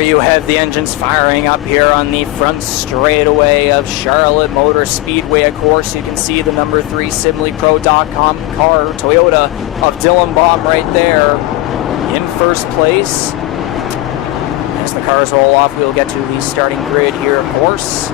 there you have the engines firing up here on the front straightaway of Charlotte Motor Speedway. Of course, you can see the number 3 SimlyPro.com car, Toyota of Dylan Baum right there in first place. As the cars roll off, we'll get to the starting grid here, of course.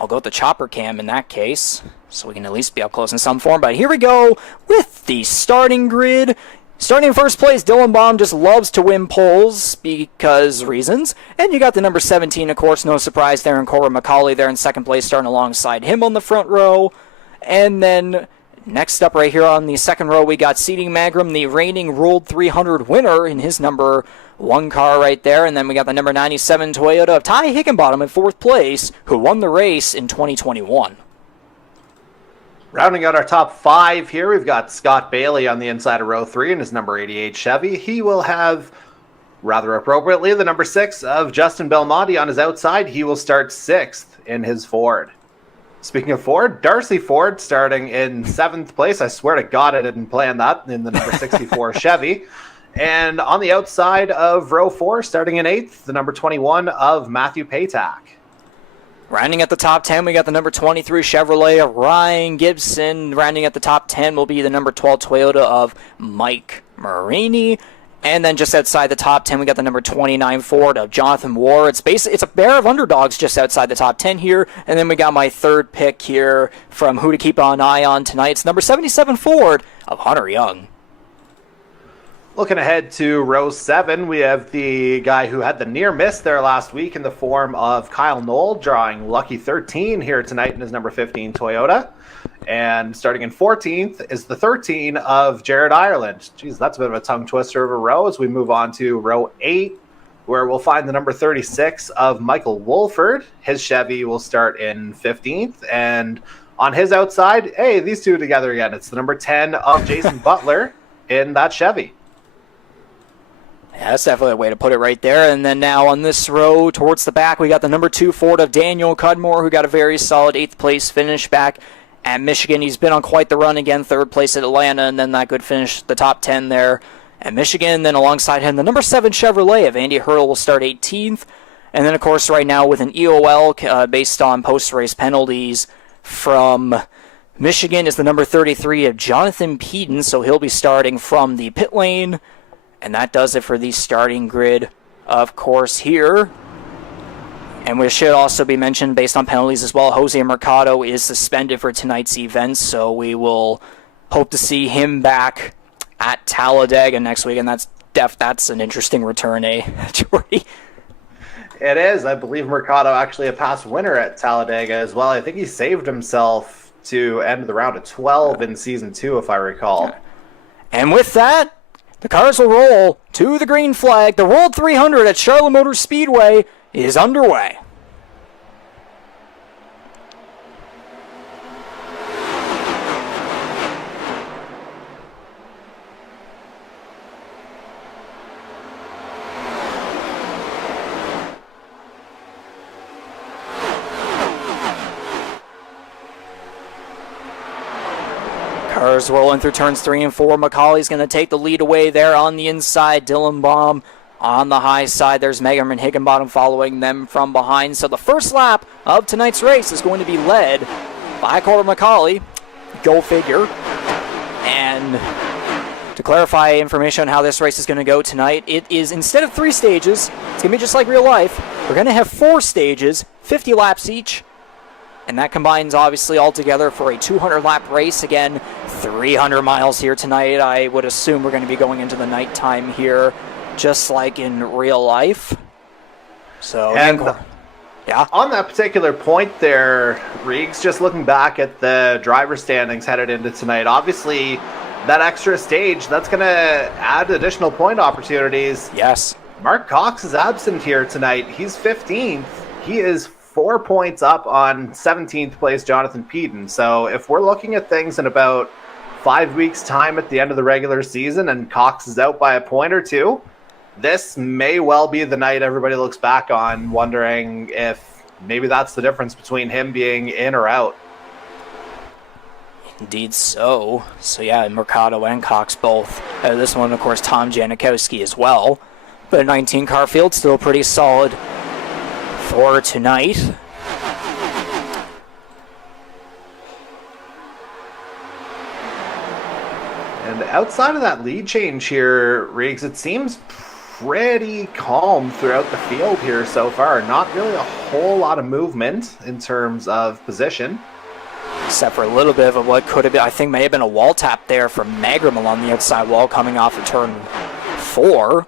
I'll go with the chopper cam in that case, so we can at least be up close in some form. But here we go with the starting grid. Starting in first place, Dylan Baum just loves to win poles because reasons. And you got the number 17, of course, no surprise there, and Cora McCauley there in second place, starting alongside him on the front row. And then next up right here on the second row, we got Seating Magram, the reigning World 300 winner in his number 1 car right there. And then we got the number 97 Toyota of Ty Higginbottom in fourth place, who won the race in 2021. Rounding out our top 5 here, we've got Scott Bailey on the inside of row 3 in his number 88 Chevy. He will have, rather appropriately, the number 6 of Justin Belmonte on his outside. He will start 6th in his Ford. Speaking of Ford, Darcy Ford starting in 7th place. I swear to God I didn't plan that, in the number 64 Chevy. And on the outside of row 4, starting in 8th, the number 21 of Matthew Paytak. Rounding at the top 10, we got the number 23 Chevrolet of Ryan Gibson. Rounding at the top 10 will be the number 12 Toyota of Mike Marini. And then just outside the top 10, we got the number 29 Ford of Jonathan Ward. It's a pair of underdogs just outside the top 10 here. And then we got my third pick here from who to keep an eye on tonight. It's number 77 Ford of Hunter Young. Looking ahead to row 7, we have the guy who had the near miss there last week in the form of Kyle Knoll, drawing lucky 13 here tonight in his number 15 Toyota. And starting in 14th is the 13 of Jared Ireland. Geez, that's a bit of a tongue twister of a row as we move on to row 8, where we'll find the number 36 of Michael Wolford. His Chevy will start in 15th. And on his outside, hey, these two together again. It's the number 10 of Jason Butler in that Chevy. Yeah, that's definitely a way to put it right there. And then now on this row towards the back, we got the number 2 Ford of Daniel Cudmore, who got a very solid 8th place finish back at Michigan. He's been on quite the run again, 3rd place at Atlanta, and then that good finish, the top 10 there at Michigan. Then alongside him, the number 7 Chevrolet of Andy Hurdle will start 18th. And then, of course, right now with an EOL based on post-race penalties from Michigan is the number 33 of Jonathan Peden, so he'll be starting from the pit lane. And that does it for the starting grid, of course, here. And we should also be mentioned, based on penalties as well, Jose Mercado is suspended for tonight's event, so we will hope to see him back at Talladega next week, and that's an interesting return, Jordy? It is. I believe Mercado actually a past winner at Talladega as well. I think he saved himself to end the round at 12 in Season 2, if I recall. And with that, the cars will roll to the green flag. The World 300 at Charlotte Motor Speedway is underway. Cars rolling through turns 3 and 4. McCauley's going to take the lead away there on the inside. Dylan Baum on the high side. There's Megan and Higginbottom following them from behind. So the first lap of tonight's race is going to be led by Cora McCauley. Go figure. And to clarify information on how this race is going to go tonight, it is, instead of 3 stages, it's going to be just like real life. We're going to have 4 stages, 50 laps each. And that combines, obviously, all together for a 200-lap race. Again, 300 miles here tonight. I would assume we're going to be going into the nighttime here, just like in real life. So, and yeah. On that particular point there, Reegs, just looking back at the driver standings headed into tonight, obviously that extra stage, that's going to add additional point opportunities. Yes. Mark Cox is absent here tonight. He's 15th. He is 4 points up on 17th place Jonathan Peden. So if we're looking at things in about 5 weeks' time at the end of the regular season and Cox is out by a point or 2, this may well be the night everybody looks back on, wondering if maybe that's the difference between him being in or out. Indeed so. So yeah, Mercado and Cox both. This one, of course, Tom Janikowski as well. But a 19 car field, still pretty solid for tonight. And outside of that lead change here, Riggs, it seems pretty calm throughout the field here so far. Not really a whole lot of movement in terms of position. Except for a little bit of what could have been, I think may have been a wall tap there from Magrum along the outside wall coming off of turn 4.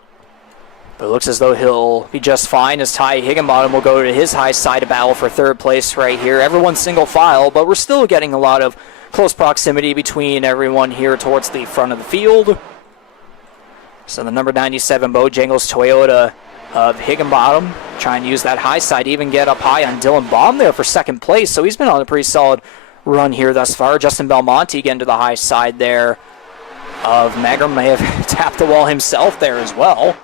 But it looks as though he'll be just fine as Ty Higginbottom will go to his high side of battle for third place right here. Everyone's single file, but we're still getting a lot of close proximity between everyone here towards the front of the field. So the number 97 Bojangles Toyota of Higginbottom trying to use that high side, even get up high on Dylan Baum there for second place. So he's been on a pretty solid run here thus far. Justin Belmonte getting to the high side there of Magrum. May have tapped the wall himself there as well.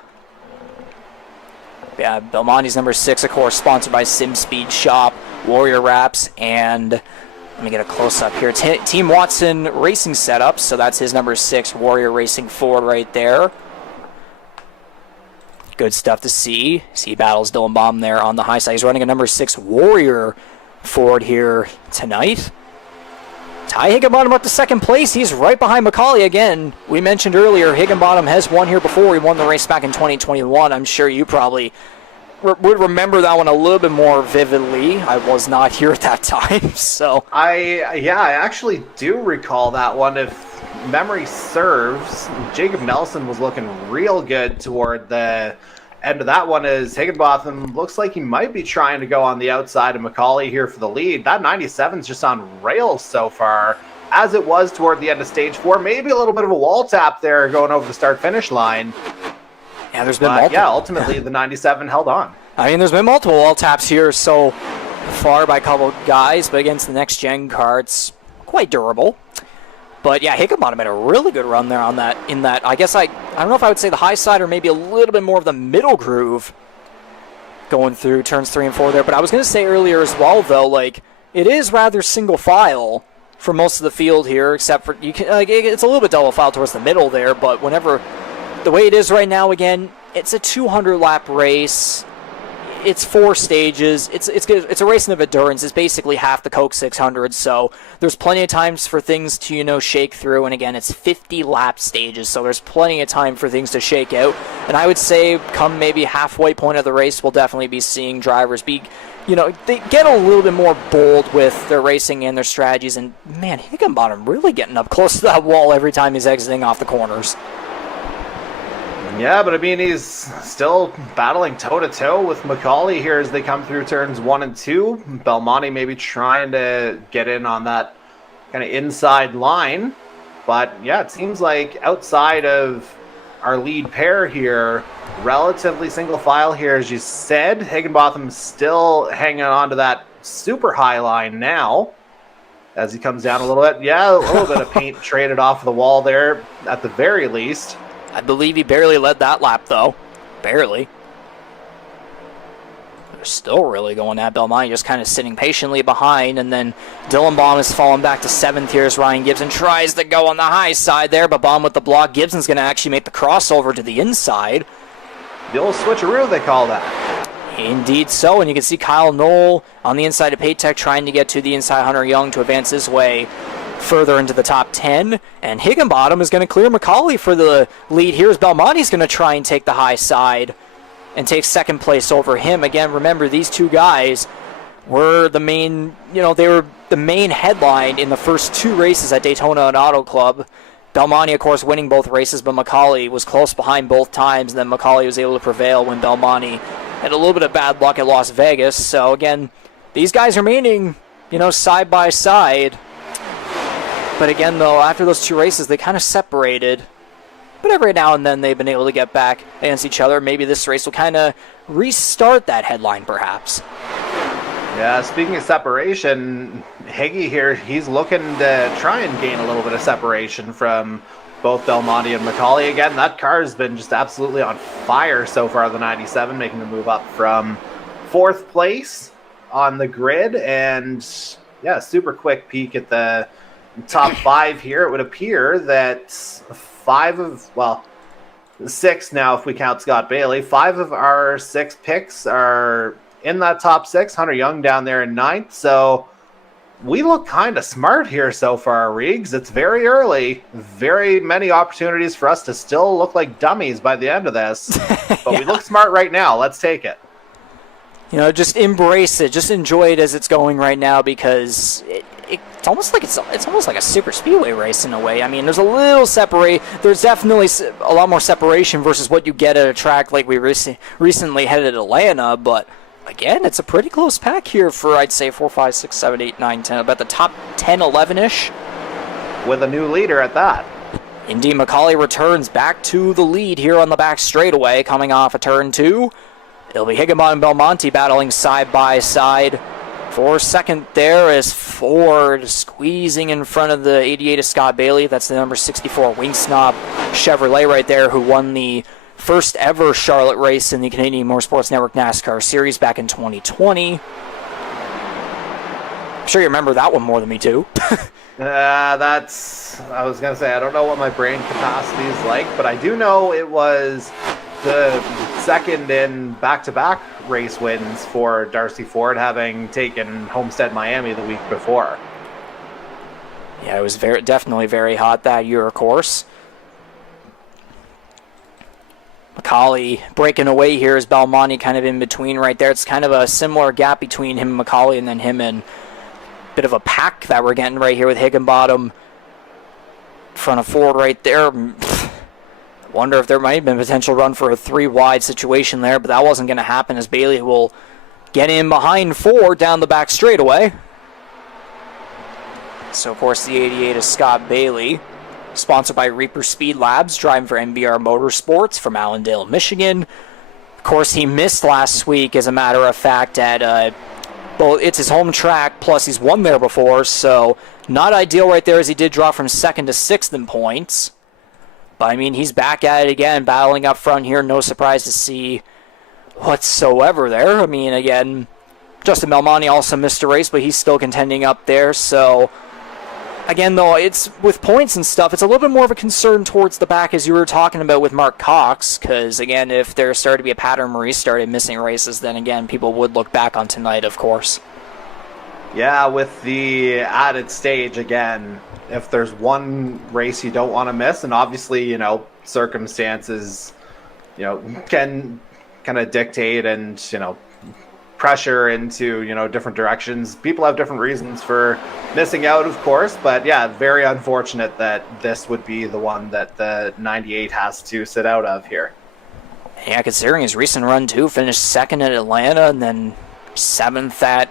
Yeah, Belmonte's number 6, of course, sponsored by SimSpeed Shop, Warrior Wraps, and let me get a close-up here. Team Watson Racing Setup, so that's his number 6, Warrior Racing Ford right there. Good stuff to see. He battles Dylan Baum there on the high side. He's running a number 6 Warrior Ford here tonight. Ty Higginbottom up to second place. He's right behind Macaulay again. We mentioned earlier Higginbottom has won here before. He won the race back in 2021. I'm sure you probably would remember that one a little bit more vividly. I was not here at that time, so. I actually do recall that one. If memory serves, Jacob Nelson was looking real good toward the end of that one as Higginbotham looks like he might be trying to go on the outside of Macaulay here for the lead. That 97's just on rails so far, as it was toward the end of stage 4. Maybe a little bit of a wall tap there going over the start-finish line. Yeah, there's been multiple. Yeah, ultimately the 97 held on. I mean, there's been multiple wall taps here so far by a couple of guys, but against the next-gen car, it's quite durable. But yeah, Higginbottom had a really good run there on that. In that, I guess I don't know if I would say the high side or maybe a little bit more of the middle groove going through turns 3 and 4 there. But I was going to say earlier as well, though, like it is rather single file for most of the field here, except for you can it's a little bit double file towards the middle there. But whenever the way it is right now, again, it's a 200 lap race. It's 4 stages. It's good. It's a race of endurance. It's basically half the Coke 600. So there's plenty of times for things to shake through. And again, it's 50 lap stages, so there's plenty of time for things to shake out. And I would say, come maybe halfway point of the race, we'll definitely be seeing drivers be, they get a little bit more bold with their racing and their strategies. And man, Higginbottom really getting up close to that wall every time he's exiting off the corners. Yeah, but I mean, he's still battling toe-to-toe with Macaulay here as they come through turns 1 and 2. Belmonte maybe trying to get in on that kind of inside line. But yeah, it seems like outside of our lead pair here, relatively single file here, as you said. Higginbotham's still hanging on to that super high line now as he comes down a little bit. Yeah, a little bit of paint traded off the wall there at the very least. I believe he barely led that lap, though. Barely. They're still really going at Belmonte, just kind of sitting patiently behind, and then Dylan Baum has fallen back to 7th here as Ryan Gibson tries to go on the high side there, but Baum with the block. Gibson's going to actually make the crossover to the inside. The old switcheroo, they call that. Indeed so, and you can see Kyle Knoll on the inside of Paytech trying to get to the inside Hunter Young to advance his way further into the top 10, and Higginbottom is going to clear Macaulay for the lead here as Belmonte's going to try and take the high side and take second place over him. Again, remember, these two guys were the main, they were the main headline in the first 2 races at Daytona and Auto Club. Belmonte, of course, winning both races, but Macaulay was close behind both times, and then Macaulay was able to prevail when Belmonte had a little bit of bad luck at Las Vegas. So again, these guys remaining, side by side. But again, though, after those 2 races, they kind of separated. But every now and then they've been able to get back against each other. Maybe this race will kind of restart that headline, perhaps. Yeah, speaking of separation, Higgy here, he's looking to try and gain a little bit of separation from both Belmonte and Macaulay. Again, that car has been just absolutely on fire so far, the 97, making the move up from 4th place on the grid. And yeah, super quick peek at the top 5 here, it would appear that 6 now, if we count Scott Bailey. 5 of our 6 picks are in that top 6. Hunter Young down there in 9th. So we look kind of smart here so far, Reegs. It's very early. Very many opportunities for us to still look like dummies by the end of this. But we look smart right now. Let's take it. Just embrace it. Just enjoy it as it's going right now, because it's almost like a super speedway race in a way. I mean, there's a little there's definitely a lot more separation versus what you get at a track like we recently had at Atlanta, but again, it's a pretty close pack here for, I'd say, 4, 5, 6, 7, 8, 9, 10, about the top 10, 11-ish. With a new leader at that. Indeed, McCauley returns back to the lead here on the back straightaway, coming off a turn 2. It'll be Higginbottom and Belmonte battling side by side. For second there is Ford squeezing in front of the 88 of Scott Bailey. That's the number 64 Wing Snob Chevrolet right there, who won the first ever Charlotte race in the Canadian Motorsports Network NASCAR Series back in 2020. I'm sure you remember that one more than me too. I was going to say, I don't know what my brain capacity is like, but I do know it was the second in back-to-back race wins for Darcy Ford, having taken Homestead Miami the week before. Yeah, it was definitely very hot that year, of course. McCauley breaking away here as Belmonte kind of in between right there. It's kind of a similar gap between him and McCauley, and then him and a bit of a pack that we're getting right here with Higginbottom in front of Ford right there. Wonder if there might have been potential run for a 3-wide situation there, but that wasn't going to happen, as Bailey will get in behind Ford down the back straightaway. So, of course, the 88 is Scott Bailey, sponsored by Reaper Speed Labs, driving for NBR Motorsports from Allendale, Michigan. Of course, he missed last week, as a matter of fact, at it's his home track, plus he's won there before, so not ideal right there, as he did drop from 2nd to 6th in points. But, I mean, he's back at it again, battling up front here. No surprise to see whatsoever there. I mean, again, Justin Belmonte also missed a race, but he's still contending up there. So, again, though, it's with points and stuff, it's a little bit more of a concern towards the back, as you were talking about with Mark Cox. Because, again, if there started to be a pattern where he started missing races, then, again, people would look back on tonight, of course. Yeah, with the added stage, again, if there's one race you don't want to miss, and obviously, circumstances, can kind of dictate and, pressure into, different directions. People have different reasons for missing out, of course, but yeah, very unfortunate that this would be the one that the 98 has to sit out of here. Yeah, considering his recent run, too, finished 2nd at Atlanta and then 7th at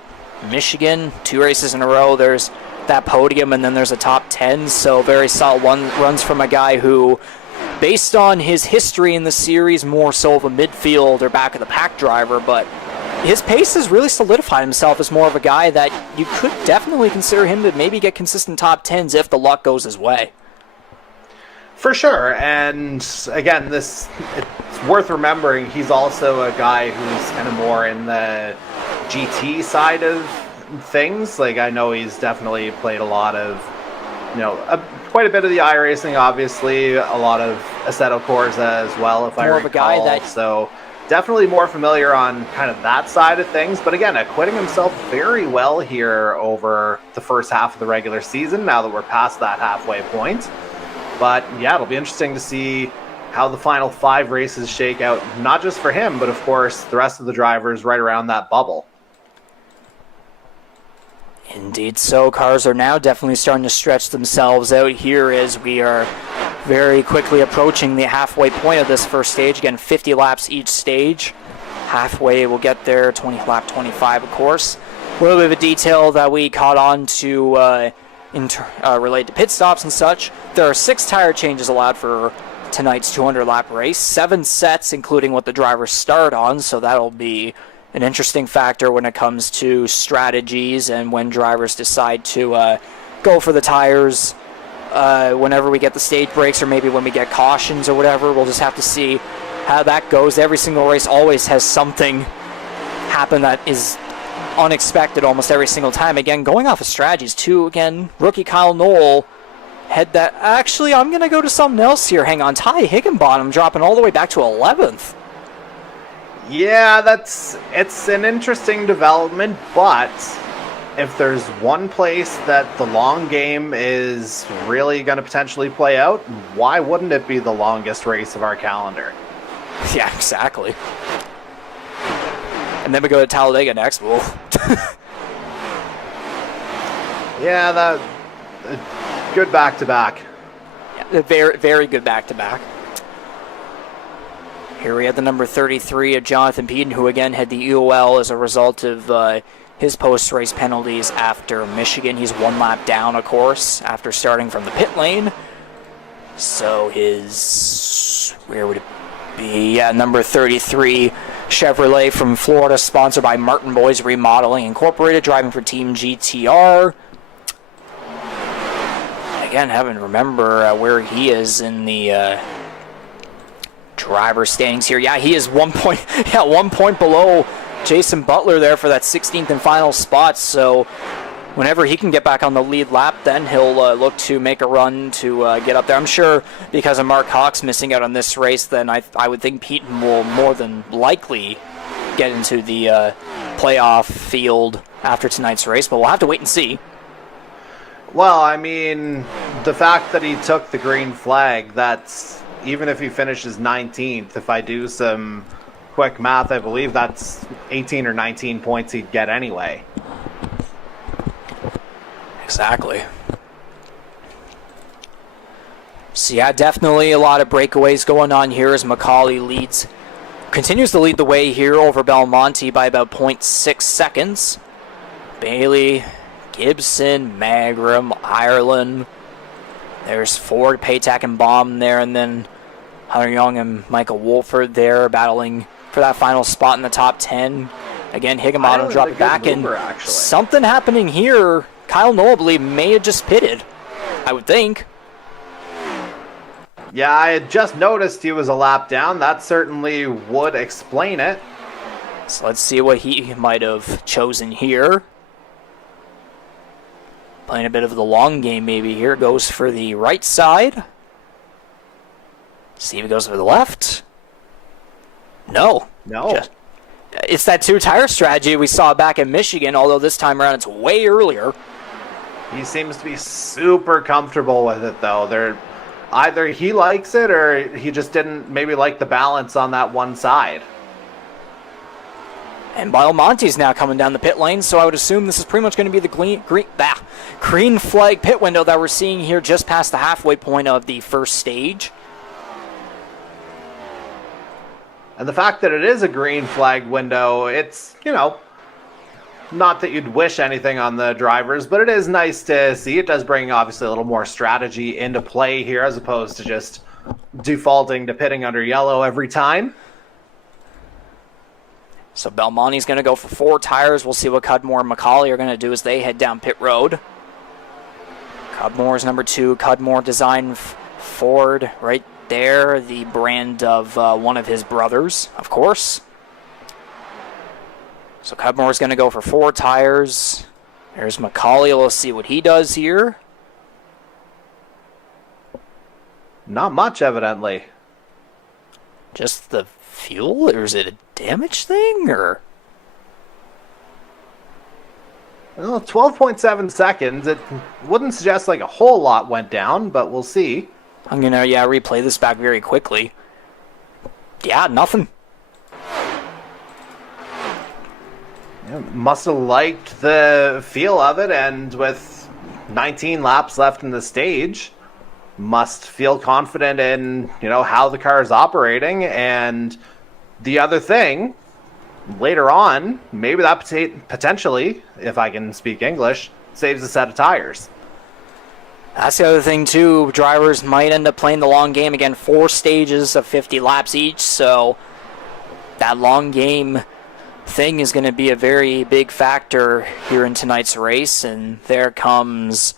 Michigan, 2 races in a row. There's that podium, and then there's a top 10, so very solid runs from a guy who, based on his history in the series, more so of a midfield or back of the pack driver, but his pace has really solidified himself as more of a guy that you could definitely consider him to maybe get consistent top 10s if the luck goes his way. For sure, and again, it's worth remembering he's also a guy who's kind of more in the GT side of things. Like, I know he's definitely played a lot of, quite a bit of the iRacing, obviously, a lot of Assetto Corsa as well, if I recall. More of a guy that... So definitely more familiar on kind of that side of things, but again, acquitting himself very well here over the first half of the regular season, now that we're past that halfway point. But yeah, it'll be interesting to see how the final 5 races shake out, not just for him, but of course the rest of the drivers right around that bubble. Indeed so. Cars are now definitely starting to stretch themselves out here as we are very quickly approaching the halfway point of this first stage. Again, 50 laps each stage. Halfway we'll get there, 20 lap 25, of course. A little bit of a detail that we caught on to related to pit stops and such. There are 6 tire changes allowed for tonight's 200-lap race. 7 sets, including what the drivers start on, so that'll be an interesting factor when it comes to strategies and when drivers decide to go for the tires whenever we get the stage breaks, or maybe when we get cautions or whatever. We'll just have to see how that goes. Every single race always has something happen that is unexpected almost every single time. Again, going off of strategies too. Again, rookie Kyle Knoll had that. Actually, I'm going to go to something else here. Hang on. Ty Higginbottom dropping all the way back to 11th. Yeah, it's an interesting development, but if there's one place that the long game is really going to potentially play out, why wouldn't it be the longest race of our calendar? Yeah, exactly. And then we go to Talladega next. Well, yeah, that good back-to-back. Yeah, very, very good back-to-back. Here we have the number 33 of Jonathan Peden, who again had the EOL as a result of his post-race penalties after Michigan. He's one lap down, of course, after starting from the pit lane. So his, where would it be? Yeah, number 33 Chevrolet from Florida, sponsored by Martin Boys Remodeling Incorporated, driving for Team GTR. Again, having to remember where he is in the driver standings here. Yeah, he is 1 point below Jason Butler there for that 16th and final spot. So whenever he can get back on the lead lap, then he'll look to make a run to get up there. I'm sure because of Mark Hawks missing out on this race, then I would think Peyton will more than likely get into the playoff field after tonight's race, but we'll have to wait and see. Well, I mean, the fact that he took the green flag, that's, even if he finishes 19th, if I do some quick math, I believe that's 18 or 19 points he'd get anyway. Exactly. So yeah, definitely a lot of breakaways going on here as McCauley continues to lead the way here over Belmonte by about 0.6 seconds. Bailey, Gibson, Magram, Ireland. There's Ford, Paytack, and Baum there, and then Hunter Young and Michael Wolford there battling for that final spot in the top 10. Again, Higginbottom dropped back, and something happening here. Kyle Knoll, I believe, may have just pitted, I would think. Yeah, I had just noticed he was a lap down. That certainly would explain it. So let's see what he might have chosen here. Playing a bit of the long game maybe here. Goes for the right side. See if he goes for the left. No. It's that two-tire strategy we saw back in Michigan, although this time around it's way earlier. He seems to be super comfortable with it, though. Either he likes it or he just didn't maybe like the balance on that one side. And Belmonte's now coming down the pit lane, so I would assume this is pretty much going to be the green flag pit window that we're seeing here just past the halfway point of the first stage. And the fact that it is a green flag window, it's, not that you'd wish anything on the drivers, but it is nice to see. It does bring, obviously, a little more strategy into play here as opposed to just defaulting to pitting under yellow every time. So Belmonte's going to go for 4 tires. We'll see what Cudmore and McCauley are going to do as they head down pit road. Cudmore's number 2. Cudmore design Ford right there, the brand of one of his brothers, of course. So Cudmore's going to go for 4 tires. There's McCauley. We'll see what he does here. Not much, evidently. Just the fuel, or is it a damage thing, or? Well, 12.7 seconds. It wouldn't suggest like a whole lot went down, but we'll see. I'm going to, replay this back very quickly. Yeah, nothing. Must have liked the feel of it, and with 19 laps left in the stage, must feel confident in, how the car is operating. And the other thing, later on, maybe that potentially, if I can speak English, saves a set of tires. That's the other thing, too. Drivers might end up playing the long game. Again, 4 stages of 50 laps each, so that long game thing is going to be a very big factor here in tonight's race. And there comes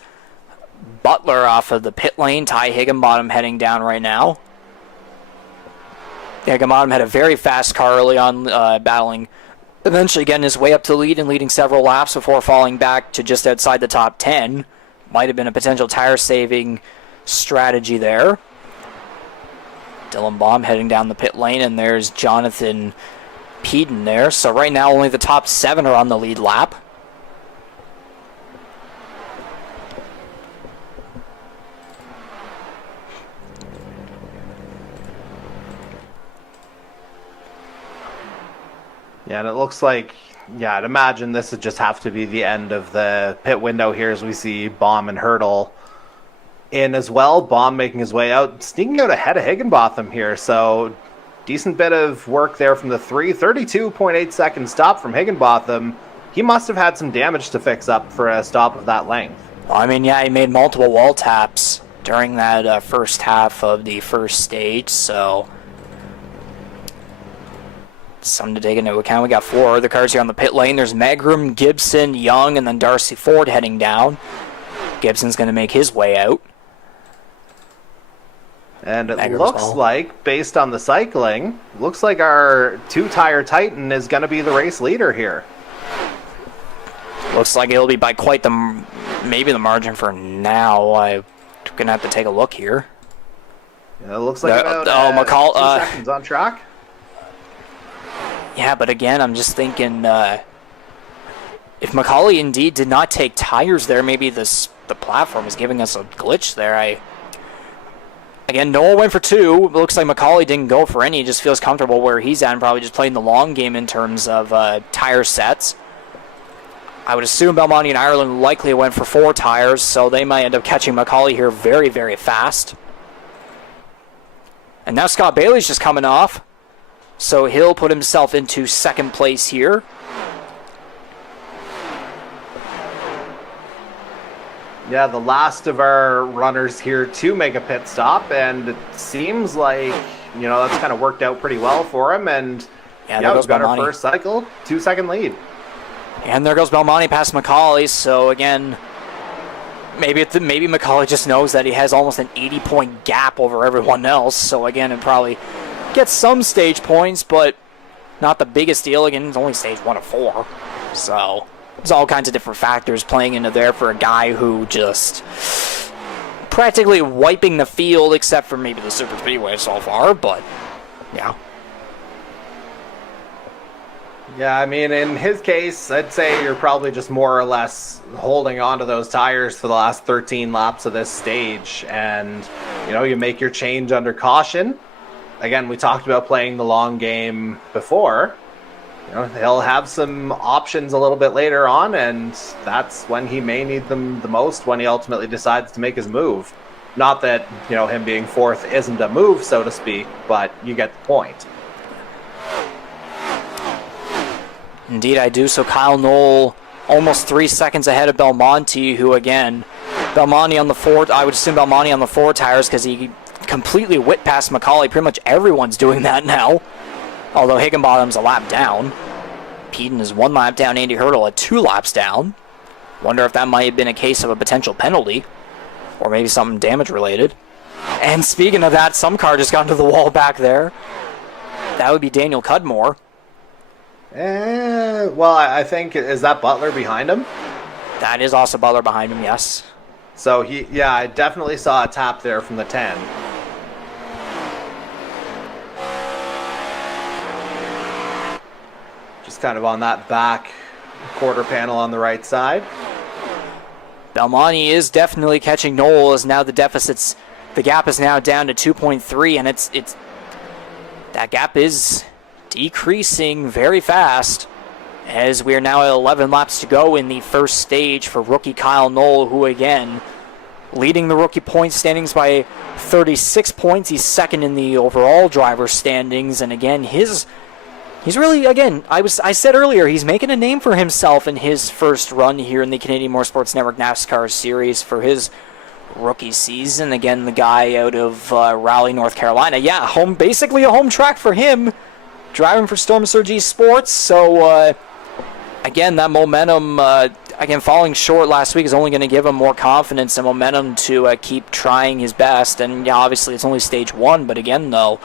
Butler off of the pit lane. Ty Higginbottom heading down right now. Higginbottom had a very fast car early on, battling eventually getting his way up to lead and leading several laps before falling back to just outside the top 10. Might have been a potential tire-saving strategy there. Dylan Baum heading down the pit lane, and there's Jonathan Peden there. So right now only the top 7 are on the lead lap. Yeah, and it looks like, yeah, I'd imagine this would just have to be the end of the pit window here as we see Baum and Hurdle in as well. Baum making his way out, sneaking out ahead of Higginbotham here. So decent bit of work there from the 32.8 second stop from Higginbotham. He must have had some damage to fix up for a stop of that length. Well, I mean, yeah, he made multiple wall taps during that first half of the first stage, so something to take into account. We got 4 other cars here on the pit lane. There's Megram, Gibson, Young, and then Darcy Ford heading down. Gibson's going to make his way out. And it looks like, based on the cycling, looks like our 2-tire Titan is going to be the race leader here. Looks like it'll be by quite maybe the margin for now. I'm going to have to take a look here. Yeah, it looks like about 2 seconds on track. Yeah, but again, I'm just thinking if McCauley indeed did not take tires there, maybe the platform is giving us a glitch there. Again, Noel went for 2. It looks like McCauley didn't go for any. He just feels comfortable where he's at and probably just playing the long game in terms of tire sets. I would assume Belmonte and Ireland likely went for 4 tires, so they might end up catching McCauley here very, very fast. And now Scott Bailey's just coming off, so he'll put himself into second place here. Yeah, the last of our runners here to make a pit stop, and it seems like, that's kind of worked out pretty well for him, and we've got our first cycle, 2-second lead. And there goes Belmonte past McCauley, so again, maybe McCauley just knows that he has almost an 80-point gap over everyone else, so again, it probably gets some stage points, but not the biggest deal. Again, it's only stage 1 of 4, so there's all kinds of different factors playing into there for a guy who just practically wiping the field, except for maybe the Super Speedway so far, but yeah. Yeah, I mean, in his case, I'd say you're probably just more or less holding on to those tires for the last 13 laps of this stage, and, you make your change under caution. Again, we talked about playing the long game before. He'll have some options a little bit later on, and that's when he may need them the most, when he ultimately decides to make his move. Not that, him being 4th isn't a move, so to speak, but you get the point. Indeed, I do. So Kyle Knoll almost 3 seconds ahead of Belmonte, who again, Belmonte on the 4, I would assume Belmonte on the 4 tires because he completely whipped past McCauley. Pretty much everyone's doing that now. Although Higginbotham's a lap down. Peden is 1 lap down. Andy Hurdle at 2 laps down. Wonder if that might have been a case of a potential penalty. Or maybe something damage related. And speaking of that, some car just got into the wall back there. That would be Daniel Cudmore. Well, I think, is that Butler behind him? That is also Butler behind him, yes. So, I definitely saw a tap there from the 10. Just kind of on that back quarter panel on the right side. Belmonte is definitely catching Knoll, as now the gap is now down to 2.3, and it's that gap is decreasing very fast, as we are now at 11 laps to go in the first stage for rookie Kyle Knoll, who again leading the rookie point standings by 36 points. He's second in the overall driver standings, and again he's really, again, I said earlier, he's making a name for himself in his first run here in the Canadian Motorsports Network NASCAR Series for his rookie season. Again, the guy out of Raleigh, North Carolina. Yeah, basically a home track for him, driving for Storm Surge Sports. So, again, that momentum, again, falling short last week is only going to give him more confidence and momentum to keep trying his best. And, yeah, obviously it's only stage 1, but again, though,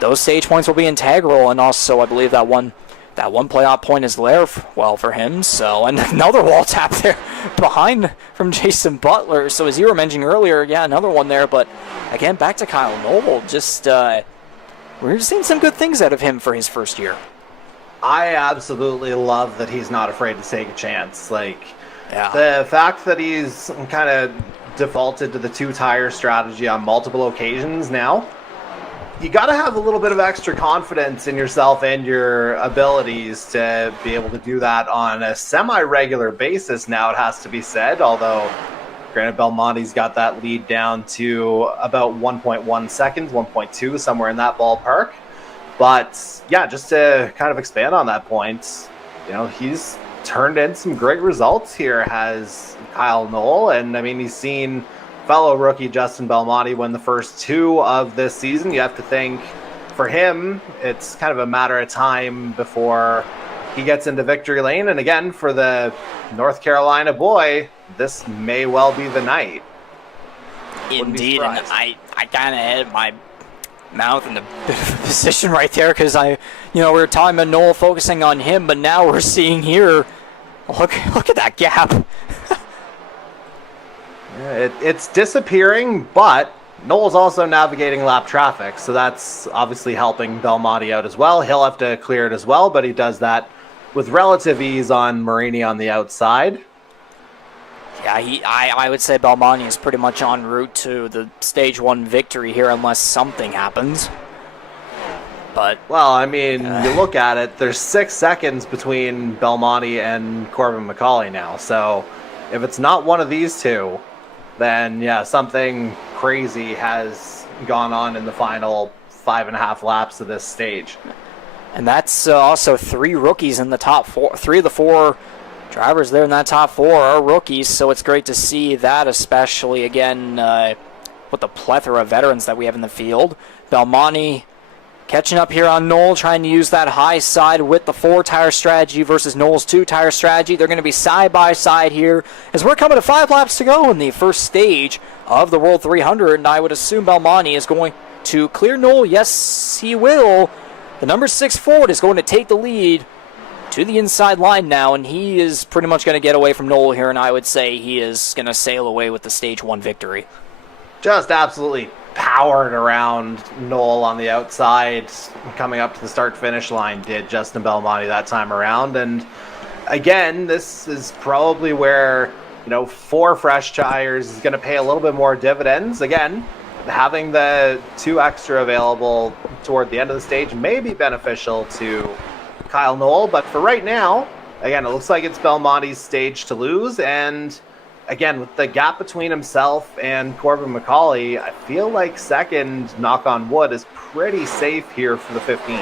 those stage points will be integral. And also, I believe that one That one playoff point is there well for him. So, and another wall tap there behind from Jason Butler. So as you were mentioning earlier, yeah, another one there. But again, back to Kyle Noble. Just we're seeing some good things out of him for his first year. I absolutely love that he's not afraid to take a chance. Like, yeah. The fact that he's kind of defaulted to the two-tire strategy on multiple occasions now, you got to have a little bit of extra confidence in yourself and your abilities to be able to do that on a semi-regular basis now, it has to be said, although granted Belmonte's got that lead down to about 1.1 seconds, 1.2, somewhere in that ballpark. But yeah, just to kind of expand on that point, you know, he's turned in some great results here, has Kyle Noll, and I mean, he's seen fellow rookie Justin Belmonte win the first two of this season. You have to think for him, it's kind of a matter of time before he gets into victory lane. And again, for the North Carolina boy, this may well be the night. Indeed, and I kind of had my mouth in the position right there because we were talking about Noel focusing on him, but now we're seeing here, look at that gap. It's disappearing, but Noel's also navigating lap traffic, so that's obviously helping Belmonte out as well. He'll have to clear it as well, but he does that with relative ease on Marini on the outside. Yeah, I would say Belmonte is pretty much en route to the Stage 1 victory here unless something happens. But well, I mean, you look at it, there's 6 seconds between Belmonte and Corbin McCauley now, so if it's not one of these two, then yeah, something crazy has gone on in the final 5.5 laps of this stage. And that's also 3 rookies in the top 4. 3 of the 4 drivers there in that top 4 are rookies, so it's great to see that, especially again with the plethora of veterans that we have in the field. Belmonte catching up here on Noel, trying to use that high side with the 4-tire strategy versus Noel's 2-tire strategy. They're going to be side by side here as we're coming to 5 laps to go in the first stage of the World 300, and I would assume Belmonte is going to clear Noel. Yes, he will. The number 6 Ford is going to take the lead to the inside line now, and he is pretty much going to get away from Noel here, and I would say he is going to sail away with the Stage 1 victory. Just absolutely powered around Noel on the outside, coming up to the start-finish line, did Justin Belmonte that time around. And again, this is probably where, 4 fresh tires is going to pay a little bit more dividends. Again, having the 2 extra available toward the end of the stage may be beneficial to Kyle Noel, but for right now, again, it looks like it's Belmonte's stage to lose, and again, with the gap between himself and Corbin McCauley, I feel like second, knock on wood, is pretty safe here for the 15.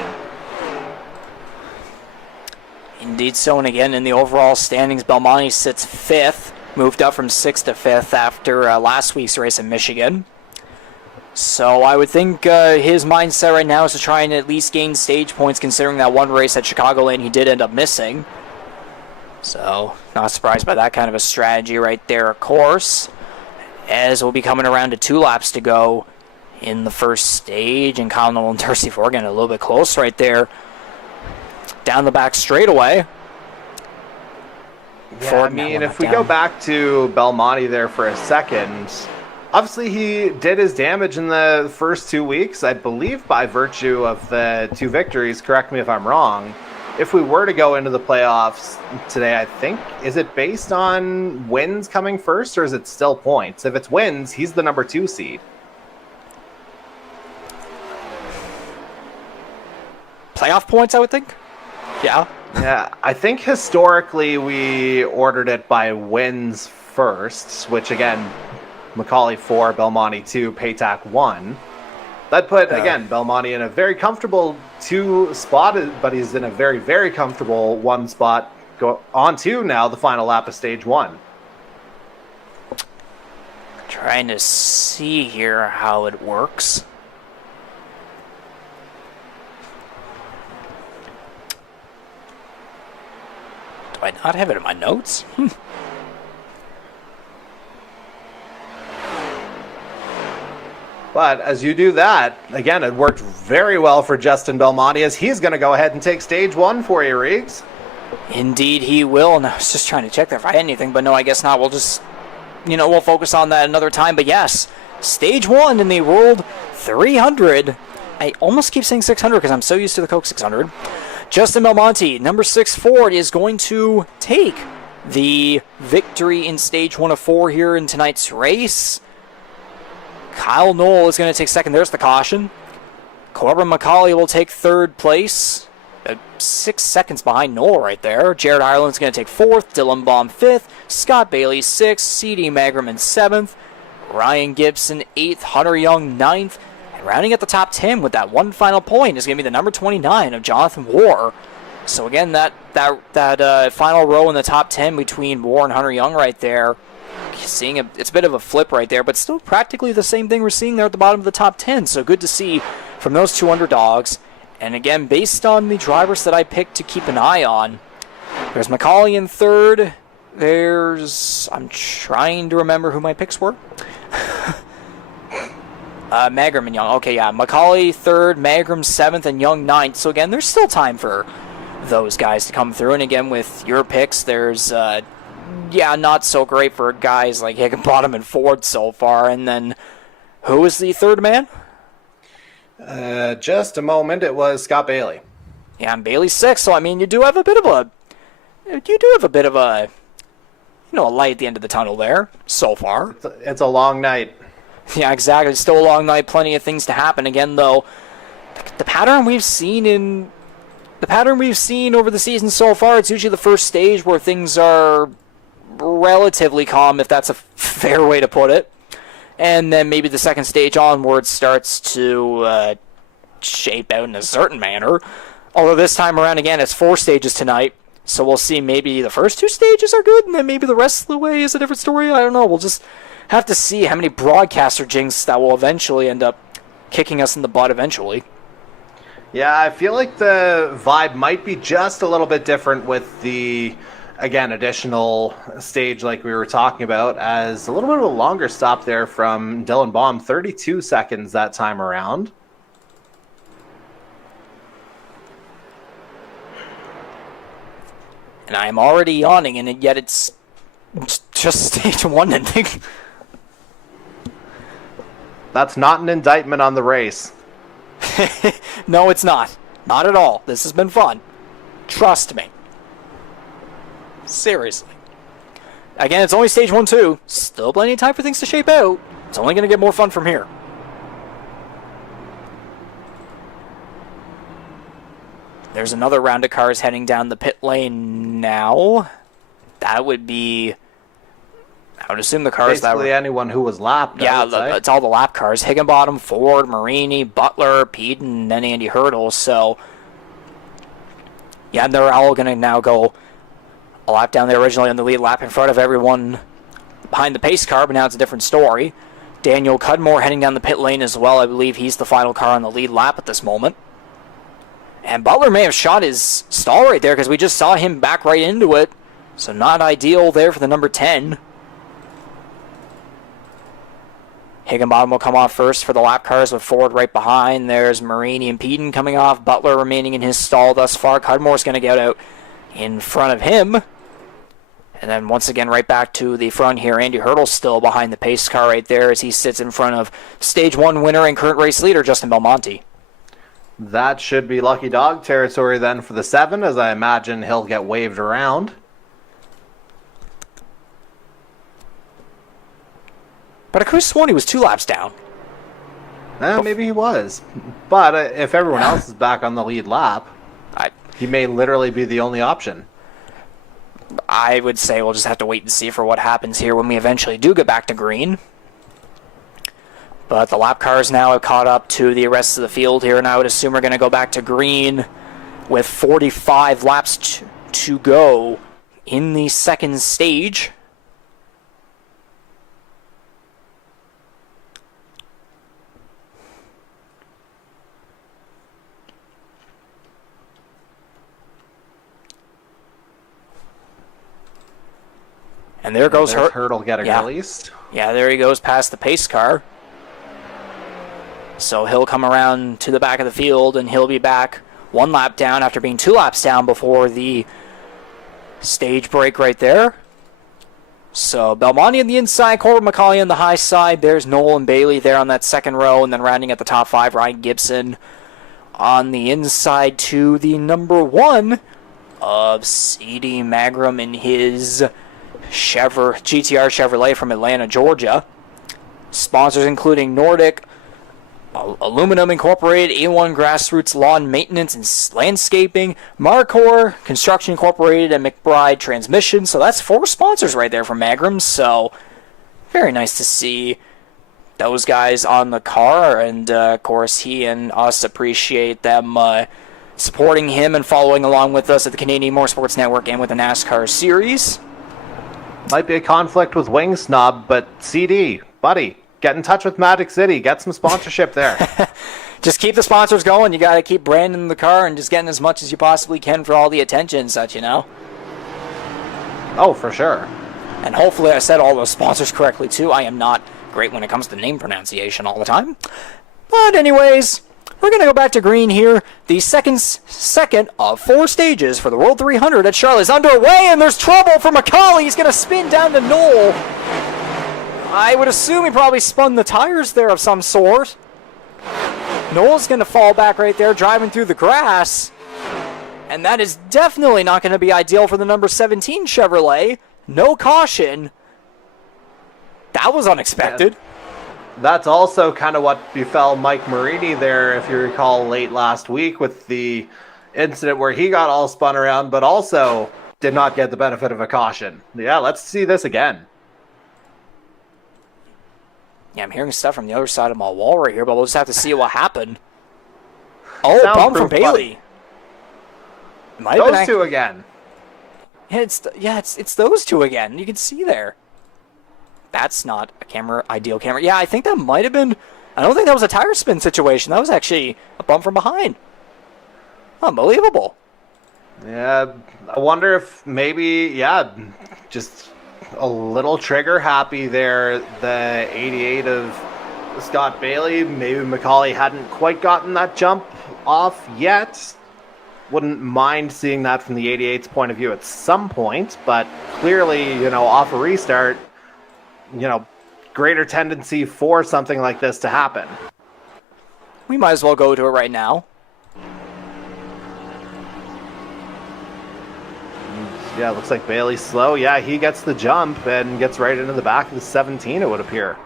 Indeed so, and again, in the overall standings, Belmonte sits 5th, moved up from 6th to 5th after last week's race in Michigan. So I would think his mindset right now is to try and at least gain stage points, considering that one race at Chicagoland he did end up missing. So, not surprised by that kind of a strategy right there, of course, as we'll be coming around to 2 laps to go in the first stage, and Kyle Noel and Darcy Ford getting a little bit close right there. Down the back straightaway. Yeah, I mean, if we go back to Belmonte there for a second, obviously he did his damage in the first 2 weeks, I believe by virtue of the 2 victories, correct me if I'm wrong. If we were to go into the playoffs today, I think, is it based on wins coming first, or is it still points? If it's wins, he's the number 2 seed. Playoff points, I would think? Yeah. Yeah, I think historically we ordered it by wins first, which again, McCauley 4, Belmonte 2, Paytak 1. That put, again, Belmonte in a very comfortable 2 spot, but he's in a very, very comfortable 1 spot go on to now the final lap of stage 1. Trying to see here how it works. Do I not have it in my notes? But as you do that, again, it worked very well for Justin Belmonte as he's going to go ahead and take stage 1 for you, Reegs. Indeed he will. And I was just trying to check there if I had anything, but no, I guess not. We'll just, we'll focus on that another time. But yes, stage 1 in the World 300. I almost keep saying 600 because I'm so used to the Coke 600. Justin Belmonte, number 6 Ford, is going to take the victory in stage 1 of 4 here in tonight's race. Kyle Knoll is going to take second. There's the caution. Corbin McCauley will take third place. 6 seconds behind Knoll right there. Jared Ireland's going to take fourth. Dylan Baum 5th. Scott Bailey 6th. C.D. Magerman 7th. Ryan Gibson 8th. Hunter Young 9th. And rounding at the top 10 with that one final point is going to be the number 29 of Jonathan War. So again, that final row in the top 10 between War and Hunter Young right there, it's a bit of a flip right there, but still practically the same thing we're seeing there at the bottom of the top 10. So good to see from those two underdogs. And again, based on the drivers that I picked to keep an eye on, there's McCauley in third. I'm trying to remember who my picks were. Magram and Young. Okay, yeah. McCauley third, Magram 7th, and Young 9th. So again, there's still time for those guys to come through. And again, with your picks, there's not so great for guys like Higginbottom and Ford so far. And then, who was the third man? Just a moment. It was Scott Bailey. Yeah, and Bailey's 6th. So I mean, you do have a bit of a a light at the end of the tunnel there so far. It's a long night. Yeah, exactly. It's still a long night. Plenty of things to happen. Again, though, the pattern we've seen over the season so far, it's usually the first stage where things are relatively calm, if that's a fair way to put it. And then maybe the second stage onwards starts to shape out in a certain manner. Although this time around, again, it's 4 stages tonight. So we'll see, maybe the first 2 stages are good, and then maybe the rest of the way is a different story. I don't know. We'll just have to see how many broadcaster jinx that will eventually end up kicking us in the butt eventually. Yeah, I feel like the vibe might be just a little bit different with the, again, additional stage like we were talking about, as a little bit of a longer stop there from Dylan Baum, 32 seconds that time around. And I am already yawning, and yet it's just stage 1 ending. That's not an indictment on the race. No, it's not. Not at all. This has been fun. Trust me. Seriously. Again, it's only stage 1, too. Still plenty of time for things to shape out. It's only going to get more fun from here. There's another round of cars heading down the pit lane now. That would be, I would assume the cars basically that were... anyone who was lapped. Yeah, it's all the lap cars. Higginbottom, Ford, Marini, Butler, Peden, and then Andy Hurdle. So, yeah, they're all going to now go a lap down there originally on the lead lap in front of everyone behind the pace car, but now it's a different story. Daniel Cudmore heading down the pit lane as well. I believe he's the final car on the lead lap at this moment. And Butler may have shot his stall right there because we just saw him back right into it. So not ideal there for the number 10. Higginbottom will come off first for the lap cars with Ford right behind. There's Marini and Peden coming off. Butler remaining in his stall thus far. Cudmore's going to get out in front of him. And then once again right back to the front here. Andy Hurdle's still behind the pace car right there as he sits in front of Stage 1 winner and current race leader Justin Belmonte. That should be lucky dog territory then for the 7, as I imagine he'll get waved around. But I could have sworn he was 2 laps down. Maybe he was. But if everyone else is back on the lead lap, he may literally be the only option. I would say we'll just have to wait and see for what happens here when we eventually do get back to green. But the lap cars now have caught up to the rest of the field here, and I would assume we're going to go back to green with 45 laps to go in the second stage. And there goes Hurdle getting released. Yeah, there he goes past the pace car. So he'll come around to the back of the field, and he'll be back 1 lap down after being 2 laps down before the stage break right there. So Belmonte on the inside, Corbin McCauley on the high side. There's Noel and Bailey there on that second row, and then rounding at the top 5, Ryan Gibson on the inside to the number 1 of C.D. Magram in his GTR Chevrolet from Atlanta, Georgia. Sponsors including Nordic, Aluminum Incorporated, A1 Grassroots Lawn Maintenance and Landscaping, Marcor Construction Incorporated, and McBride Transmission. So that's 4 sponsors right there from Magram. So very nice to see those guys on the car. And, of course, he and us appreciate them supporting him and following along with us at the Canadian Motorsports Network and with the NASCAR Series. Might be a conflict with Wing Snob, but CD, buddy, get in touch with Magic City. Get some sponsorship there. Just keep the sponsors going. You got to keep branding the car and just getting as much as you possibly can for all the attention and such, you know? Oh, for sure. And hopefully I said all those sponsors correctly, too. I am not great when it comes to name pronunciation all the time. But anyways, we're going to go back to green here. The second of 4 stages for the World 300 at Charlotte is underway, and there's trouble for McCauley. He's going to spin down to Knoll. I would assume he probably spun the tires there of some sort. Knoll's going to fall back right there, driving through the grass. And that is definitely not going to be ideal for the number 17 Chevrolet. No caution. That was unexpected. Yeah. That's also kind of what befell Mike Marini there, if you recall, late last week with the incident where he got all spun around, but also did not get the benefit of a caution. Yeah, let's see this again. Yeah, I'm hearing stuff from the other side of my wall right here, but we'll just have to see what happened. Oh, Soundproof, bump from Bailey. Those two again. Yeah, it's those two again. You can see there. That's not a ideal camera. Yeah, I think that might have been... I don't think that was a tire spin situation. That was actually a bump from behind. Unbelievable. Yeah, I wonder if maybe, just a little trigger happy there. The 88 of Scott Bailey. Maybe McCauley hadn't quite gotten that jump off yet. Wouldn't mind seeing that from the 88's point of view at some point, but clearly, off a restart, greater tendency for something like this to happen. We might as well go to it right now. Yeah, looks like Bailey's slow. Yeah, he gets the jump and gets right into the back of the 17, it would appear.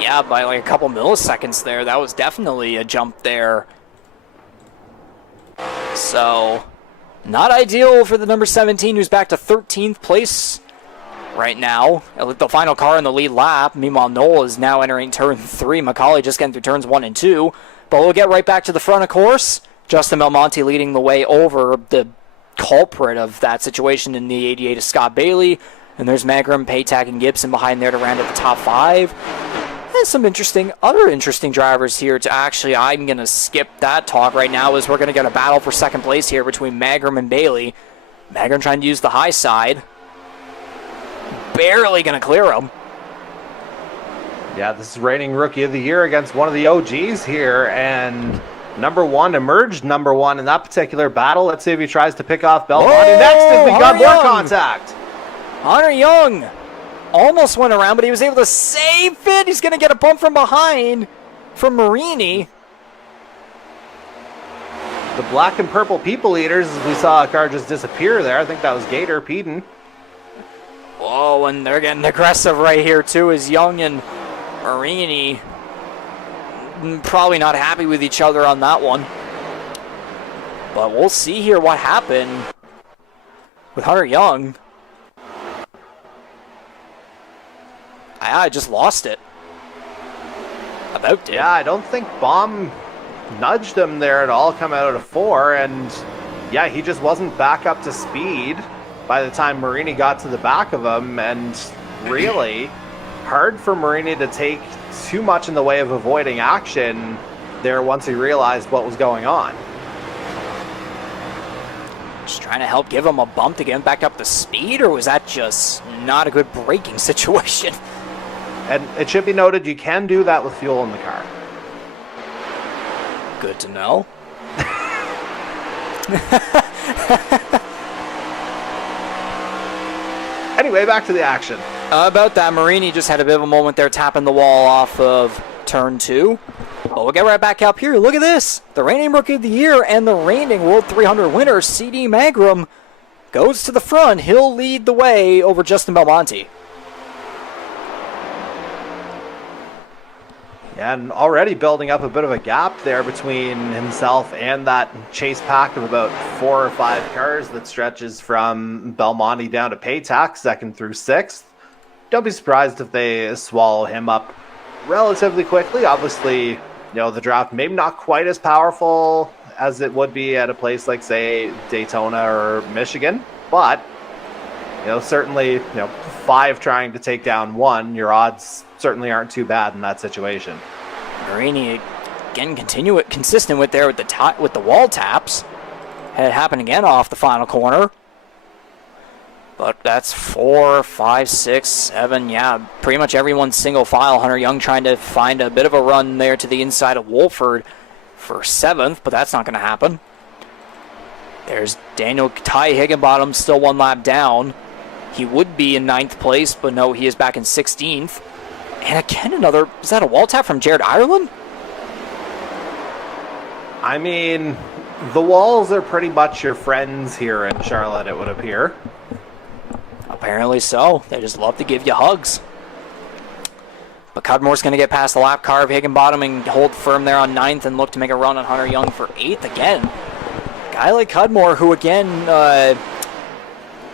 Yeah, by like a couple milliseconds there. That was definitely a jump there. So, not ideal for the number 17, who's back to 13th place right now. The final car in the lead lap. Meanwhile, Noel is now entering turn 3. McCauley just getting through turns 1 and 2. But we'll get right back to the front, of course. Justin Belmonte leading the way over the culprit of that situation in the 88 of Scott Bailey. And there's Magram, Paytack, and Gibson behind there to round out the top 5. And some other interesting drivers here to actually, I'm going to skip that talk right now, as we're going to get a battle for second place here between Magram and Bailey. Magram trying to use the high side. Barely going to clear him. Yeah, this is reigning Rookie of the Year against one of the OGs here, and number 1 emerged number 1 in that particular battle. Let's see if he tries to pick off Belmonte next as we got more contact. Hunter Young almost went around, but he was able to save it. He's going to get a bump from behind from Marini. The black and purple people eaters, as we saw a car just disappear there. I think that was Gator Peden. Whoa, and they're getting aggressive right here, too, as Young and Marini probably not happy with each other on that one. But we'll see here what happened with Hunter Young. I just lost it. About did. Yeah, I don't think Baum nudged him there at all, come out of 4, and yeah, he just wasn't back up to speed by the time Marini got to the back of him, and really hard for Marini to take too much in the way of avoiding action there once he realized what was going on. Just trying to help give him a bump to get him back up to speed, or was that just not a good braking situation? And it should be noted, you can do that with fuel in the car. Good to know. Anyway, back to the action. About that, Marini just had a bit of a moment there tapping the wall off of turn 2. But we'll get right back up here. Look at this. The reigning Rookie of the Year and the reigning World 300 winner, C.D. Magram, goes to the front. He'll lead the way over Justin Belmonte. Yeah, and already building up a bit of a gap there between himself and that chase pack of about 4 or 5 cars that stretches from Belmonte down to Paytax, 2nd through 6th. Don't be surprised if they swallow him up relatively quickly. Obviously, the draft maybe not quite as powerful as it would be at a place like, say, Daytona or Michigan, but certainly, 5 trying to take down 1, your odds certainly aren't too bad in that situation. Marini again consistent with the wall taps. Had it happen again off the final corner. But that's 4, 5, 6, 7. Yeah, pretty much everyone's single file. Hunter Young trying to find a bit of a run there to the inside of Wolford for 7th, but that's not going to happen. There's Ty Higginbottom still 1 lap down. He would be in 9th place, but no, he is back in 16th. And again, is that a wall tap from Jared Ireland? I mean, the walls are pretty much your friends here in Charlotte, it would appear. Apparently so. They just love to give you hugs. But Cudmore's going to get past the lap car of Higginbottom and hold firm there on 9th and look to make a run on Hunter Young for 8th again. A guy like Cudmore, who again,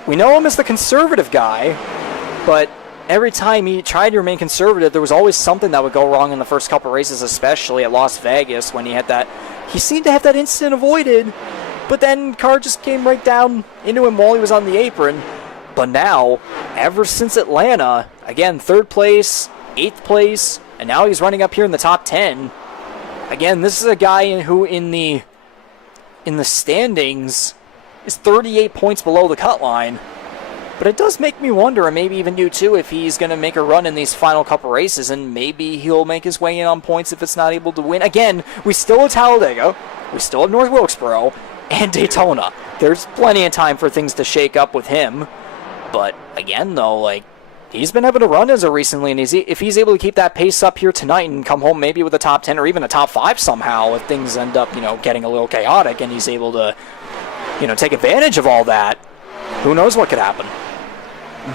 we know him as the conservative guy, but every time he tried to remain conservative, there was always something that would go wrong in the first couple races, especially at Las Vegas when he seemed to have that incident avoided, but then car just came right down into him while he was on the apron. But now, ever since Atlanta, again, 3rd place, 8th place, and now he's running up here in the top 10. Again, this is a guy who in the standings is 38 points below the cut line. But it does make me wonder, and maybe even you too, if he's going to make a run in these final couple races, and maybe he'll make his way in on points if it's not able to win. Again, we still have Talladega, we still have North Wilkesboro, and Daytona. There's plenty of time for things to shake up with him. But again, though, he's been able to run as of recently, and if he's able to keep that pace up here tonight and come home maybe with a top 10 or even a top 5 somehow, if things end up, getting a little chaotic, and he's able to, take advantage of all that, who knows what could happen.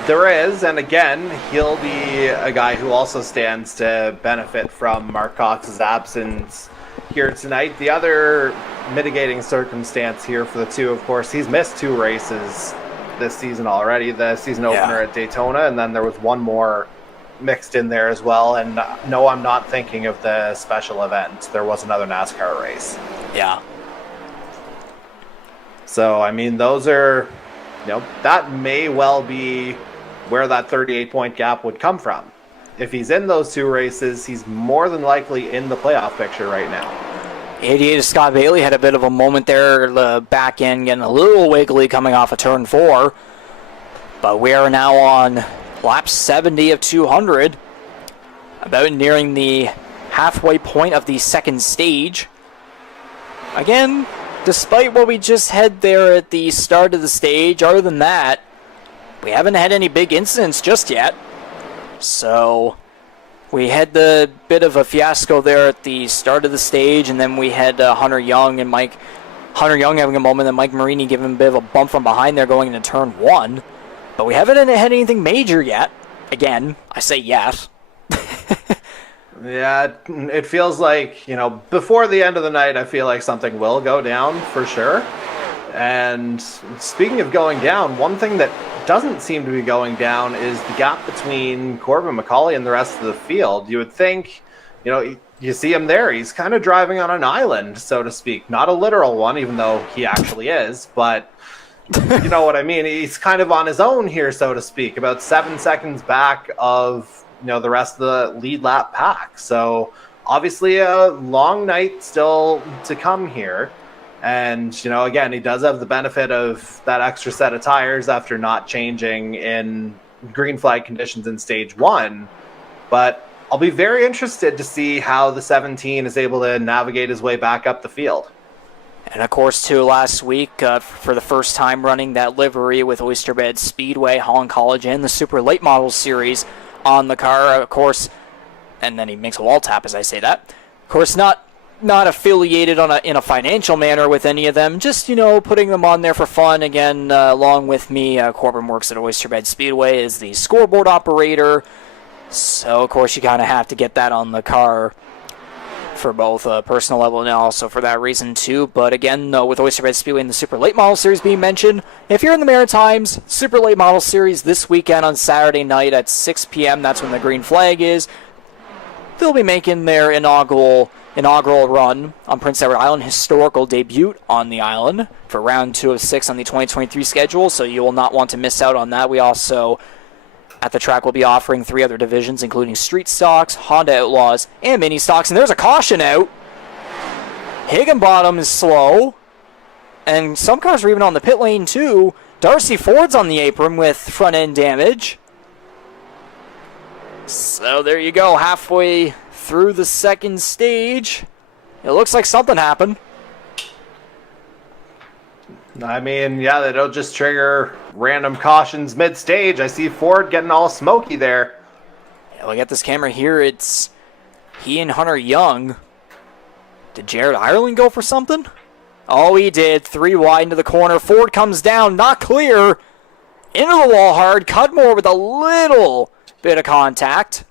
There is, and again, he'll be a guy who also stands to benefit from Mark Cox's absence here tonight. The other mitigating circumstance here for the two, of course, he's missed 2 races this season already, the season opener at Daytona, and then there was 1 more mixed in there as well. And no, I'm not thinking of the special event. There was another NASCAR race. Yeah. So, I mean, those are, that may well be where that 38-point gap would come from. If he's in those 2 races, he's more than likely in the playoff picture right now. 88 Scott Bailey had a bit of a moment there, the back end getting a little wiggly coming off of turn 4. But we are now on lap 70 of 200, about nearing the halfway point of the 2nd stage. Again, despite what we just had there at the start of the stage, other than that, we haven't had any big incidents just yet. So we had the bit of a fiasco there at the start of the stage, and then we had Hunter Young having a moment, and Mike Marini giving him a bit of a bump from behind there going into turn 1. But we haven't had anything major yet. Again, I say yes. Yeah, it feels like, before the end of the night, I feel like something will go down for sure. And speaking of going down, one thing that doesn't seem to be going down is the gap between Corbin McCauley and the rest of the field. You would think, you see him there. He's kind of driving on an island, so to speak. Not a literal one, even though he actually is, but you know what I mean. He's kind of on his own here, so to speak, about 7 seconds back of the rest of the lead lap pack. So obviously a long night still to come here. And, again, he does have the benefit of that extra set of tires after not changing in green flag conditions in stage 1. But I'll be very interested to see how the 17 is able to navigate his way back up the field. And of course, too, last week, for the first time running that livery with Oyster Bed Speedway, Holland College, and the Super Late Model Series on the car, of course. And then he makes a wall tap as I say that. Of course, not affiliated in a financial manner with any of them, just, putting them on there for fun. Again, along with me, Corbin works at Oyster Bed Speedway as the scoreboard operator. So, of course, you kind of have to get that on the car for both personal level and also for that reason too. But again, with Oyster Bed Speedway and the Super Late Model Series being mentioned, if you're in the Maritimes, Super Late Model Series this weekend on Saturday night at 6 p.m., that's when the green flag is. They'll be making their inaugural run on Prince Edward Island, historical debut on the island for round 2 of 6 on the 2023 schedule, so you will not want to miss out on that. We also, at the track, will be offering 3 other divisions, including street stocks, Honda Outlaws, and mini stocks. And there's a caution out. Higginbottom is slow, and some cars are even on the pit lane too. Darcy Ford's on the apron with front end damage. So there you go, halfway through the second stage. It looks like something happened. I mean, yeah, they don't just trigger random cautions mid-stage. I see Ford getting all smoky there. Yeah, look at this camera here. It's he and Hunter Young. Did Jared Ireland go for something? Oh, he did. 3 wide into the corner. Ford comes down, not clear. Into the wall hard. Cudmore with a little bit of contact.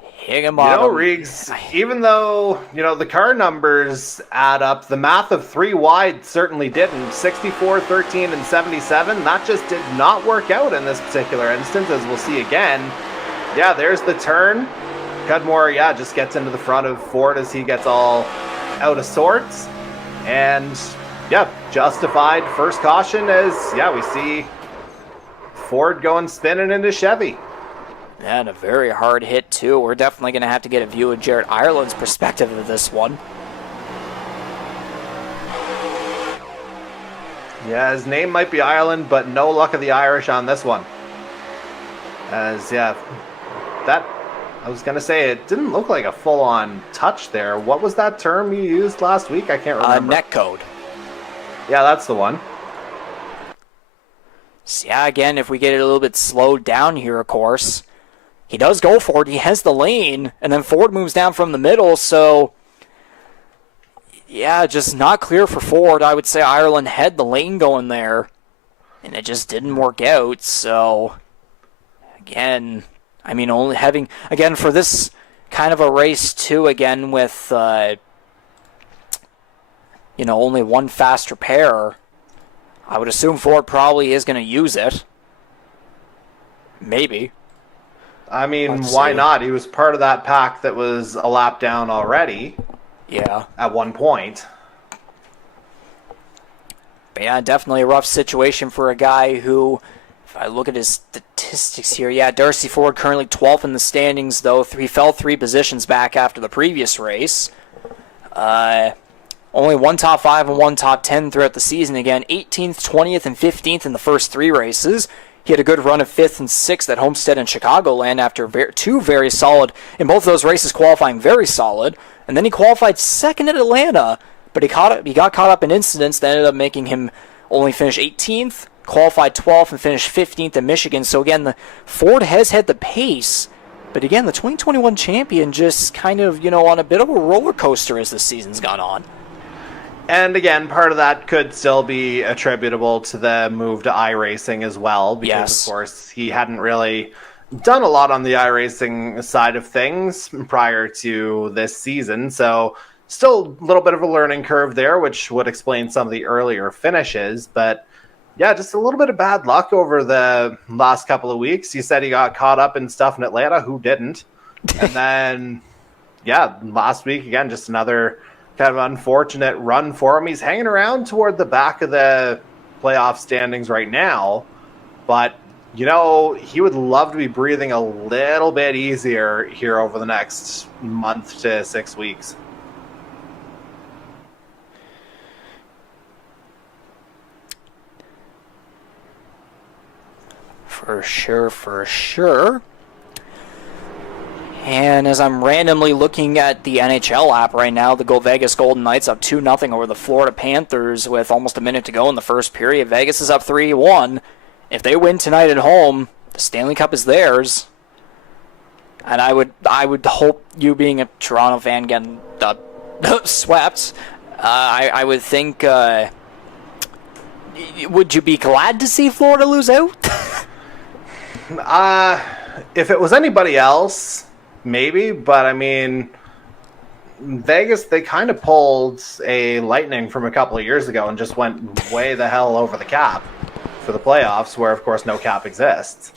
Higginbottom. Riggs, even though, the car numbers add up, the math of 3 wide certainly didn't. 64, 13, and 77, that just did not work out in this particular instance, as we'll see again. Yeah, there's the turn. Cudmore, just gets into the front of Ford as he gets all out of sorts. And, justified first caution as, we see Ford going spinning into Chevy. And a very hard hit, too. We're definitely going to have to get a view of Jared Ireland's perspective of this one. Yeah, his name might be Ireland, but no luck of the Irish on this one. As, I was going to say, it didn't look like a full-on touch there. What was that term you used last week? I can't remember. Net code. Yeah, that's the one. So, again, if we get it a little bit slowed down here, of course, he does go for it. He has the lane, and then Ford moves down from the middle, so just not clear for Ford. I would say Ireland had the lane going there, and it just didn't work out. So, again, only having, again, for this kind of a race, too, again, with, only one faster pair, I would assume Ford probably is going to use it. Maybe. Why not? He was part of that pack that was a lap down already. Yeah. At one point. But definitely a rough situation for a guy who, if I look at his statistics here, Darcy Ford currently 12th in the standings, though. He fell 3 positions back after the previous race. Only 1 top 5 and 1 top 10 throughout the season. Again, 18th, 20th, and 15th in the first 3 races. He had a good run of 5th and 6th at Homestead and Chicagoland after 2 very solid, in both of those races qualifying very solid. And then he qualified 2nd at Atlanta, but he got caught up in incidents that ended up making him only finish 18th, qualified 12th, and finished 15th in Michigan. So again, the Ford has had the pace, but again, the 2021 champion just kind of, on a bit of a roller coaster as the season's gone on. And again, part of that could still be attributable to the move to iRacing as well, because of course he hadn't really done a lot on the iRacing side of things prior to this season. So still a little bit of a learning curve there, which would explain some of the earlier finishes. But just a little bit of bad luck over the last couple of weeks. You said he got caught up in stuff in Atlanta. Who didn't? And then, last week, again, just another kind of unfortunate run for him. He's hanging around toward the back of the playoff standings right now, but he would love to be breathing a little bit easier here over the next month to 6 weeks. For sure, for sure. And as I'm randomly looking at the NHL app right now, the Vegas Golden Knights up 2-0 over the Florida Panthers with almost a minute to go in the first period. Vegas is up 3-1. If they win tonight at home, the Stanley Cup is theirs. And I would hope, you being a Toronto fan getting swept, I would think, would you be glad to see Florida lose out? If it was anybody else, maybe, but I mean, Vegas, they kind of pulled a Lightning from a couple of years ago and just went way the hell over the cap for the playoffs, where, of course, no cap exists.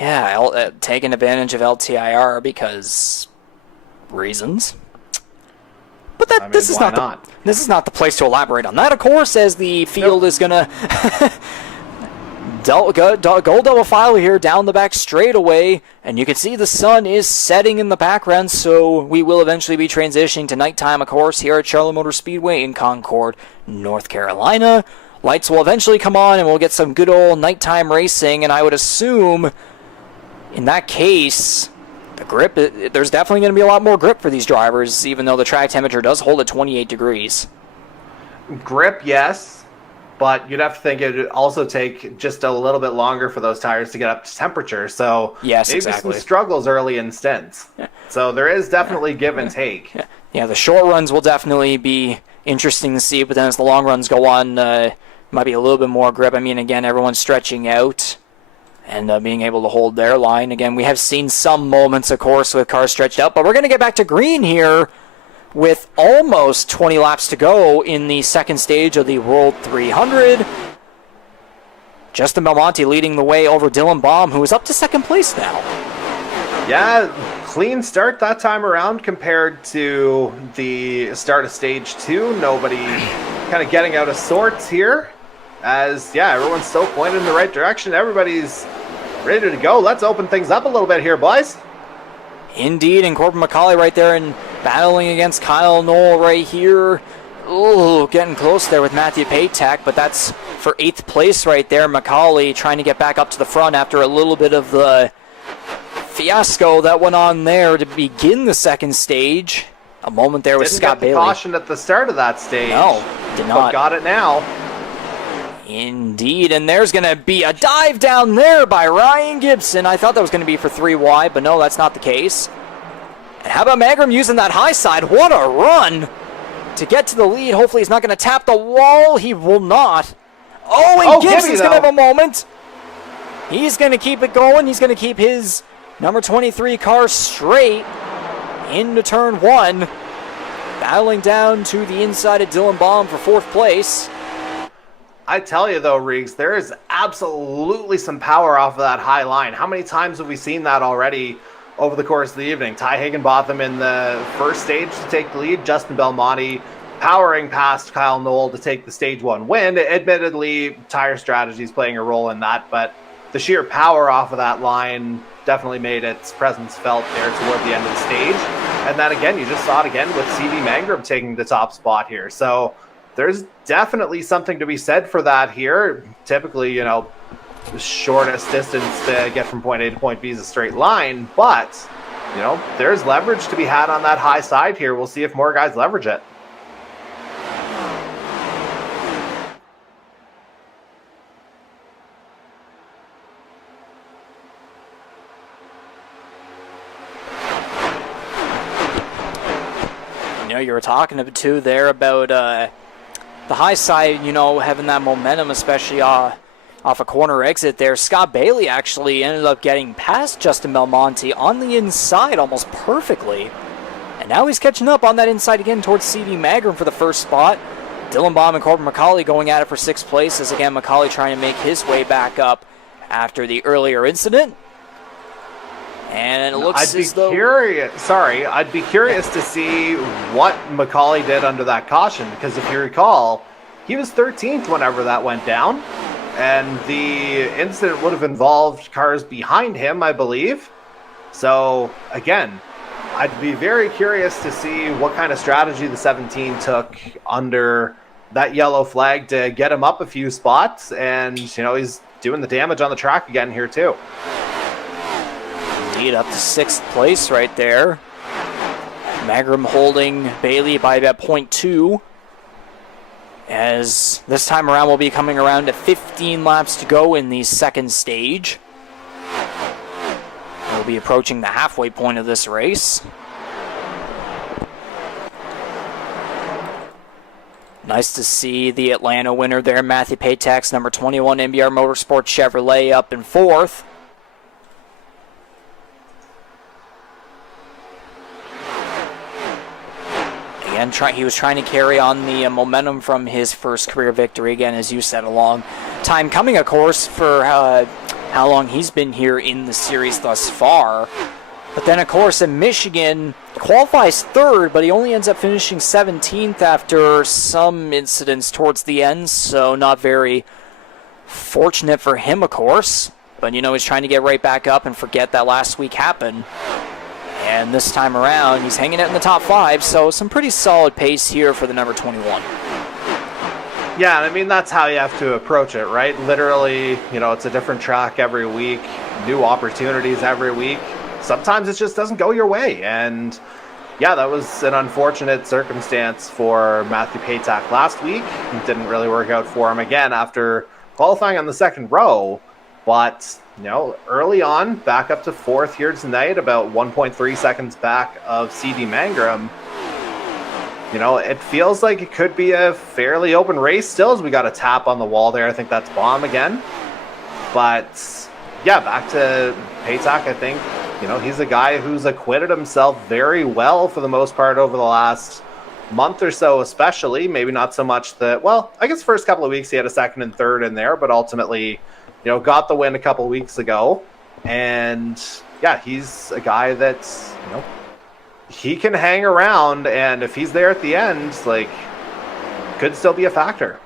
Yeah, taking advantage of LTIR because reasons. But this is not the place to elaborate on that, of course, as the field is going to go double file here down the back straightaway, and you can see the sun is setting in the background, so we will eventually be transitioning to nighttime, of course, here at Charlotte Motor Speedway in Concord, North Carolina. Lights will eventually come on, and we'll get some good old nighttime racing, and I would assume, in that case, the grip, there's definitely going to be a lot more grip for these drivers, even though the track temperature does hold at 28 degrees. Grip, yes, but you'd have to think it would also take just a little bit longer for those tires to get up to temperature, so yes, maybe exactly. some struggles early in stints. Yeah. So there is definitely give and take. Yeah, the short runs will definitely be interesting to see, but then as the long runs go on, might be a little bit more grip. I mean, again, everyone's stretching out and being able to hold their line. Again, we have seen some moments, of course, with cars stretched out, but we're going to get back to green here with almost 20 laps to go in the second stage of the World 300. Justin Belmonte leading the way over Dylan Baum, who is up to second place now. Yeah, clean start that time around compared to the start of stage 2. Nobody kind of getting out of sorts here. As, yeah, everyone's still pointed in the right direction. Everybody's ready to go. Let's open things up a little bit here, boys. Indeed, and Corbin McCauley right there and battling against Kyle Knoll right here. Ooh, getting close there with Matthew Patak, but that's for 8th place right there. McCauley trying to get back up to the front after a little bit of the fiasco that went on there to begin the second stage. A moment there with Scott Bailey. Didn't get the caution at the start of that stage. No, did not. But got it now. Indeed, and there's going to be a dive down there by Ryan Gibson. I thought that was going to be for 3 wide, but no, that's not the case. And how about Magram using that high side? What a run to get to the lead. Hopefully he's not going to tap the wall. He will not. Oh, and Gibson's going to have a moment. He's going to keep it going. He's going to keep his number 23 car straight into turn 1. Battling down to the inside of Dylan Baum for 4th place. I tell you, though, Riggs, there is absolutely some power off of that high line. How many times have we seen that already over the course of the evening? Ty Higginbotham in the first stage to take the lead. Justin Belmonte powering past Kyle Knoll to take the stage 1 win. Admittedly, tire strategy is playing a role in that, but the sheer power off of that line definitely made its presence felt there toward the end of the stage. And then again, you just saw it again with C.D. Mangrum taking the top spot here. So there's definitely something to be said for that here. Typically, you know, the shortest distance to get from point A to point B is a straight line, but, you know, there's leverage to be had on that high side here. We'll see if more guys leverage it. You know, you were talking too there about the high side, you know, having that momentum, especially off a corner exit there. Scott Bailey actually ended up getting past Justin Belmonte on the inside almost perfectly. And now he's catching up on that inside again towards C.D. Mangrum for the first spot. Dylan Baum and Corbin McCauley going at it for 6th place, as again McCauley trying to make his way back up after the earlier incident. And it looks as though... I'd be curious to see what McCauley did under that caution, because if you recall, he was 13th whenever that went down, and the incident would have involved cars behind him, I believe. So, again, I'd be very curious to see what kind of strategy the 17 took under that yellow flag to get him up a few spots, and, you know, he's doing the damage on the track again here too. Indeed, up to 6th place right there. Magram holding Bailey by about 0.2. As this time around we'll be coming around to 15 laps to go in the second stage. We'll be approaching the halfway point of this race. Nice to see the Atlanta winner there, Matthew Paytax, number 21 NBR Motorsports Chevrolet, up in 4th. Again, he was trying to carry on the momentum from his first career victory, again, as you said, a long time coming, of course, for how long he's been here in the series thus far. But then, of course, in Michigan, qualifies 3rd, but he only ends up finishing 17th after some incidents towards the end, so not very fortunate for him, of course. But, he's trying to get right back up and forget that last week happened. And this time around, he's hanging out in the top 5, so some pretty solid pace here for the number 21. Yeah, I mean, that's how you have to approach it, right? Literally, it's a different track every week, new opportunities every week. Sometimes it just doesn't go your way. And yeah, that was an unfortunate circumstance for Matthew Paytak last week. It didn't really work out for him again after qualifying on the second row. But, early on, back up to 4th here tonight, about 1.3 seconds back of CD Mangrum. It feels like it could be a fairly open race still, as we got a tap on the wall there. I think that's Baum again. But yeah, back to Paytak, I think. He's a guy who's acquitted himself very well for the most part over the last month or so, especially. Maybe not so much I guess first couple of weeks he had a 2nd and 3rd in there, but ultimately, got the win a couple of weeks ago. And yeah, he's a guy that's, he can hang around, and if he's there at the end, could still be a factor.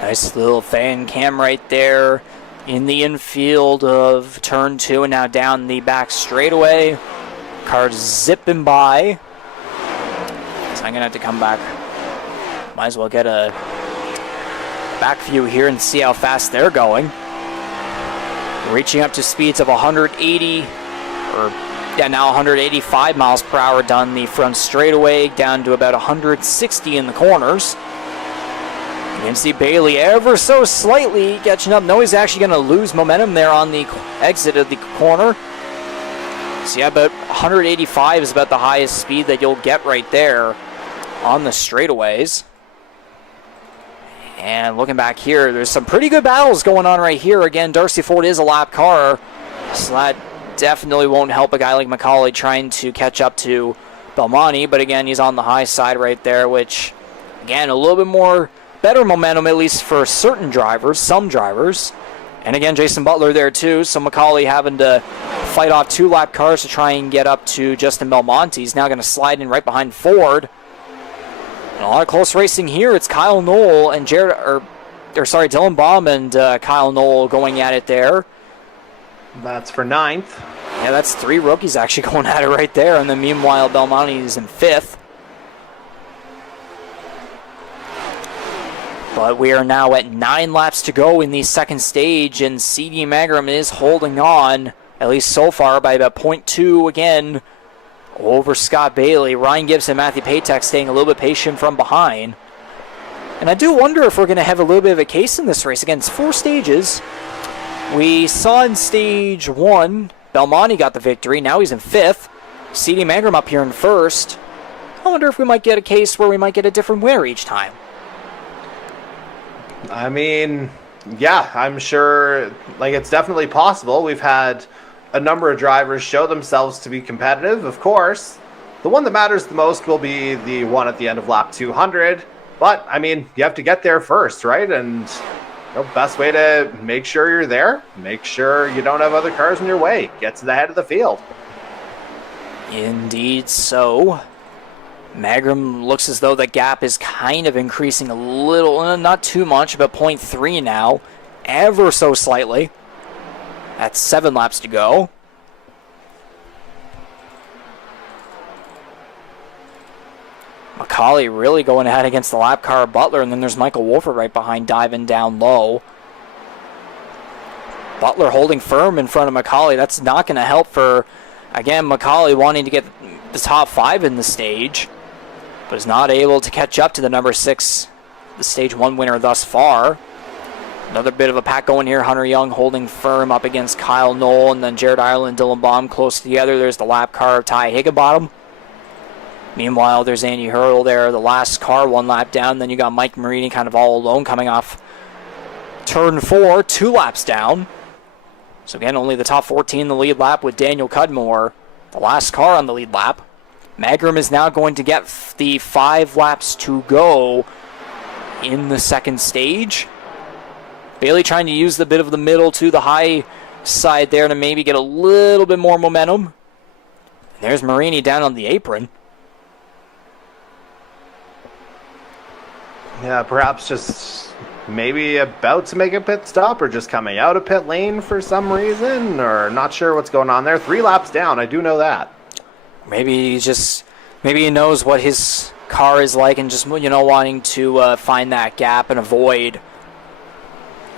Nice little fan cam right there in the infield of turn 2 and now down the back straightaway. Cars zipping by. So I'm going to have to come back. Might as well get a back view here and see how fast they're going. Reaching up to speeds of 180, now 185 miles per hour down the front straightaway, down to about 160 in the corners. You can see Bailey ever so slightly catching up. No, he's actually going to lose momentum there on the exit of the corner. So yeah, about 185 is about the highest speed that you'll get right there on the straightaways. And looking back here, there's some pretty good battles going on right here. Again, Darcy Ford is a lap car, so that definitely won't help a guy like McCauley trying to catch up to Belmonte. But again, he's on the high side right there, which, again, a little bit more better momentum, at least for certain drivers, some drivers. And again, Jason Butler there too, so McCauley having to fight off 2 lap cars to try and get up to Justin Belmonte. He's now going to slide in right behind Ford. And a lot of close racing here. It's Kyle Knoll and Dylan Baum and Kyle Knoll going at it there. That's for 9th. Yeah, that's 3 rookies actually going at it right there. And then meanwhile, Belmonte is in 5th. But we are now at 9 laps to go in the second stage, and CD Mangrum is holding on, at least so far, by about 0.2 again over Scott Bailey. Ryan Gibbs and Matthew Paytek staying a little bit patient from behind. And I do wonder if we're going to have a little bit of a case in this race. Again, it's 4 stages. We saw in stage 1, Belmonte got the victory. Now he's in 5th. CD Mangrum up here in 1st. I wonder if we might get a case where we might get a different winner each time. I mean, yeah, I'm sure, it's definitely possible. We've had a number of drivers show themselves to be competitive, of course. The one that matters the most will be the one at the end of lap 200. But, I mean, you have to get there first, right? And best way to make sure you're there, make sure you don't have other cars in your way. Get to the head of the field. Indeed so. Mangrum looks as though the gap is kind of increasing a little, not too much, about 0.3 now, ever so slightly. That's 7 laps to go. McCauley really going ahead against the lap car of Butler, and then there's Michael Wolford right behind diving down low. Butler holding firm in front of McCauley. That's not going to help for, again, McCauley wanting to get the top 5 in the stage, but is not able to catch up to the number 6, the Stage 1 winner thus far. Another bit of a pack going here. Hunter Young holding firm up against Kyle Knoll, and then Jared Ireland, Dylan Baum close together. There's the lap car of Ty Higginbottom. Meanwhile, there's Andy Hurdle there, the last car, 1 lap down. Then you got Mike Marini kind of all alone coming off turn 4, 2 laps down. So again, only the top 14 in the lead lap with Daniel Cudmore, the last car on the lead lap. Magrum is now going to get the 5 laps to go in the second stage. Bailey trying to use the bit of the middle to the high side there to maybe get a little bit more momentum. There's Marini down on the apron. Yeah, perhaps just maybe about to make a pit stop or just coming out of pit lane for some reason, or not sure what's going on there. 3 laps down, I do know that. Maybe he knows what his car is like and just, wanting to find that gap and avoid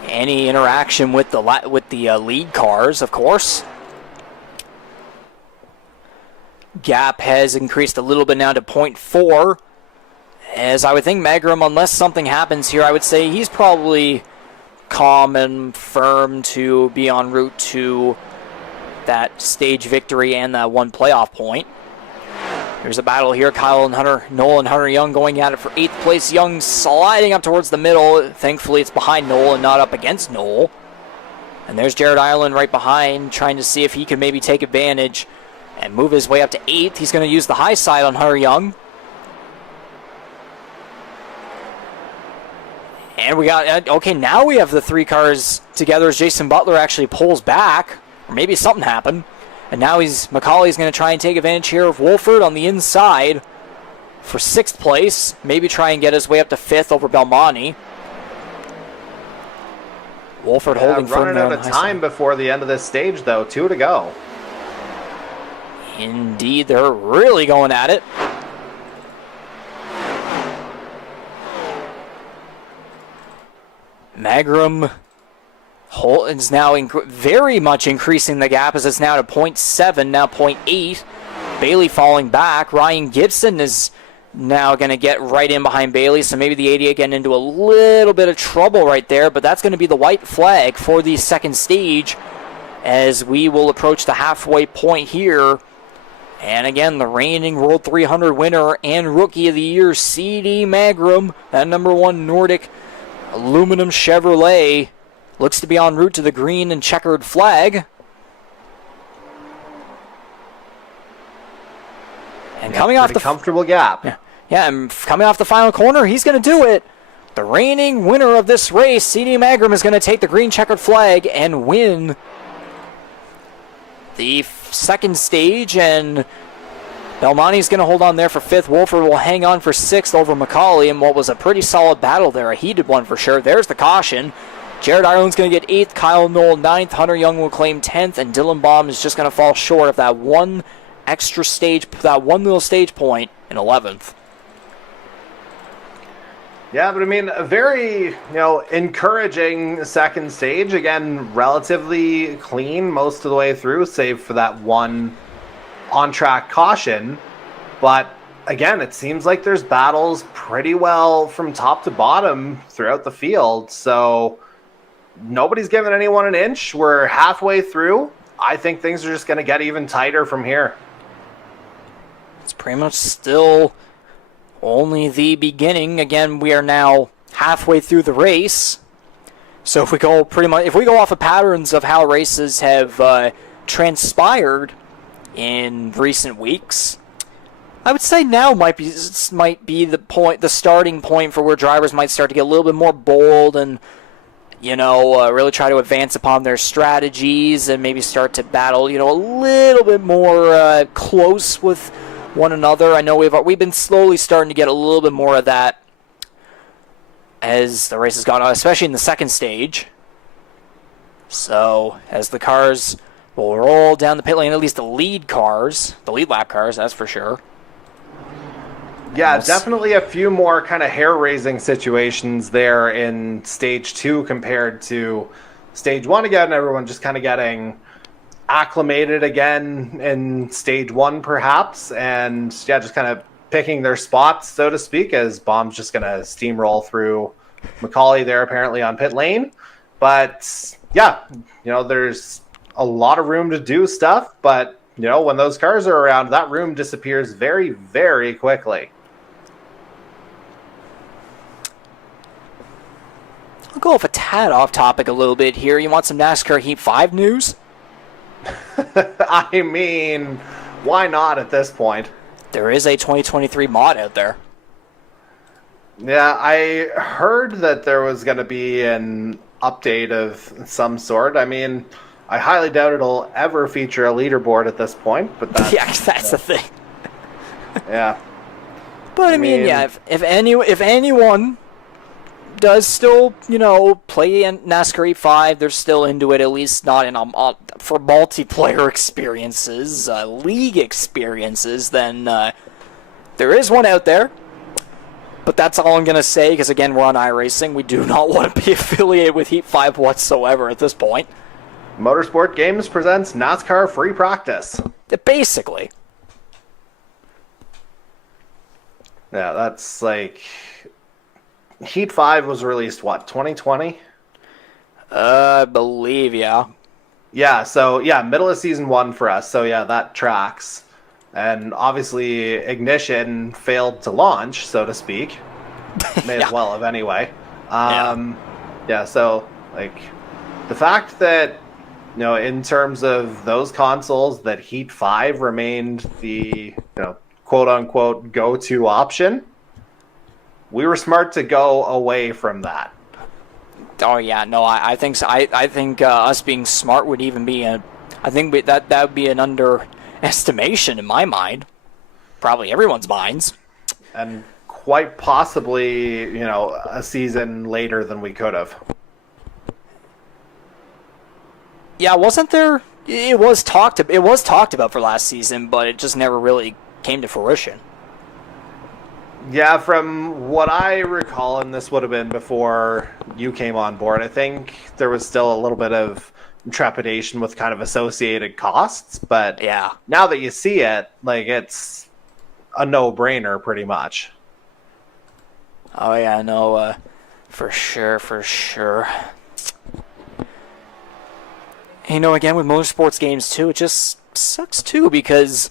any interaction with the lead cars, of course. Gap has increased a little bit now to 0.4. As I would think Magrum, unless something happens here, I would say he's probably calm and firm to be en route to that stage victory and that 1 playoff point. There's a battle here. Kyle and Noel and Hunter Young going at it for 8th place. Young sliding up towards the middle. Thankfully, it's behind Noel and not up against Noel. And there's Jared Ireland right behind, trying to see if he can maybe take advantage and move his way up to 8th. He's going to use the high side on Hunter Young. And we got, okay, now we have the 3 cars together as Jason Butler actually pulls back. Or maybe something happened. And now McCauley's going to try and take advantage here of Wolford on the inside for 6th place. Maybe try and get his way up to 5th over Belmonte. Wolford holding firm running there out of time before the end of this stage, though. 2 to go. Indeed, they're really going at it. Magrum is now very much increasing the gap as it's now to 0.7, now 0.8. Bailey falling back. Ryan Gibson is now going to get right in behind Bailey, so maybe the 88 getting into a little bit of trouble right there, but that's going to be the white flag for the second stage as we will approach the halfway point here. And again, the reigning World 300 winner and Rookie of the Year, CD Magrum, that number 1 Nordic aluminum Chevrolet, looks to be en route to the green and checkered flag. And coming off the comfortable gap. Yeah, and coming off the final corner, he's going to do it. The reigning winner of this race, CD Magrum, is going to take the green checkered flag and win the second stage, and Belmonte's going to hold on there for 5th. Wolford will hang on for 6th over McCauley in what was a pretty solid battle there, a heated one for sure. There's the caution. Jared Ireland's going to get 8th, Kyle Knoll 9th, Hunter Young will claim 10th, and Dylan Baum is just going to fall short of that one extra stage, that one little stage point in 11th. Yeah, but I mean, a very, encouraging second stage. Again, relatively clean most of the way through, save for that one on-track caution. But again, it seems like there's battles pretty well from top to bottom throughout the field. So nobody's giving anyone an inch. We're halfway through. I think things are just going to get even tighter from here. It's pretty much still only the beginning. Again, we are now halfway through the race. So if we go off of patterns of how races have transpired in recent weeks, I would say now might be the starting point for where drivers might start to get a little bit more bold and really try to advance upon their strategies and maybe start to battle a little bit more close with one another. I know we've been slowly starting to get a little bit more of that as the race has gone on, especially in the second stage. So as the cars will roll down the pit lane, at least the lead lap cars, that's for sure. Yeah, definitely a few more kind of hair-raising situations there in stage 2 compared to stage 1. Again, everyone just kind of getting acclimated again in stage 1 perhaps, and yeah, just kind of picking their spots, so to speak, as Bomb's just going to steamroll through McCauley there apparently on pit lane. But yeah, there's a lot of room to do stuff, but when those cars are around, that room disappears very, very quickly. I'll go off a tad off topic a little bit here. You want some NASCAR Heat 5 news? I mean, why not at this point? There is a 2023 mod out there. Yeah, I heard that there was going to be an update of some sort. I mean, I highly doubt it'll ever feature a leaderboard at this point, but that's the thing. Yeah. But I mean, yeah, if anyone does still, play in NASCAR E5, they're still into it, at least not in for multiplayer experiences, league experiences, then there is one out there. But that's all I'm going to say, because again, we're on iRacing. We do not want to be affiliated with Heat 5 whatsoever at this point. Motorsport Games presents NASCAR Free Practice. Basically. Yeah, that's like... Heat 5 was released, 2020? I believe, yeah. Yeah, so, middle of Season 1 for us. So, yeah, that tracks. And obviously, Ignition failed to launch, so to speak. May as well have anyway. So, the fact that, in terms of those consoles, that Heat 5 remained the, quote-unquote go-to option, we were smart to go away from that. Oh yeah, no, I think so. I think us being smart would even be that would be an underestimation in my mind, probably everyone's minds, and quite possibly a season later than we could have. Yeah, wasn't there? It was talked about for last season, but it just never really came to fruition. Yeah, from what I recall, and this would have been before you came on board, I think there was still a little bit of trepidation with kind of associated costs, but yeah, now that you see it, it's a no-brainer pretty much. Oh yeah, no, for sure. Again, with motorsports games too, it just sucks too, because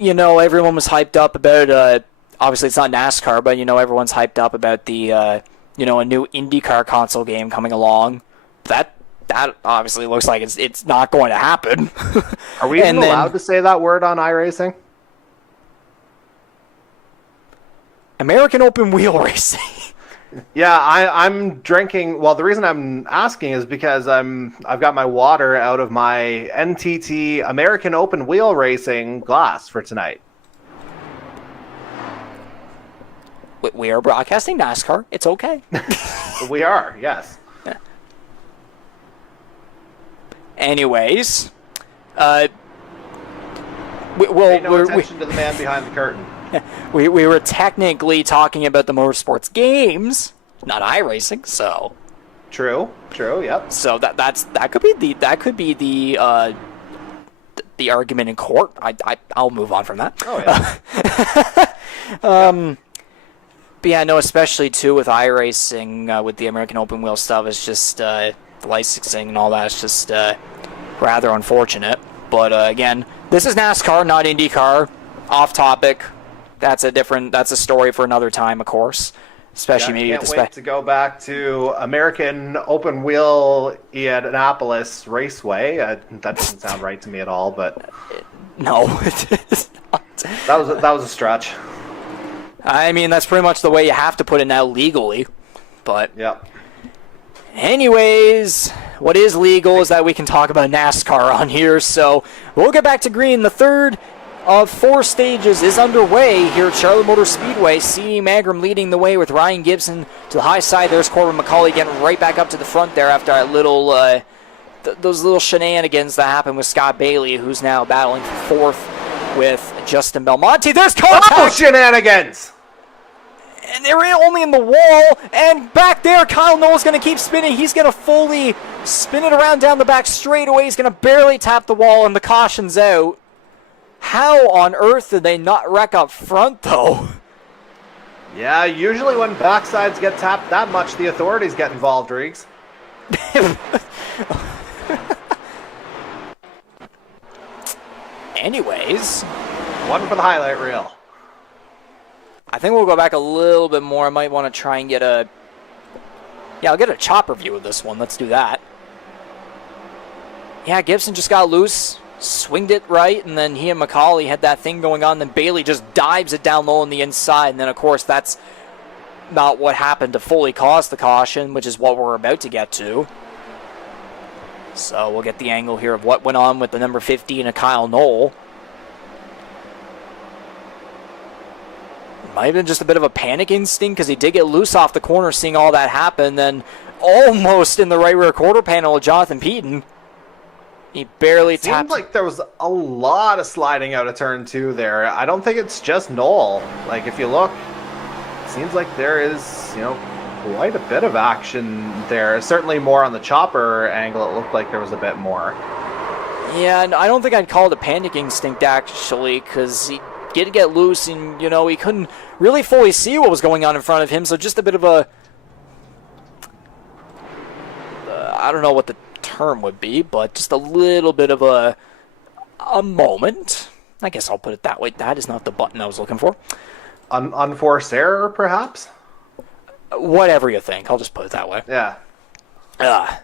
everyone was hyped up about obviously it's not NASCAR, but everyone's hyped up about the a new IndyCar console game coming along. That obviously looks like it's not going to happen. Are we even allowed to say that word on iRacing? American Open Wheel Racing. Yeah, I'm drinking. Well, the reason I'm asking is because I've got my water out of my NTT American Open Wheel Racing glass for tonight. We are broadcasting NASCAR. It's okay. We are, yes. Anyways, pay no attention to the man behind the curtain. We were technically talking about the motorsports games, not iRacing. So true. Yep. So that could be the argument in court. I'll move on from that. Oh yeah. But yeah, no, especially too with iRacing, with the American Open Wheel stuff, it's just the licensing and all that is just rather unfortunate. But again, this is NASCAR, not IndyCar. Off topic. That's a story for another time, of course. Especially maybe can't wait to go back to American Open Wheel Indianapolis Raceway. That doesn't sound right to me at all, but no, it is not. That was a stretch. I mean, that's pretty much the way you have to put it now legally. But yeah. Anyways, what is legal is that we can talk about NASCAR on here. So we'll get back to green. The third of 4 stages is underway here at Charlotte Motor Speedway. C.E. Mangrum leading the way with Ryan Gibson to the high side. There's Corbin McCauley getting right back up to the front there after that little those little shenanigans that happened with Scott Bailey, who's now battling for 4th with Justin Belmonte. There's contact! Oh, shenanigans! And they're only in the wall, and back there, Kyle Noll's going to keep spinning. He's going to fully spin it around down the back straightaway. He's going to barely tap the wall, and the caution's out. How on earth did they not wreck up front, though? Yeah, usually when backsides get tapped that much, the authorities get involved, Riggs. Anyways. One for the highlight reel. I think we'll go back a little bit more. I might want to try and get a... Yeah, I'll get a chopper view of this one. Let's do that. Yeah, Gibson just got loose, swinged it right, and then he and McCauley had that thing going on. Then Bailey just dives it down low on the inside. And then, of course, that's not what happened to fully cause the caution, which is what we're about to get to. So we'll get the angle here of what went on with the number 15 of Kyle Noll. Might have been just a bit of a panic instinct because he did get loose off the corner seeing all that happen. Then almost in the right rear quarter panel of Jonathan Peden. He barely tapped. Seemed like there was a lot of sliding out of turn 2 there. I don't think it's just Noll. Like, if you look, it seems like there is, quite a bit of action there. Certainly more on the chopper angle. It looked like there was a bit more. Yeah, and I don't think I'd call it a panic instinct, actually, because he did get loose and, he couldn't really fully see what was going on in front of him. So just a bit of a... I don't know what the term would be, but just a little bit of a moment. I guess I'll put it that way. That is not the button I was looking for. Unforced error, perhaps? Whatever you think. I'll just put it that way. Yeah. But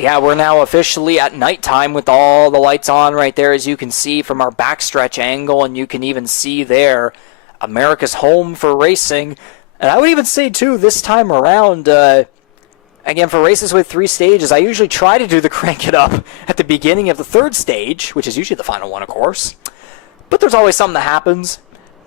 yeah, we're now officially at nighttime with all the lights on right there, as you can see from our backstretch angle, and you can even see there America's home for racing. And I would even say, too, this time around, again, for races with 3 stages, I usually try to do the crank it up at the beginning of the 3rd stage, which is usually the final one, of course. But there's always something that happens.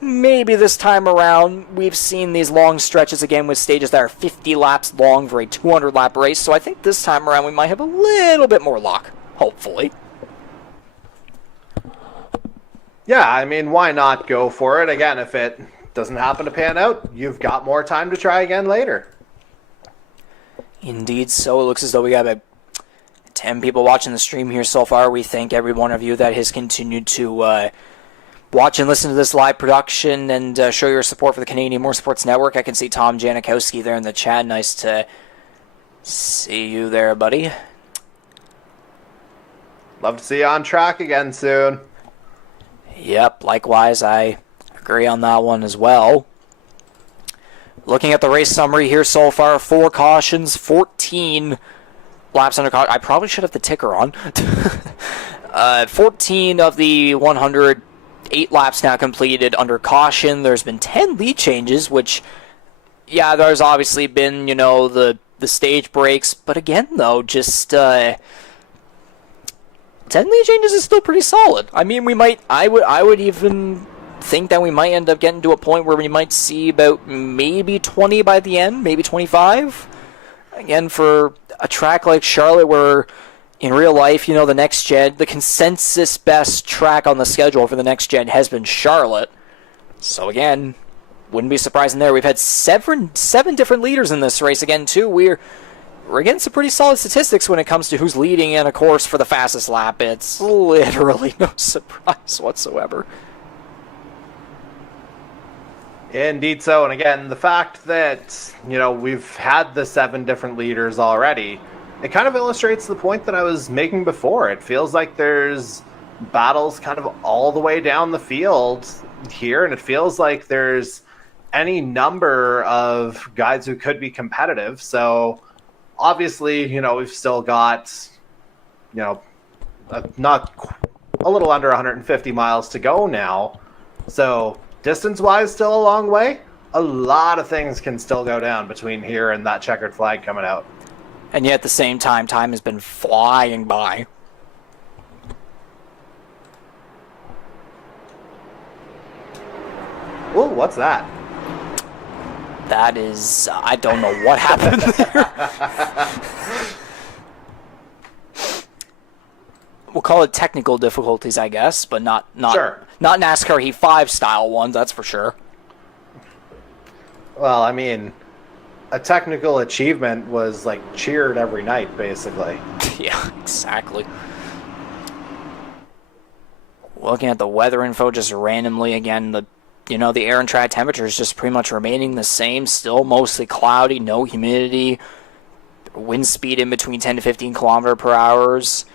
Maybe this time around, we've seen these long stretches again with stages that are 50 laps long for a 200-lap race, so I think this time around we might have a little bit more luck, hopefully. Yeah, I mean, why not go for it? Again, if it doesn't happen to pan out, you've got more time to try again later. Indeed, so it looks as though we got about 10 people watching the stream here so far. We thank every one of you that has continued to watch and listen to this live production and show your support for the Canadian Motorsports Network. I can see Tom Janikowski there in the chat. Nice to see you there, buddy. Love to see you on track again soon. Yep, likewise, I agree on that one as well. Looking at the race summary here so far, 4 cautions, 14 laps under caution. I probably should have the ticker on. 14 of the 100, 8 laps now completed under caution. There's been 10 lead changes, which, yeah, there's obviously been, the stage breaks. But again, though, just 10 lead changes is still pretty solid. I mean, I would even think that we might end up getting to a point where we might see about maybe 20 by the end, maybe 25. Again, for a track like Charlotte where in real life, the next gen, the consensus best track on the schedule for the next gen has been Charlotte. So again, wouldn't be surprising there. We've had seven different leaders in this race again too. We're getting some pretty solid statistics when it comes to who's leading, and of course for the fastest lap, it's literally no surprise whatsoever. Indeed so, and again, the fact that, we've had the 7 different leaders already, it kind of illustrates the point that I was making before. It feels like there's battles kind of all the way down the field here, and it feels like there's any number of guys who could be competitive. So, obviously, we've still got, not a little under 150 miles to go now. So, distance-wise, still a long way. A lot of things can still go down between here and that checkered flag coming out. And yet at the same time has been flying by. Ooh, what's that? That is, I don't know what happened there. We'll call it technical difficulties, I guess, but not sure. Not NASCAR Heat 5 style ones, that's for sure. Well, I mean, a technical achievement was like cheered every night, basically. Yeah, exactly. Looking at the weather info just randomly again, the air and track temperature is just pretty much remaining the same. Still mostly cloudy, no humidity. Wind speed in between 10 to 15 kilometer per hours.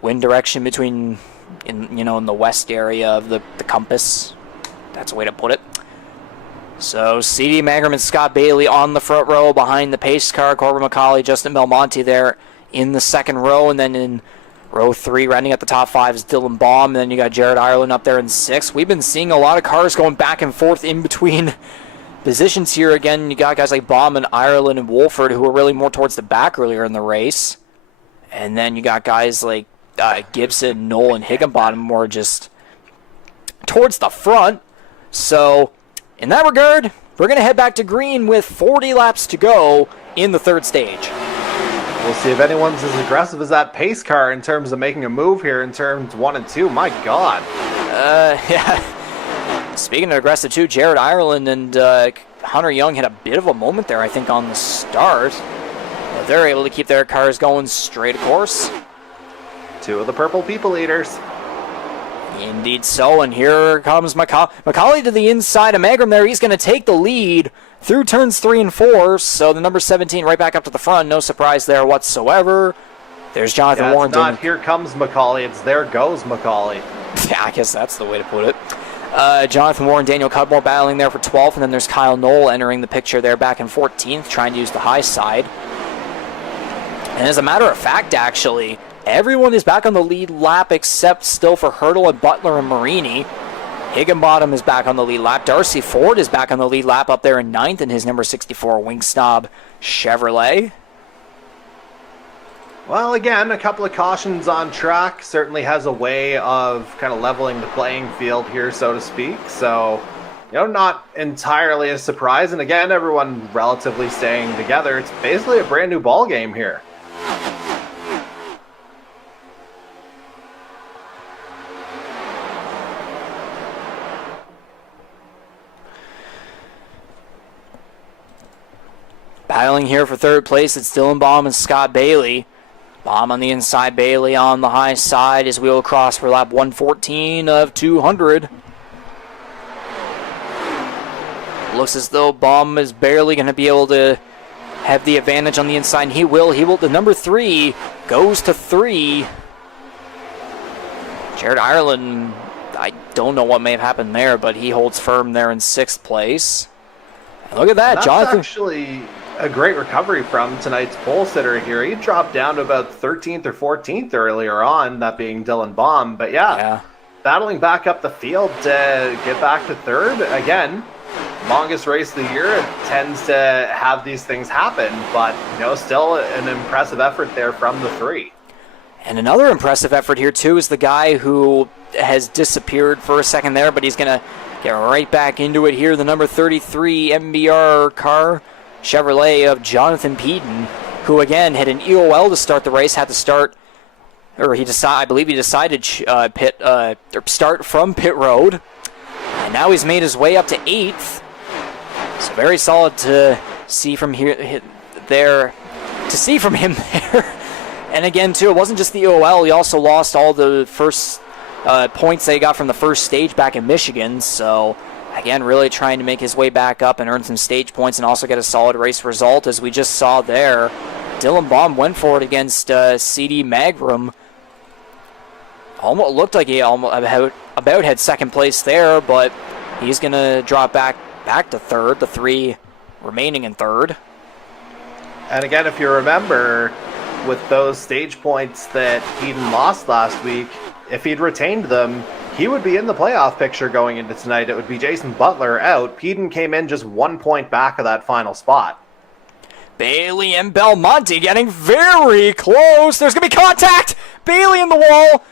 Wind direction between in the west area of the compass. That's a way to put it. So CD Magram and Scott Bailey on the front row behind the pace car. Corbin McCauley, Justin Belmonte there in the second row, and then in row 3, rounding at the top 5 is Dylan Baum, and then you got Jared Ireland up there in 6th. We've been seeing a lot of cars going back and forth in between positions here. Again, you got guys like Baum and Ireland and Wolford who were really more towards the back earlier in the race. And then you got guys like Gibson, Knoll, and Higginbottom more just towards the front. So, in that regard, we're going to head back to green with 40 laps to go in the third stage. We'll see if anyone's as aggressive as that pace car in terms of making a move here in turns 1 and 2. My God. Yeah. Speaking of aggressive, too, Jared Ireland and Hunter Young had a bit of a moment there, I think, on the start. But they're able to keep their cars going straight, of course. 2 of the purple people eaters. Indeed so, and here comes McCauley to the inside of Magram there. He's going to take the lead through turns 3 and 4, so the number 17 right back up to the front. No surprise there whatsoever. There's Jonathan Warren. It's not here comes McCauley, it's there goes McCauley. Yeah, I guess that's the way to put it. Jonathan Warren, Daniel Cudmore battling there for 12th, and then there's Kyle Knoll entering the picture there back in 14th, trying to use the high side. And as a matter of fact, actually, everyone is back on the lead lap except still for Hurdle and Butler and Marini. Higginbottom is back on the lead lap. Darcy Ford is back on the lead lap up there in 9th in his number 64 Wingstop Chevrolet. Well, again, a couple of cautions on track. Certainly has a way of kind of leveling the playing field here, so to speak. So, not entirely a surprise. And again, everyone relatively staying together. It's basically a brand new ball game here. Battling here for third place, it's Dylan Baum and Scott Bailey. Baum on the inside, Bailey on the high side as we will cross for lap 114 of 200. Looks as though Baum is barely going to be able to have the advantage on the inside. He will. The number 3 goes to 3. Jared Ireland, I don't know what may have happened there, but he holds firm there in 6th place. And look at that, That's Jonathan. Actually a great recovery from tonight's pole sitter here. He dropped down to about 13th or 14th earlier on, that being Dylan Baum. But yeah, battling back up the field to get back to third. Again, longest race of the year. It tends to have these things happen, but still an impressive effort there from the 3. And another impressive effort here too is the guy who has disappeared for a second there, but he's going to get right back into it here. The number 33 MBR car, Chevrolet of Jonathan Peden, who again had an EOL to start the race, had to start, or I believe he decided start from pit road, and now he's made his way up to 8th. So very solid to see from him there. And again, too, it wasn't just the EOL. He also lost all the first points they got from the first stage back in Michigan. So, again, really trying to make his way back up and earn some stage points and also get a solid race result, as we just saw there. Dylan Baum went for it against CD Magram. Almost looked like he about had second place there, but he's going to drop back to third, the 3 remaining in third. And again, if you remember, with those stage points that Peden lost last week, if he'd retained them, he would be in the playoff picture going into tonight. It would be Jason Butler out. Peden came in just 1 point back of that final spot. Bailey and Belmonte getting very close. There's going to be contact. Bailey in the wall.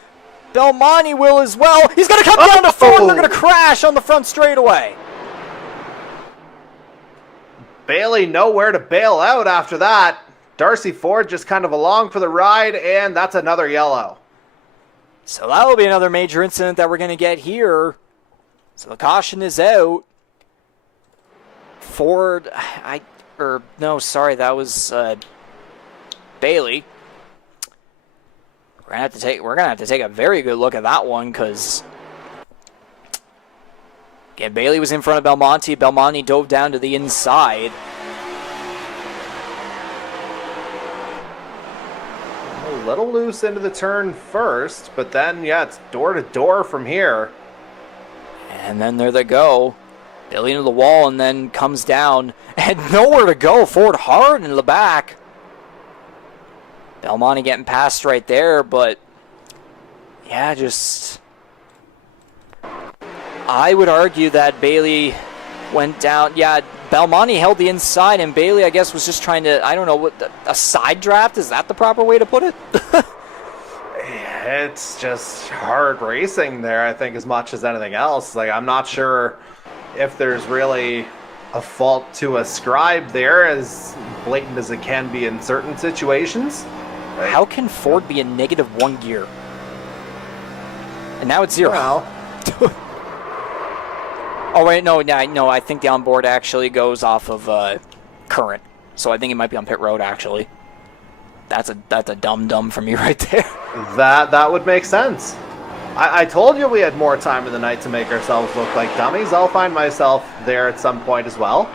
Belmonte will as well. He's going to come down to 4th. They're going to crash on the front straightaway. Bailey nowhere to bail out after that. Darcy Ford just kind of along for the ride, and that's another yellow. So that will be another major incident that we're going to get here. So the caution is out. Ford, that was Bailey. We're gonna have to take a very good look at that one, because again, Bailey was in front of Belmonte. Belmonte dove down to the inside. A little loose into the turn first, but then, yeah, it's door to door from here. And then there they go. Bailey into the wall and then comes down. And nowhere to go. Ford hard into the back. Belmonte getting past right there, but yeah, I would argue that Bailey went down. Yeah, Belmonte held the inside, and Bailey, I guess, was just trying to, I don't know, a side draft? Is that the proper way to put it? It's just hard racing there, I think, as much as anything else. Like, I'm not sure if there's really a fault to ascribe there, as blatant as it can be in certain situations. Like, how can Ford be in -1 gear? And now it's 0. Well, oh, wait, no, I think the onboard actually goes off of current. So I think it might be on pit road, actually. That's a dumb for me right there. that would make sense. I told you we had more time in the night to make ourselves look like dummies. I'll find myself there at some point as well.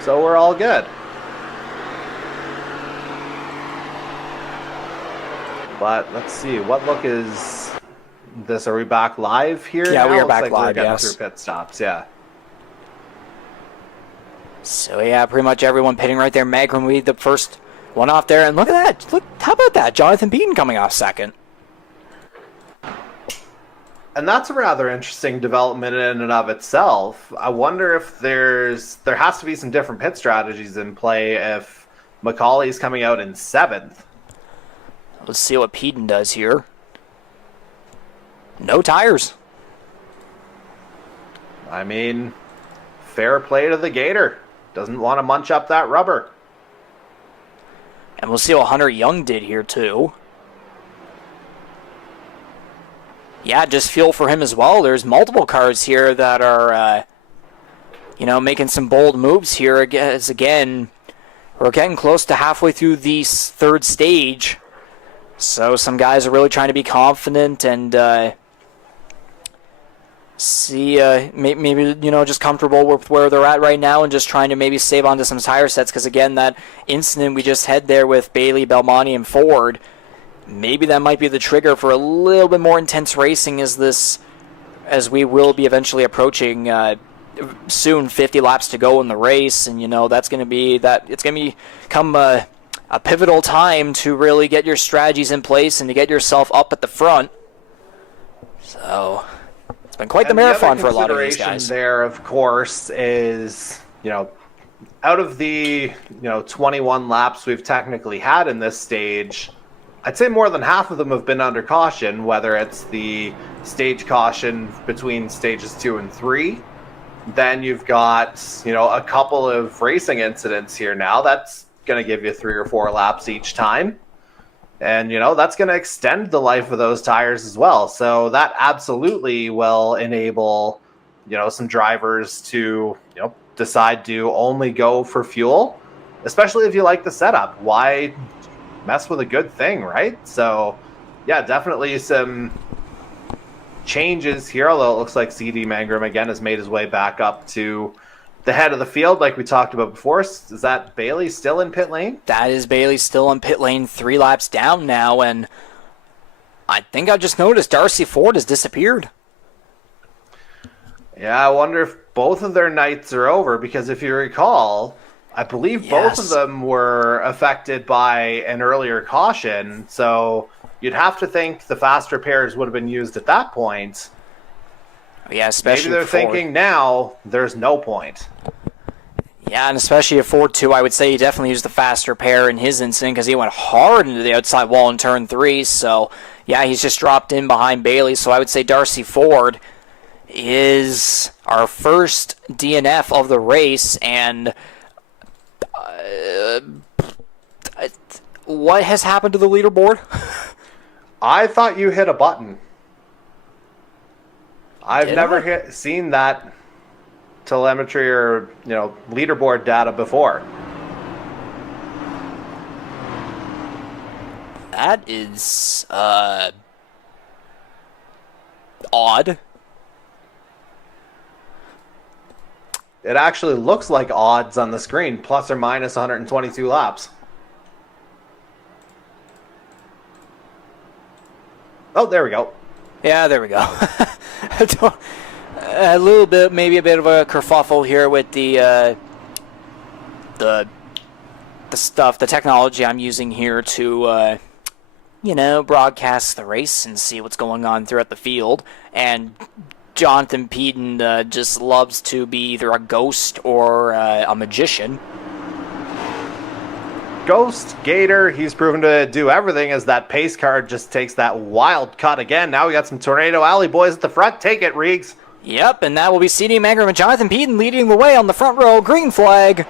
So we're all good. But let's see, what look is this? Are we back live here? Yeah, now? we are Looks back like live, we're getting yes. through pit stops, yeah. So yeah, pretty much everyone pitting right there. Magrum lead the first one off there, and look at that. Look, how about that? Jonathan Beaton coming off second. And that's a rather interesting development in and of itself. I wonder if there has to be some different pit strategies in play if Macaulay's coming out in 7th. Let's see what Beaton does here. No tires. I mean, fair play to the Gator. Doesn't want to munch up that rubber. And we'll see what Hunter Young did here, too. Yeah, just feel for him as well. There's multiple cars here that are, making some bold moves here. Again, we're getting close to halfway through the third stage. So some guys are really trying to be confident and maybe just comfortable with where they're at right now and just trying to maybe save onto some tire sets, because again, that incident we just had there with Bailey, Belmonte, and Ford, maybe that might be the trigger for a little bit more intense racing as we will be eventually approaching soon 50 laps to go in the race, and that's going to be it's going to become a pivotal time to really get your strategies in place and to get yourself up at the front. So it's been quite the marathon for a lot of these guys. There, of course, is, out of the 21 laps we've technically had in this stage, I'd say more than half of them have been under caution, whether it's the stage caution between stages 2 and 3. Then you've got, a couple of racing incidents here now. That's going to give you 3 or 4 laps each time. And, that's going to extend the life of those tires as well. So that absolutely will enable, some drivers to, decide to only go for fuel, especially if you like the setup. Why mess with a good thing, right? So, yeah, definitely some changes here, although it looks like CD Mangrum, again, has made his way back up to the head of the field, like we talked about before. Is that Bailey still in pit lane? That is Bailey still in pit lane, 3 laps down now, and I think I just noticed Darcy Ford has disappeared. Yeah, I wonder if both of their nights are over, because if you recall, I believe both of them were affected by an earlier caution, so you'd have to think the fast repairs would have been used at that point. Yeah, especially maybe they're thinking now there's no point. Yeah, and especially at Ford 2, I would say he definitely used the fast repair in his incident because he went hard into the outside wall in turn 3. So, yeah, he's just dropped in behind Bailey. So I would say Darcy Ford is our first DNF of the race. And what has happened to the leaderboard? I thought you hit a button. I've never seen that. telemetry or leaderboard data before. That is odd. It actually looks like odds on the screen, plus or minus 122 laps. Oh, there we go. Yeah, there we go. A little bit, maybe a bit of a kerfuffle here with the stuff, the technology I'm using here to, broadcast the race and see what's going on throughout the field. And Jonathan Peden just loves to be either a ghost or a magician. Ghost, Gator, he's proven to do everything as that pace car just takes that wild cut again. Now we got some Tornado Alley boys at the front. Take it, Reegs. Yep, and that will be CD Mangrum and Jonathan Peden leading the way on the front row. Green flag.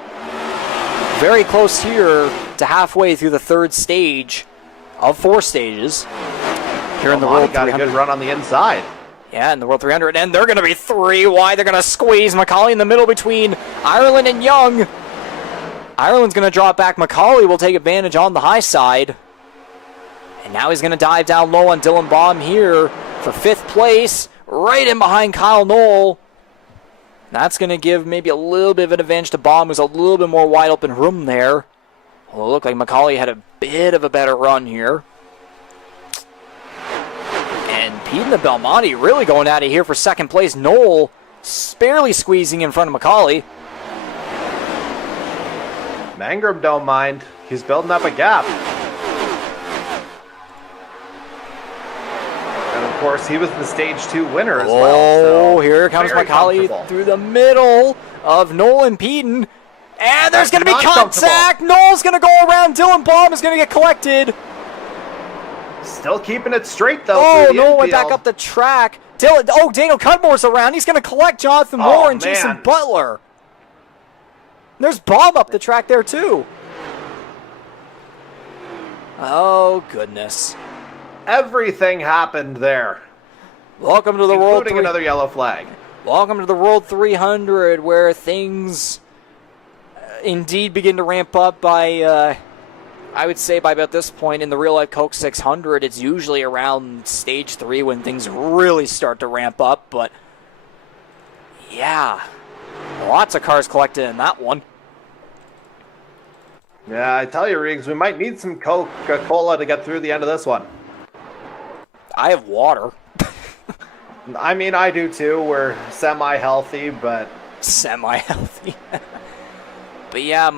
Very close here to halfway through the third stage of 4 stages. Here in the World 300. Got a good run on the inside. Yeah, in the World 300, and they're going to be 3 wide. They're going to squeeze Macaulay in the middle between Ireland and Young. Ireland's going to drop back. Macaulay will take advantage on the high side. And now he's going to dive down low on Dylan Baum here for 5th place, right in behind Kyle Knoll. That's going to give maybe a little bit of an advantage to Baum, who's a little bit more wide open room there. Well, it looked like Macaulay had a bit of a better run here. And Peden and Belmonte really going at it here for 2nd place. Knoll barely squeezing in front of Macaulay. Mangrum don't mind. He's building up a gap. And of course, he was the stage 2 winner as well. Oh, so here comes Macaulay through the middle of Knoll and Peden. And there's going to be contact. Knoll's going to go around. Dylan Baum is going to get collected. Still keeping it straight, though. Oh, Knoll went back up the track. Daniel Cudmore's around. He's going to collect Jonathan Moore and Jason Butler. There's Baum up the track there, too. Oh, goodness. Everything happened there. Welcome to the World 300. Including another yellow flag. Welcome to the World 300, where things indeed begin to ramp up by, I would say by about this point in the real-life Coke 600, it's usually around stage 3 when things really start to ramp up, but yeah, lots of cars collected in that one. Yeah, I tell you, Riggs, we might need some Coca-Cola to get through the end of this one. I have water. I mean, I do too. We're semi-healthy, but... Semi-healthy. But yeah,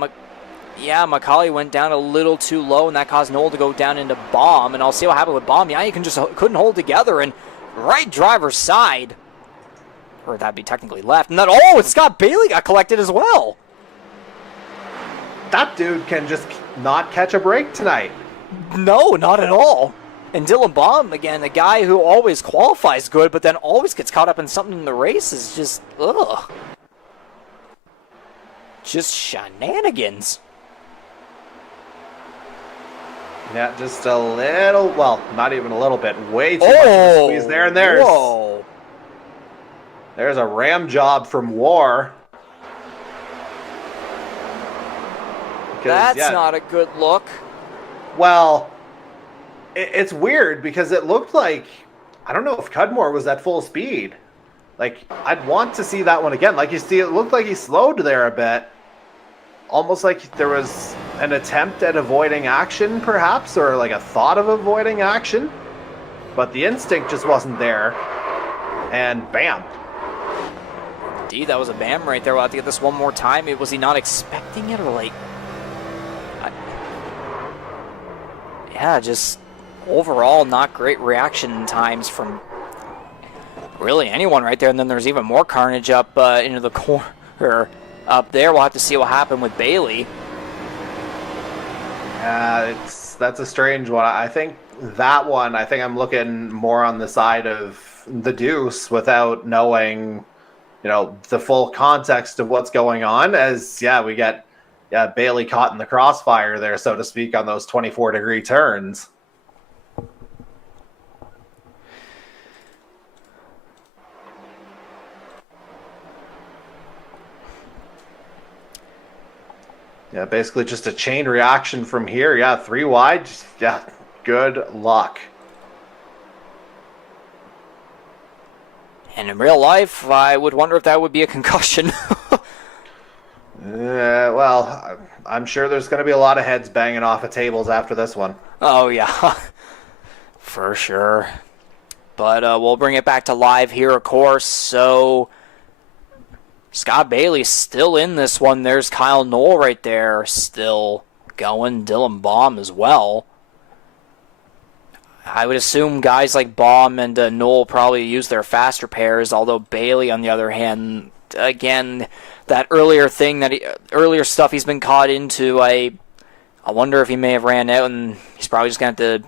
Macaulay went down a little too low, and that caused Knoll to go down into Baum, and I'll see what happened with Baum. Yeah, you couldn't hold together, and right driver's side, or that'd be technically left, and then, Scott Bailey got collected as well. That dude can just not catch a break tonight. No, not at all. And Dylan Baum, again, the guy who always qualifies good, but then always gets caught up in something in the race, is just, ugh. Just shenanigans. Yeah, just a little, well, not even a little bit, way too much of a squeeze there, and there's a ram job from War. That's not a good look. Well, it's weird because it looked like, I don't know if Cudmore was at full speed. Like, I'd want to see that one again. Like, you see, it looked like he slowed there a bit. Almost like there was an attempt at avoiding action, perhaps, or like a thought of avoiding action. But the instinct just wasn't there. And bam. Indeed, that was a bam right there. We'll have to get this one more time. Was he not expecting it, or like... Yeah, just overall not great reaction times from really anyone right there. And then there's even more carnage up into the corner up there. We'll have to see what happened with Bailey. That's a strange one. I think I'm looking more on the side of the deuce without knowing, the full context of what's going on. As we get Bailey caught in the crossfire there, so to speak, on those 24-degree turns. Yeah, basically just a chain reaction from here. Yeah, 3 wide. Just, yeah, good luck. And in real life, I would wonder if that would be a concussion. Well, I'm sure there's going to be a lot of heads banging off of tables after this one. Oh, yeah. For sure. But we'll bring it back to live here, of course. So, Scott Bailey's still in this one. There's Kyle Knoll right there still going. Dylan Baum as well. I would assume guys like Baum and Knoll probably use their faster pairs, although Bailey, on the other hand, again, that earlier stuff he's been caught into, I wonder if he may have ran out and he's probably just going to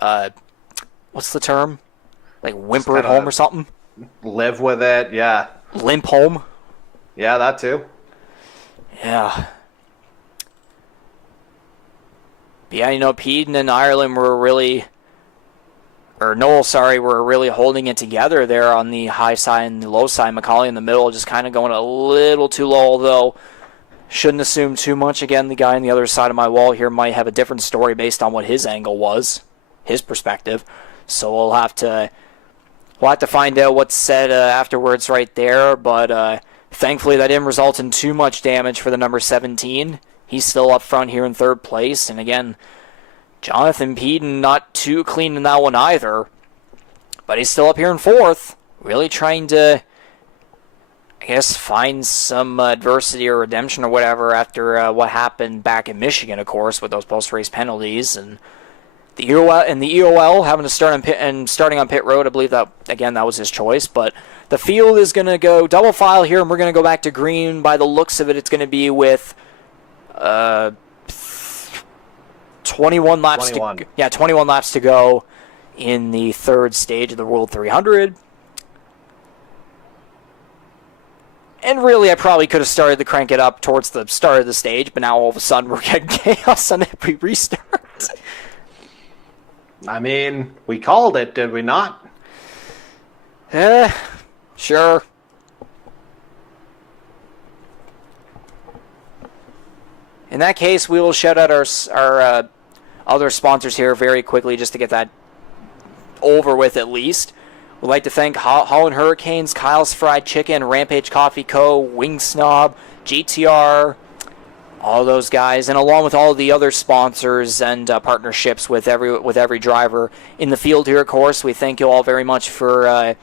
have to, what's the term? Like whimper at home or something? Live with it, yeah. Limp home? Yeah, that too. Yeah. Yeah, you know, Peden and Ireland were really, or Knoll, sorry, were really holding it together there on the high side and the low side. McCauley in the middle just kind of going a little too low, although shouldn't assume too much. Again, the guy on the other side of my wall here might have a different story based on what his angle was, his perspective. So we'll have to find out what's said afterwards right there, but thankfully that didn't result in too much damage for the number 17. He's still up front here in third place. And again, Jonathan Peden not too clean in that one either. But he's still up here in fourth. Really trying to, I guess, find some adversity or redemption or whatever after what happened back in Michigan, of course, with those post-race penalties. And the EOL having to start on starting on pit road. I believe that, again, that was his choice. But the field is going to go double file here, and we're going to go back to green. By the looks of it, it's going to be with 21 laps 21 laps to go in the third stage of the World 300. And really, I probably could have started to crank it up towards the start of the stage, but now all of a sudden we're getting chaos on every restart. I mean, we called it, did we not? Sure. In that case, we will shout out our other sponsors here very quickly just to get that over with at least. We'd like to thank Holland Hurricanes, Kyle's Fried Chicken, Rampage Coffee Co., Wing Snob, GTR, all those guys, and along with all the other sponsors and partnerships with every driver in the field here, of course. We thank you all very much for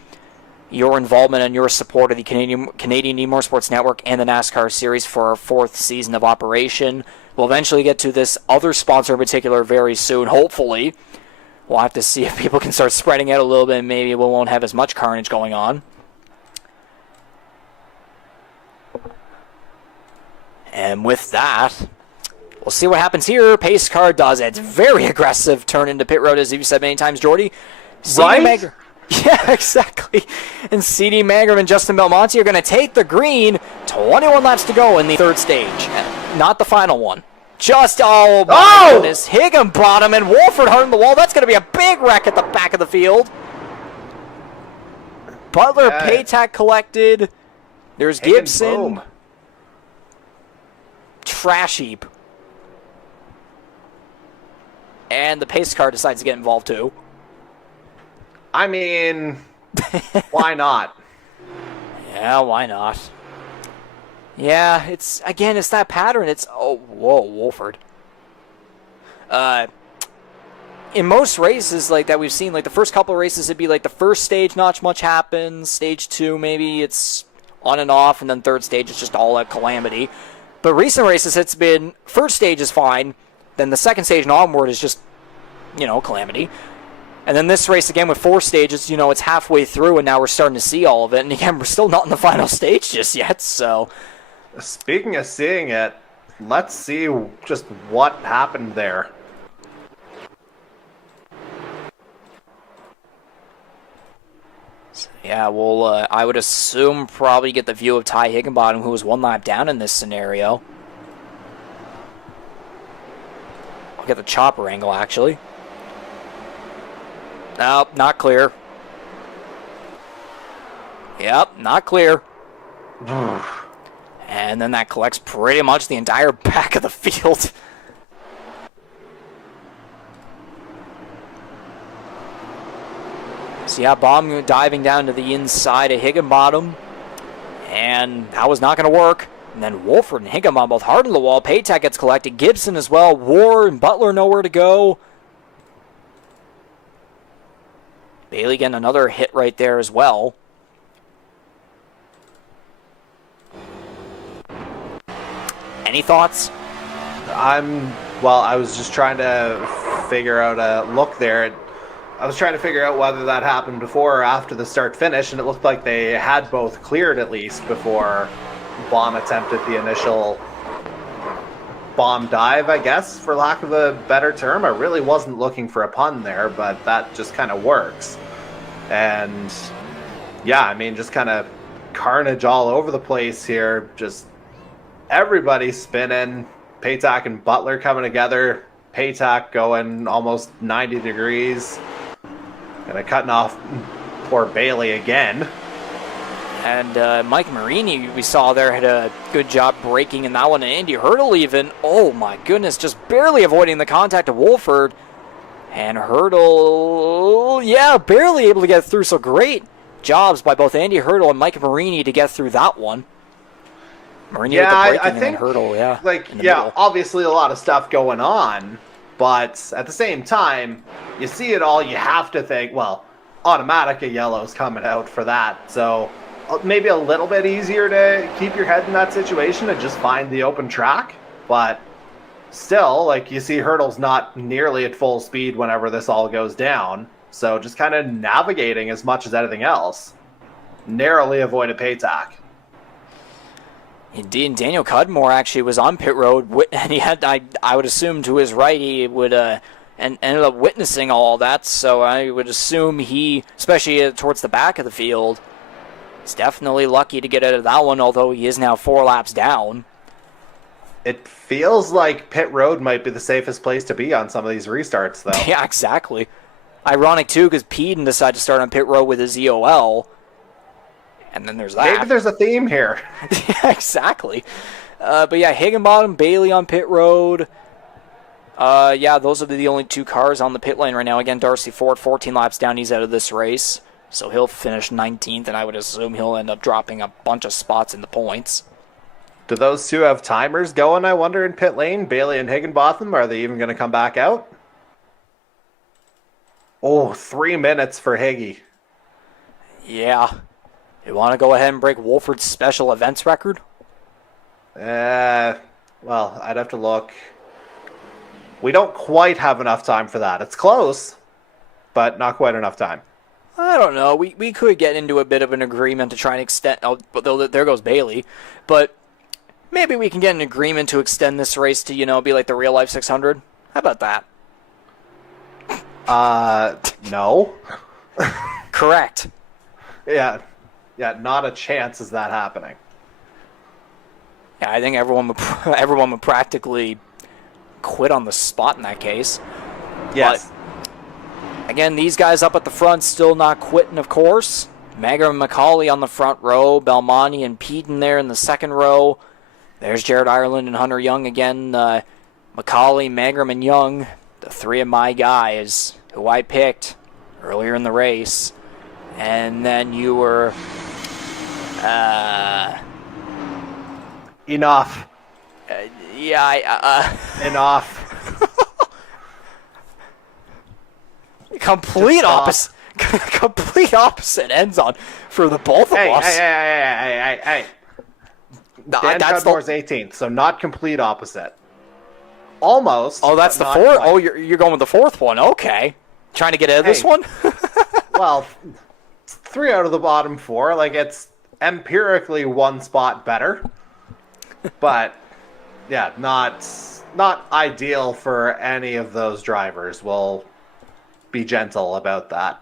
your involvement and your support of the Canadian eMotorsports Network and the NASCAR Series for our fourth season of operation. We'll eventually get to this other sponsor in particular very soon, hopefully. We'll have to see if people can start spreading out a little bit and maybe we won't have as much carnage going on. And with that, we'll see what happens here. Pace car does its very aggressive turn into pit road, as you've said many times, Jordy. Right? Yeah, exactly. And C.D. Mangrum and Justin Belmonte are going to take the green. 21 laps to go in the third stage. Not the final one. Oh my goodness. Higginbottom and Wolford hunting the wall. That's going to be a big wreck at the back of the field. Butler, Paytack collected. There's Gibson. Boom. Trash heap. And the pace car decides to get involved too. I mean, why not? Yeah, why not? Yeah, it's that pattern. Wolford. In most races like that we've seen, like the first couple of races, it'd be like the first stage, not much happens. Stage 2, maybe it's on and off, and then third stage is just all a calamity. But recent races, it's been first stage is fine, then the second stage and onward is just, calamity. And then this race, again, with 4 stages, it's halfway through, and now we're starting to see all of it. And again, we're still not in the final stage just yet, so. Speaking of seeing it, let's see just what happened there. So, yeah, we'll, I would assume, probably get the view of Ty Higginbottom, who was 1 lap down in this scenario. I'll get the chopper angle, actually. Nope, not clear. Yep, not clear. And And then that collects pretty much the entire back of the field. So yeah, Baum diving down to the inside of Higginbottom. And that was not going to work. And then Wolford and Higginbottom both hard on the wall. Paytack gets collected. Gibson as well. Ward and Butler nowhere to go. Bailey getting another hit right there as well. Any thoughts? I was just trying to figure out a look there. I was trying to figure out whether that happened before or after the start-finish, and it looked like they had both cleared at least before Baum attempted the initial bomb dive, I guess, for lack of a better term. I really wasn't looking for a pun there, but that just kind of works. And yeah, I mean, just kind of carnage all over the place here. Just everybody spinning. Paytack and Butler coming together. Paytack going almost 90 degrees. Kind of cutting off poor Bailey again. And Mike Marini, we saw there, had a good job braking in that one. And Andy Hurdle even, oh my goodness, just barely avoiding the contact of Wolford. And Hurdle, yeah, barely able to get through. So great jobs by both Andy Hurdle and Mike Marini to get through that one. Marini with the braking, I think, and Hurdle, yeah. Middle. Obviously a lot of stuff going on. But at the same time, you see it all, you have to think, well, automatic a yellow's coming out for that. So maybe a little bit easier to keep your head in that situation and just find the open track. But still, like, you see Hurdle's not nearly at full speed whenever this all goes down. So just kind of navigating as much as anything else. Narrowly avoided Paytack. Indeed, Daniel Cudmore actually was on pit road, and he had, I would assume to his right, he would, and ended up witnessing all that, so I would assume he, especially towards the back of the field, is definitely lucky to get out of that one, although he is now 4 laps down. It feels like pit road might be the safest place to be on some of these restarts, though. Yeah, exactly. Ironic, too, because Peden decided to start on pit road with his EOL. And then there's that. Maybe there's a theme here. Yeah, exactly. But yeah, Higginbottom, Bailey on pit road. Yeah, those are the only 2 cars on the pit lane right now. Again, Darcy Ford, 14 laps down, he's out of this race. So he'll finish 19th, and I would assume he'll end up dropping a bunch of spots in the points. Do those 2 have timers going, I wonder, in pit lane? Bailey and Higginbotham, are they even going to come back out? Oh, 3 minutes for Higgy. Yeah. You want to go ahead and break Wolford's special events record? Well, I'd have to look. We don't quite have enough time for that. It's close, but not quite enough time. I don't know. We could get into a bit of an agreement to try and extend... Oh, but there goes Bailey. But maybe we can get an agreement to extend this race to, be like the real life 600. How about that? No. Correct. Yeah, not a chance is that happening. Yeah, I think everyone would practically quit on the spot in that case. Yes. But, again, these guys up at the front still not quitting, of course. Magram and Macaulay on the front row. Belmonte and Peden there in the second row. There's Jared Ireland and Hunter Young again. Macaulay, Magram, and Young, the 3 of my guys who I picked earlier in the race. And then you were... Enough. Enough. Complete opposite ends on for the both of us. Hey. Dan Cudmore's 18th, so not complete opposite. Almost. Oh, that's the 4th? Oh, you're going with the 4th one. Okay. Trying to get out of this one? Well, 3 out of the bottom 4. Like, it's empirically 1 spot better. But, yeah, not ideal for any of those drivers. We'll be gentle about that.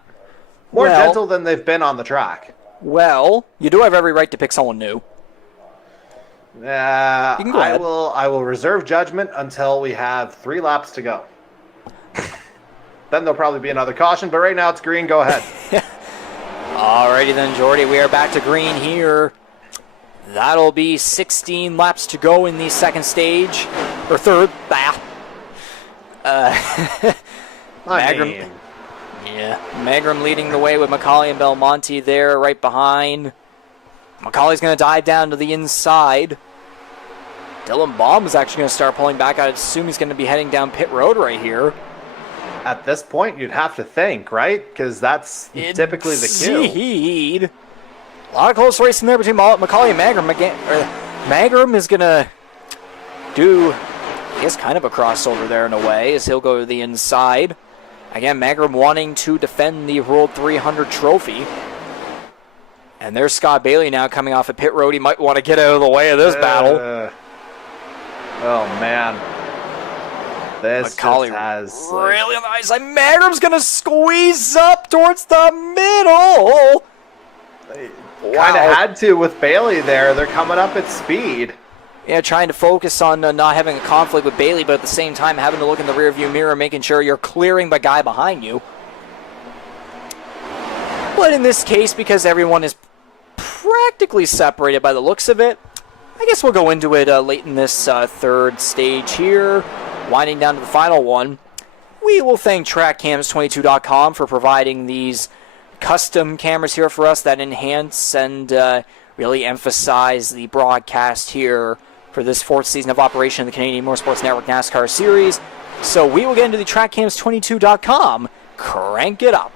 More gentle than they've been on the track. Well, you do have every right to pick someone new. You can go ahead. I will reserve judgment until we have 3 laps to go. Then there'll probably be another caution, but right now it's green. Go ahead. Alrighty then, Jordy. We are back to green here. That'll be 16 laps to go in the second stage, or third. Magrum, Magrum leading the way with Macaulay and Belmonte there right behind. Macaulay's going to dive down to the inside. Dylan Baum is actually going to start pulling back. I'd assume he's going to be heading down pit road right here. At this point, you'd have to think, right? Because that's typically the cue. Indeed. A lot of close racing there between Macaulay and Magrum. Magrum is going to do, I guess, kind of a crossover there in a way, as he'll go to the inside. Again, Magrum wanting to defend the World 300 trophy. And there's Scott Bailey now coming off a pit road. He might want to get out of the way of this battle. Oh, man. This Macaulay has really on the high side. Magrum's going to squeeze up towards the middle. Kind of had to with Bailey there. They're coming up at speed. Yeah, trying to focus on not having a conflict with Bailey, but at the same time having to look in the rearview mirror, making sure you're clearing the guy behind you. But in this case, because everyone is practically separated by the looks of it, I guess we'll go into it late in this third stage here. Winding down to the final one. We will thank TrackCams22.com for providing these custom cameras here for us that enhance and really emphasize the broadcast here for this fourth season of operation of the Canadian Motorsports Network NASCAR Series. So we will get into the TrackCams22.com. Crank it up.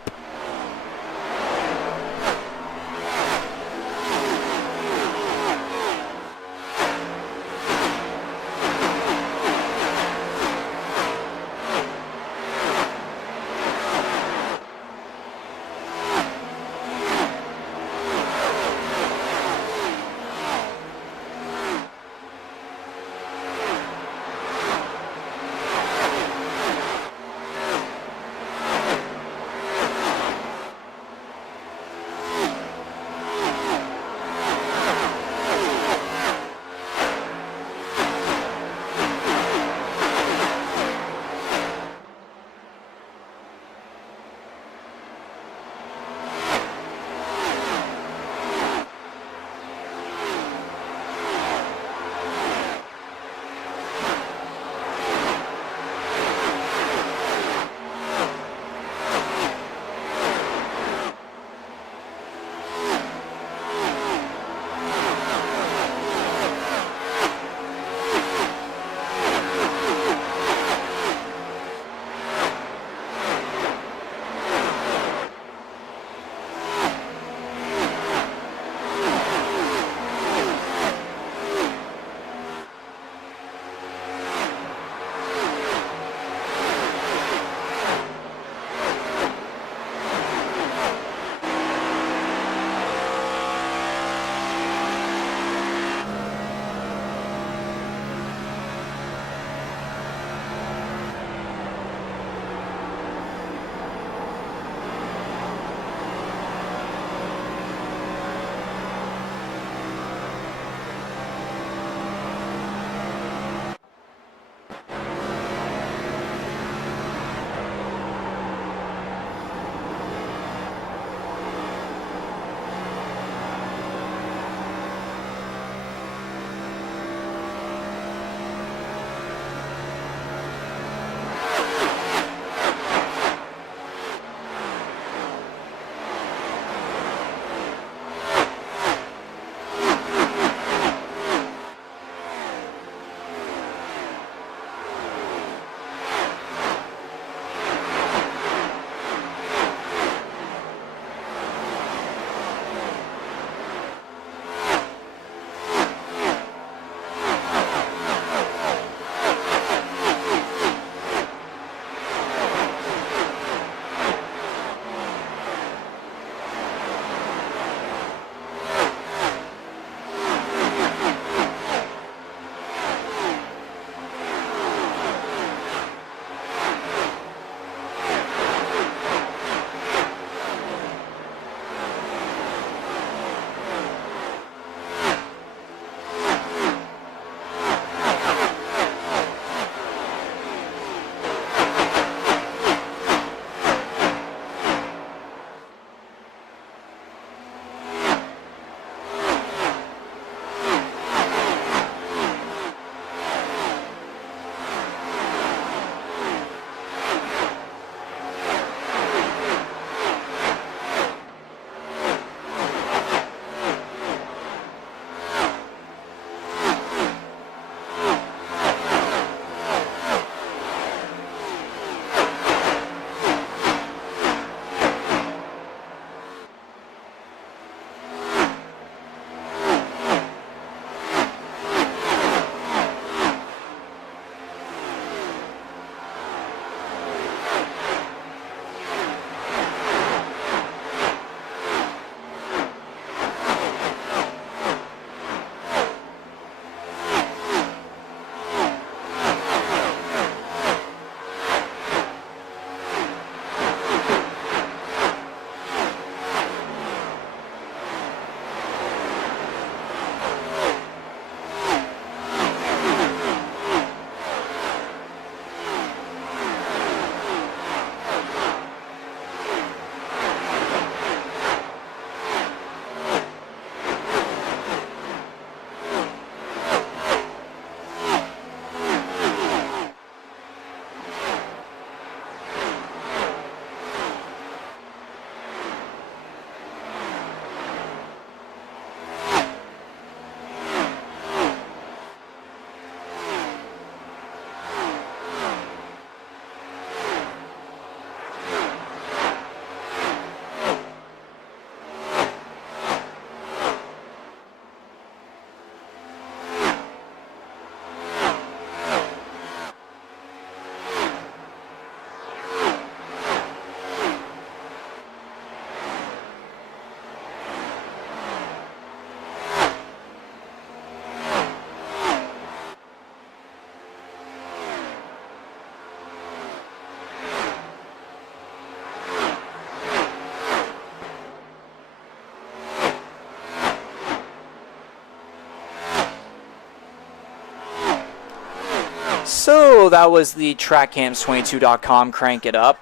So that was the TrackCams22.com Crank It Up.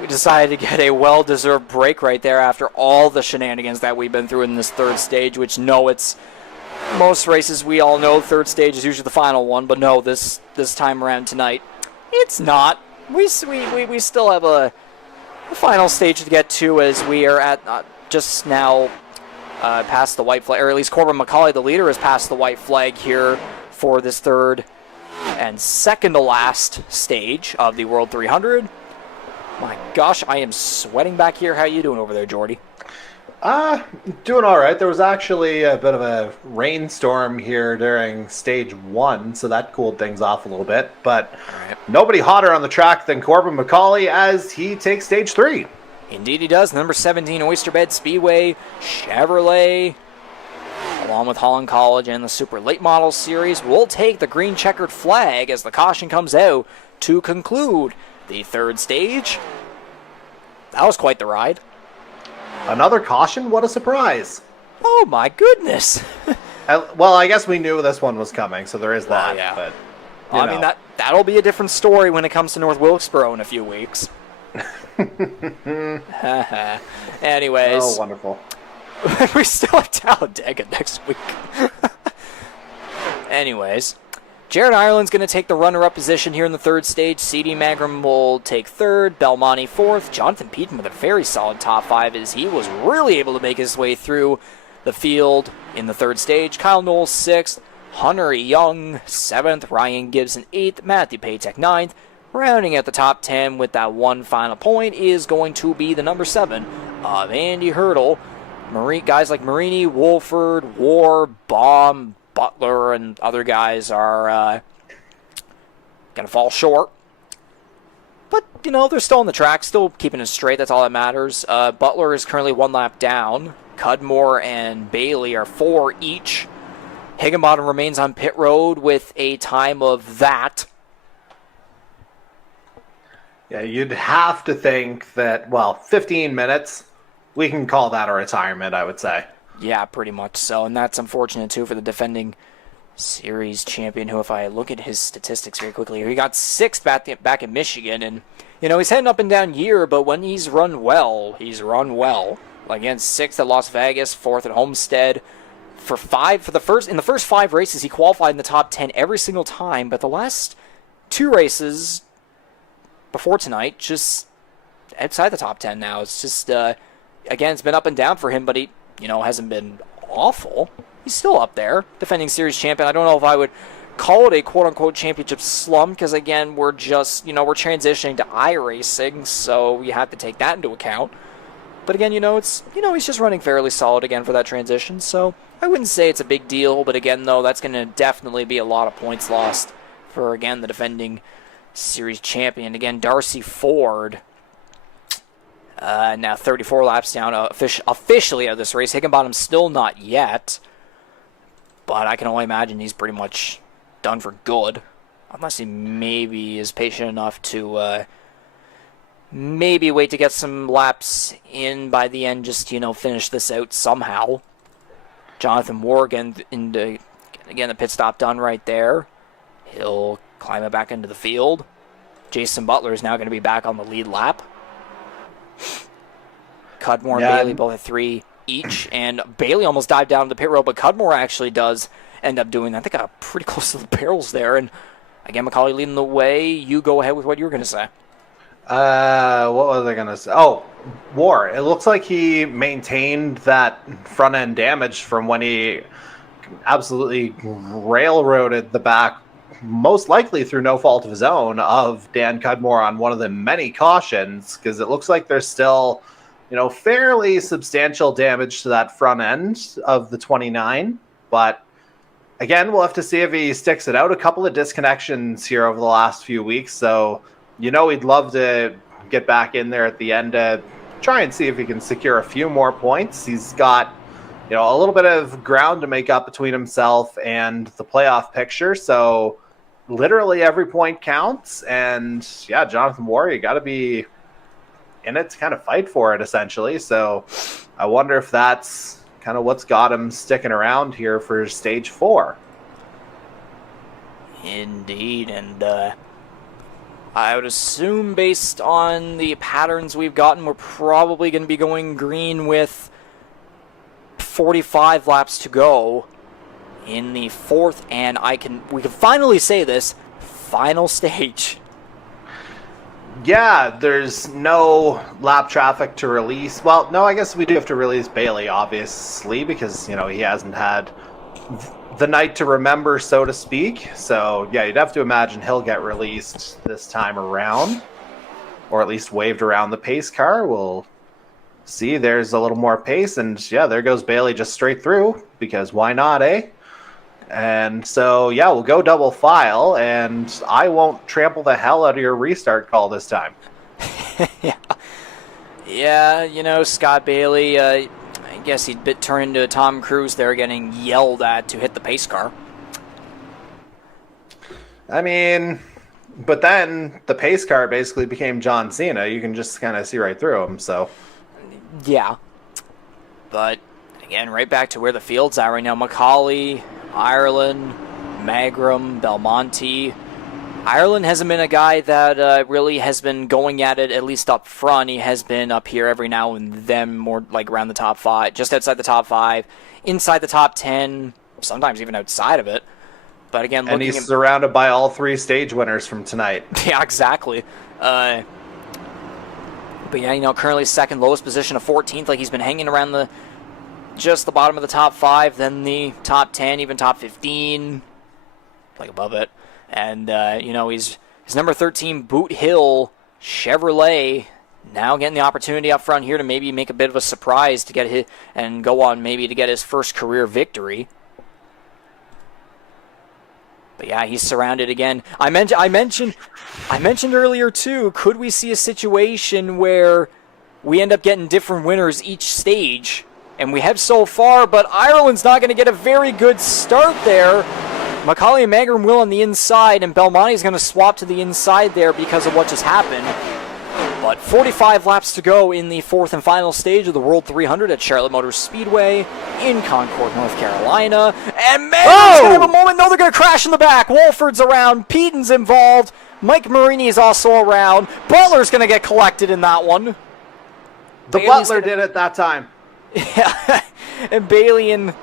We decided to get a well-deserved break right there after all the shenanigans that we've been through in this third stage, which, no, it's most races we all know third stage is usually the final one, but no, this time around tonight, it's not. We still have a final stage to get to as we are at just now past the white flag, or at least Corbin McCauley, the leader, has passed the white flag here for this third and second to last stage of the World 300. My gosh, I am sweating back here. How you doing over there, Jordy? Doing all right. There was actually a bit of a rainstorm here during stage 1, so that cooled things off a little bit. But nobody hotter on the track than Corbin McCauley as he takes stage 3. Indeed he does. Number 17, Oysterbed Speedway, Chevrolet, along with Holland College and the Super Late Model Series, will take the green checkered flag as the caution comes out to conclude the third stage. That was quite the ride. Another caution? What a surprise. Oh my goodness. Well, I guess we knew this one was coming, so there is that. Yeah. But, I mean, that'll be a different story when it comes to North Wilkesboro in a few weeks. Anyways. Oh, wonderful. We still have Talladega next week. Anyways. Jared Ireland's going to take the runner-up position here in the third stage. C.D. Magram will take third. Belmonte fourth. Jonathan Peeten with a very solid top 5 as he was really able to make his way through the field in the third stage. Kyle Knowles 6th. Hunter Young 7th. Ryan Gibson 8th. Matthew Paytek 9th. Rounding at the top 10 with that one final point is going to be the number 7 of Andy Hurdle. Guys like Marini, Wolford, War, Baum, Butler, and other guys are going to fall short. But, they're still on the track, still keeping it straight. That's all that matters. Butler is currently 1 lap down. Cudmore and Bailey are 4 each. Higginbottom remains on pit road with a time of that. Yeah, you'd have to think that, 15 minutes, we can call that a retirement, I would say. Yeah, pretty much so, and that's unfortunate, too, for the defending series champion, who, if I look at his statistics very quickly here, he got 6th back in Michigan, and, he's had an up and down year, but when he's run well, he's run well. Again, 6th at Las Vegas, 4th at Homestead. In the first 5 races, he qualified in the top 10 every single time, but the last 2 races before tonight, just outside the top 10 now. It's just, again, it's been up and down for him, but he, hasn't been awful. He's still up there, defending series champion. I don't know if I would call it a quote-unquote championship slump, because, again, we're just, we're transitioning to iRacing, so you have to take that into account. But, again, it's, he's just running fairly solid again for that transition, so I wouldn't say it's a big deal, but, again, though, that's going to definitely be a lot of points lost for, again, the defending series champion. Again, Darcy Ford, now 34 laps down, officially out of this race. Higginbottom's still not yet, but I can only imagine he's pretty much done for good, unless he maybe is patient enough to maybe wait to get some laps in by the end, just finish this out somehow. Jonathan Morgan again, the pit stop done right there. He'll climb it back into the field. Jason Butler is now going to be back on the lead lap. Cudmore and Bailey both at 3 each, and Bailey almost dived down to the pit road, but Cudmore actually does end up doing, I think, pretty close to the barrels there. And again, McCauley leading the way. You go ahead with what you were going to say. What was I going to say? Oh, War. It looks like he maintained that front end damage from when he absolutely railroaded the back, most likely through no fault of his own, of Dan Cudmore on one of the many cautions, because it looks like there's still, fairly substantial damage to that front end of the 29. But again, we'll have to see if he sticks it out. A couple of disconnections here over the last few weeks, so he'd love to get back in there at the end to try and see if he can secure a few more points. He's got a little bit of ground to make up between himself and the playoff picture, so literally every point counts. And yeah, Jonathan War, you got to be in it to kind of fight for it, essentially. So I wonder if that's kind of what's got him sticking around here for stage 4. Indeed, and I would assume based on the patterns we've gotten, we're probably going to be going green with 45 laps to go in the fourth, and we can finally say this, final stage. Yeah, there's no lap traffic to release. Well, no, I guess we do have to release Bailey, obviously, because, he hasn't had the night to remember, so to speak. So, yeah, you'd have to imagine he'll get released this time around, or at least waved around the pace car. We'll see. There's a little more pace, and yeah, there goes Bailey just straight through, because why not, eh? And so, yeah, we'll go double file, and I won't trample the hell out of your restart call this time. Yeah, Scott Bailey, I guess he'd turn into Tom Cruise there getting yelled at to hit the pace car. I mean, but then the pace car basically became John Cena. You can just kind of see right through him, so. Yeah. But, again, right back to where the field's at right now. Macaulay, Ireland, Magram, Belmonte. Ireland hasn't been a guy that really has been going at least up front. He has been up here every now and then, more like around the top 5, just outside the top 5, inside the top 10, sometimes even outside of it. But again, and he's surrounded by all 3 stage winners from tonight. Yeah, exactly. But yeah, currently second lowest position of 14th. Like, he's been hanging around just the bottom of the top 5, then the top 10, even top 15, like above it. And, he's number 13, Boot Hill Chevrolet, now getting the opportunity up front here to maybe make a bit of a surprise to get and go on maybe to get his first career victory. But yeah, he's surrounded again. I mentioned earlier too, could we see a situation where we end up getting different winners each stage? And we have so far, but Ireland's not going to get a very good start there. Macaulay and Magram will on the inside, and Belmonte's going to swap to the inside there because of what just happened. But 45 laps to go in the fourth and final stage of the World 300 at Charlotte Motor Speedway in Concord, North Carolina. And Magram's going to have a moment. No, they're going to crash in the back. Wolford's around. Peaton's involved. Mike Marini is also around. Butler's going to get collected in that one. Butler did it that time. Yeah, and Bailey and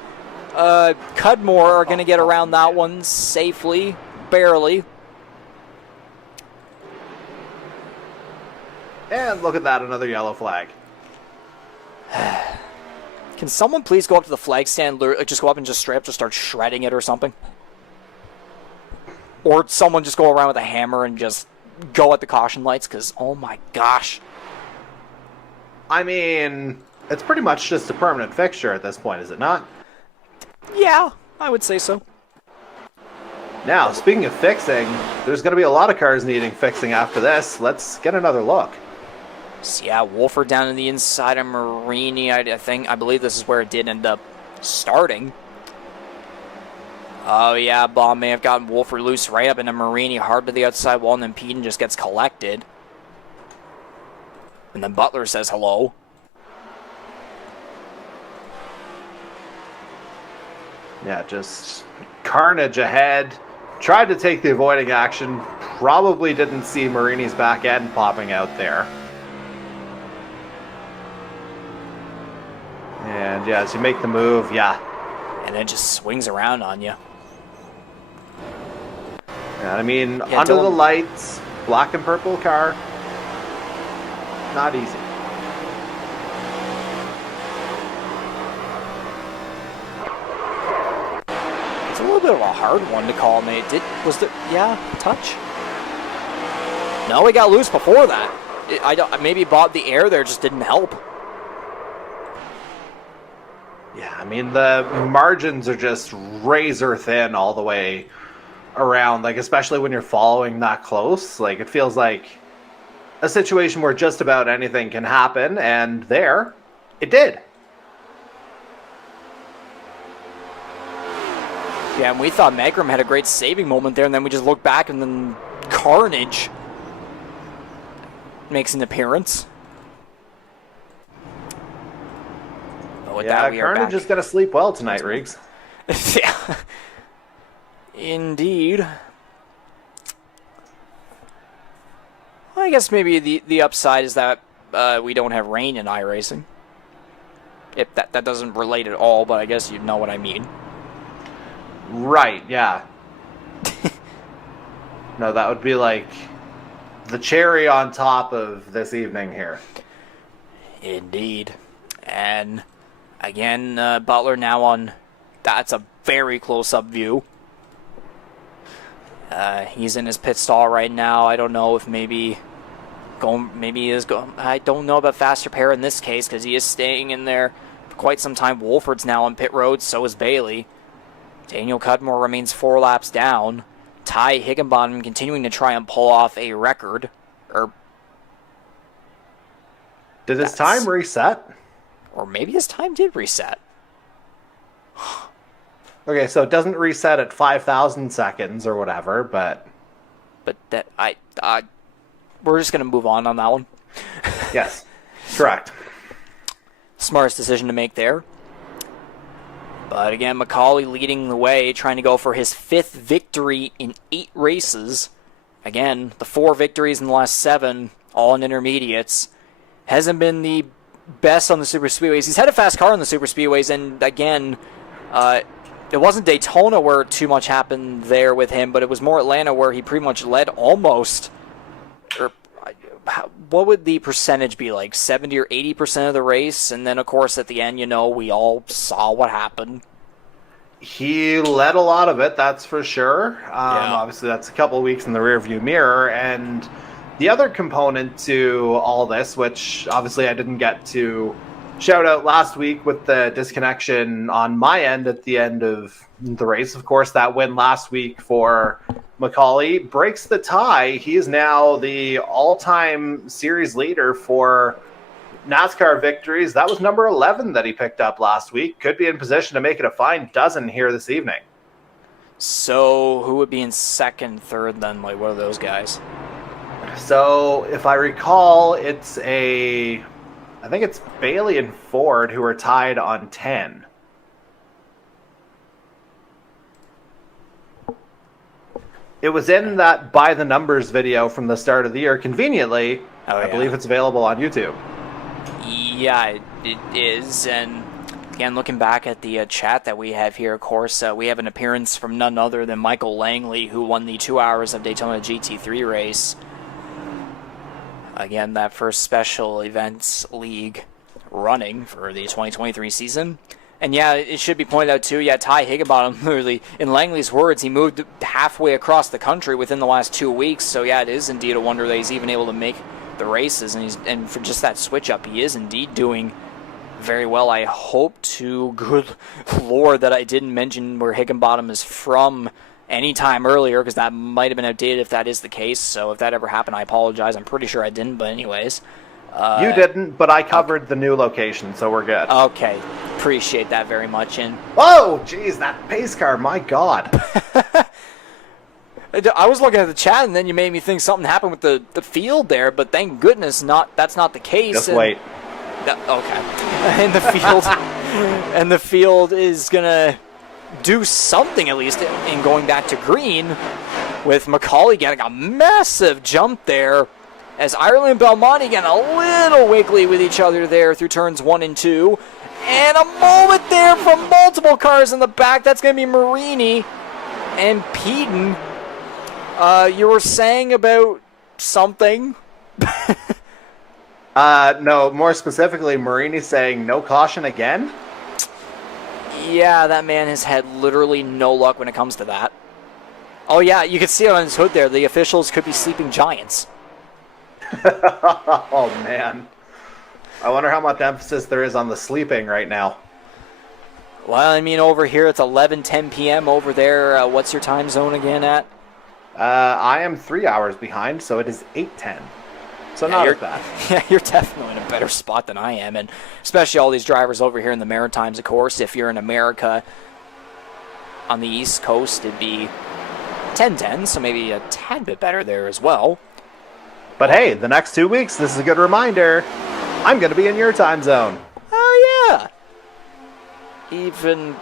Cudmore are going to get around that one safely, barely. And look at that, another yellow flag. Can someone please go up to the flag stand, just go up and just straight up just start shredding it or something? Or someone just go around with a hammer and just go at the caution lights, because, oh my gosh. I mean, it's pretty much just a permanent fixture at this point, is it not? Yeah, I would say so. Now, speaking of fixing, there's going to be a lot of cars needing fixing after this. Let's get another look. So yeah, Wolford down in the inside of Marini. I believe this is where it did end up starting. Oh yeah, Bomb may have gotten Wolford loose right up into Marini, hard to the outside wall, and then Peaton just gets collected. And then Butler says hello. Yeah, just carnage ahead. Tried to take the avoiding action. Probably didn't see Marini's back end popping out there. And yeah, as you make the move, yeah. And then just swings around on you. Yeah, I mean, yeah, under the lights, black and purple car. Not easy. It's a little bit of a hard one to call, Nate. Touch? No, he got loose before that. Maybe he bought the air there, just didn't help. Yeah, I mean, the margins are just razor thin all the way around, like, especially when you're following that close. Like, it feels like a situation where just about anything can happen, and there, it did. Yeah, and we thought Magram had a great saving moment there, and then we just look back, and then Carnage makes an appearance. Yeah, Carnage is going to sleep well tonight, Riggs. Yeah. Indeed. I guess maybe the upside is that we don't have rain in iRacing. If that doesn't relate at all, but I guess you know what I mean. Right, yeah. No, that would be like the cherry on top of this evening here. Indeed. And again, Butler now on... That's a very close-up view. He's in his pit stall right now. I don't know if maybe he is going... I don't know about fast repair in this case because he is staying in there for quite some time. Wolford's now on pit road. So is Bailey. Daniel Cudmore remains 4 laps down. Ty Higginbottom continuing to try and pull off a record. Did his time reset? Or maybe his time did reset. Okay, so it doesn't reset at 5,000 seconds or whatever, but that we're just gonna move on that one. Yes, correct. Smartest decision to make there. But again, McCauley leading the way, trying to go for his 5th victory in 8 races. Again, the 4 victories in the last 7, all in intermediates. Hasn't been the best on the super speedways. He's had a fast car on the super speedways, and again, it wasn't Daytona where too much happened there with him, but it was more Atlanta where he pretty much led almost. What would the percentage be, like 70 or 80% of the race? And then, of course, at the end, we all saw what happened. He led a lot of it, that's for sure. Obviously, that's a couple of weeks in the rearview mirror. And the other component to all this, which obviously I didn't get to shout out last week with the disconnection on my end at the end of the race, of course, that win last week for McCauley breaks the tie. He is now the all-time series leader for NASCAR victories. That was number 11 that he picked up last week. Could be in position to make it a fine dozen here this evening. So who would be in second, third, then? Like, what are those guys? So if I recall, I think it's Bailey and Ford who are tied on 10. It was in that by the numbers video from the start of the year. Conveniently, I believe it's available on YouTube. Yeah, it is. And again, looking back at the chat that we have here, of course, we have an appearance from none other than Michael Langley, who won the 2 hours of Daytona GT3 race. Again, that first special events league running for the 2023 season. And yeah, it should be pointed out too, Ty Higginbottom, literally, in Langley's words, he moved halfway across the country within the last 2 weeks. So yeah, it is indeed a wonder that he's even able to make the races. And for just that switch up, he is indeed doing very well. I hope to good lord that I didn't mention where Higginbottom is from any time earlier, because that might have been outdated if that is the case. So if that ever happened, I apologize. I'm pretty sure I didn't, but anyways. You didn't, but I covered the new location, so we're good. Okay, appreciate that very much. And whoa, geez, that pace car, my God. I was looking at the chat, and then you made me think something happened with the field there, but thank goodness that's not the case. Just wait. Okay. And the field is gonna do something at least in going back to green, with McCauley getting a massive jump there, as Ireland and Belmonte getting a little wiggly with each other there through turns 1 and 2. And a moment there from multiple cars in the back. That's going to be Marini and Peden. You were saying about something? No, more specifically, Marini saying no caution again? Yeah, that man has had literally no luck when it comes to that. Oh yeah, you can see it on his hood there. The officials could be sleeping giants. Oh, man. I wonder how much emphasis there is on the sleeping right now. Well, I mean, over here it's 11:10 p.m. Over there, what's your time zone again at? I am 3 hours behind, so it is 8:10. So not as bad. Yeah, you're definitely in a better spot than I am, and especially all these drivers over here in the Maritimes, of course. If you're in America on the East Coast, it'd be 10:10, so maybe a tad bit better there as well. But hey, the next 2 weeks, this is a good reminder. I'm going to be in your time zone. Oh, yeah. Even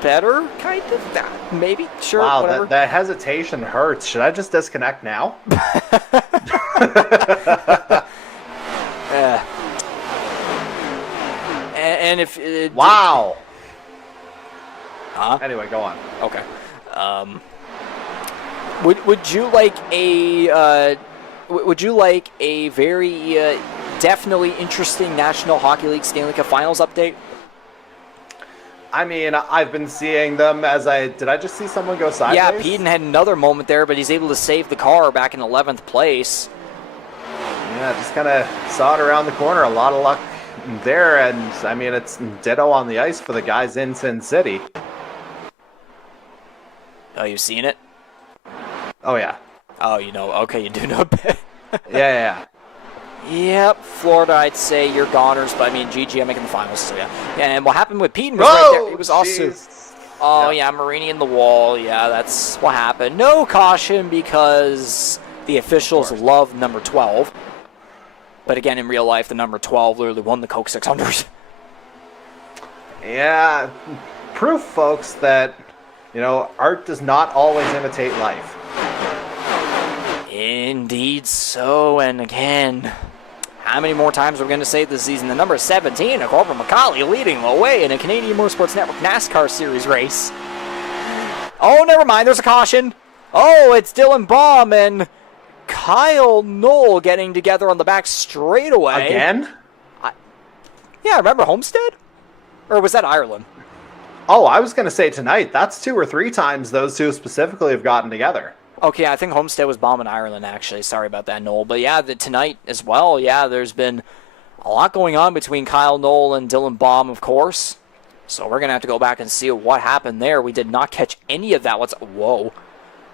better, kind of? Maybe, sure, wow, whatever. That hesitation hurts. Should I just disconnect now? Uh, and if wow. Huh? Anyway, go on. Okay. Would you like a would you like a very definitely interesting National Hockey League Stanley Cup Finals update? I mean, I've been seeing them as did I just see someone go sideways? Yeah, Peden had another moment there, but he's able to save the car back in 11th place. Yeah, just kind of saw it around the corner. A lot of luck there, and I mean, it's ditto on the ice for the guys in Sin City. Oh, you've seen it? Oh, yeah. Oh, you know. Okay, you do know a bit. Yeah. Yep, Florida, I'd say you're goners, but I mean, GG, I'm making the finals, so yeah. And what happened with Peden was right there. It was also... Oh, yeah, Marini in the wall. Yeah, that's what happened. No caution because the officials love number 12. But again, in real life, the number 12 literally won the Coke 600. Yeah, proof, folks, that, art does not always imitate life. Indeed so, and again, how many more times are we going to say this season? The number 17, Corbin McCauley, leading the way in a Canadian Motorsports Network NASCAR Series race. Oh, never mind, there's a caution. Oh, it's Dylan Baum and Kyle Knoll getting together on the back straightaway. Again? Yeah, remember Homestead? Or was that Ireland? Oh, I was going to say tonight. That's 2 or 3 times those two specifically have gotten together. Okay, I think Homestead was bombing Ireland, actually. Sorry about that, Knoll. But yeah, tonight as well, yeah, there's been a lot going on between Kyle Knoll and Dylan Baum, of course. So we're going to have to go back and see what happened there. We did not catch any of that. Whoa.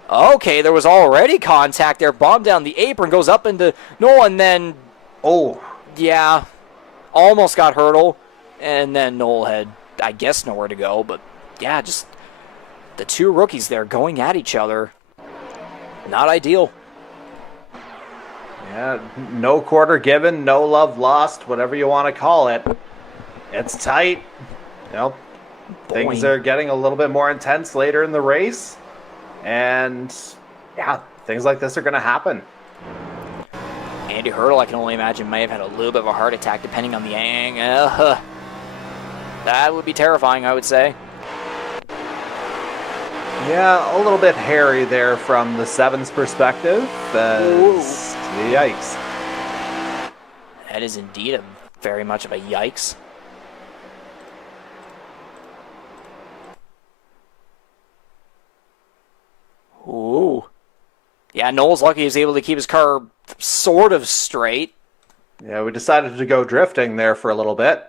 Okay, there was already contact there. Baum down the apron, goes up into Knoll, and then... Oh. Yeah, almost got hurdle. And then Knoll had, I guess, nowhere to go. But yeah, just the two rookies there going at each other. Not ideal. Yeah, no quarter given, no love lost, whatever you want to call it. It's tight. Things are getting a little bit more intense later in the race. And, yeah, things like this are going to happen. Andy Hurdle, I can only imagine, may have had a little bit of a heart attack depending on the angle. That would be terrifying, I would say. Yeah, a little bit hairy there from the 7's perspective. Yikes. That is indeed very much of a yikes. Ooh. Yeah, Noel's lucky he was able to keep his car sort of straight. Yeah, we decided to go drifting there for a little bit.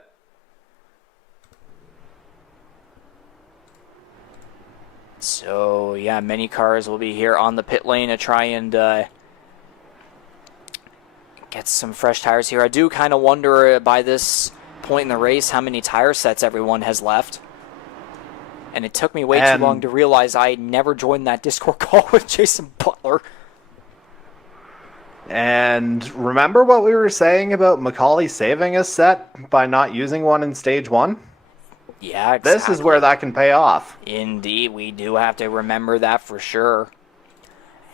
So, yeah, many cars will be here on the pit lane to try and get some fresh tires here. I do kind of wonder by this point in the race how many tire sets everyone has left. And it took me way too long to realize I never joined that Discord call with Jason Butler. And remember what we were saying about McCauley saving a set by not using one in stage 1? Yeah, exactly. This is where that can pay off. Indeed, we do have to remember that for sure.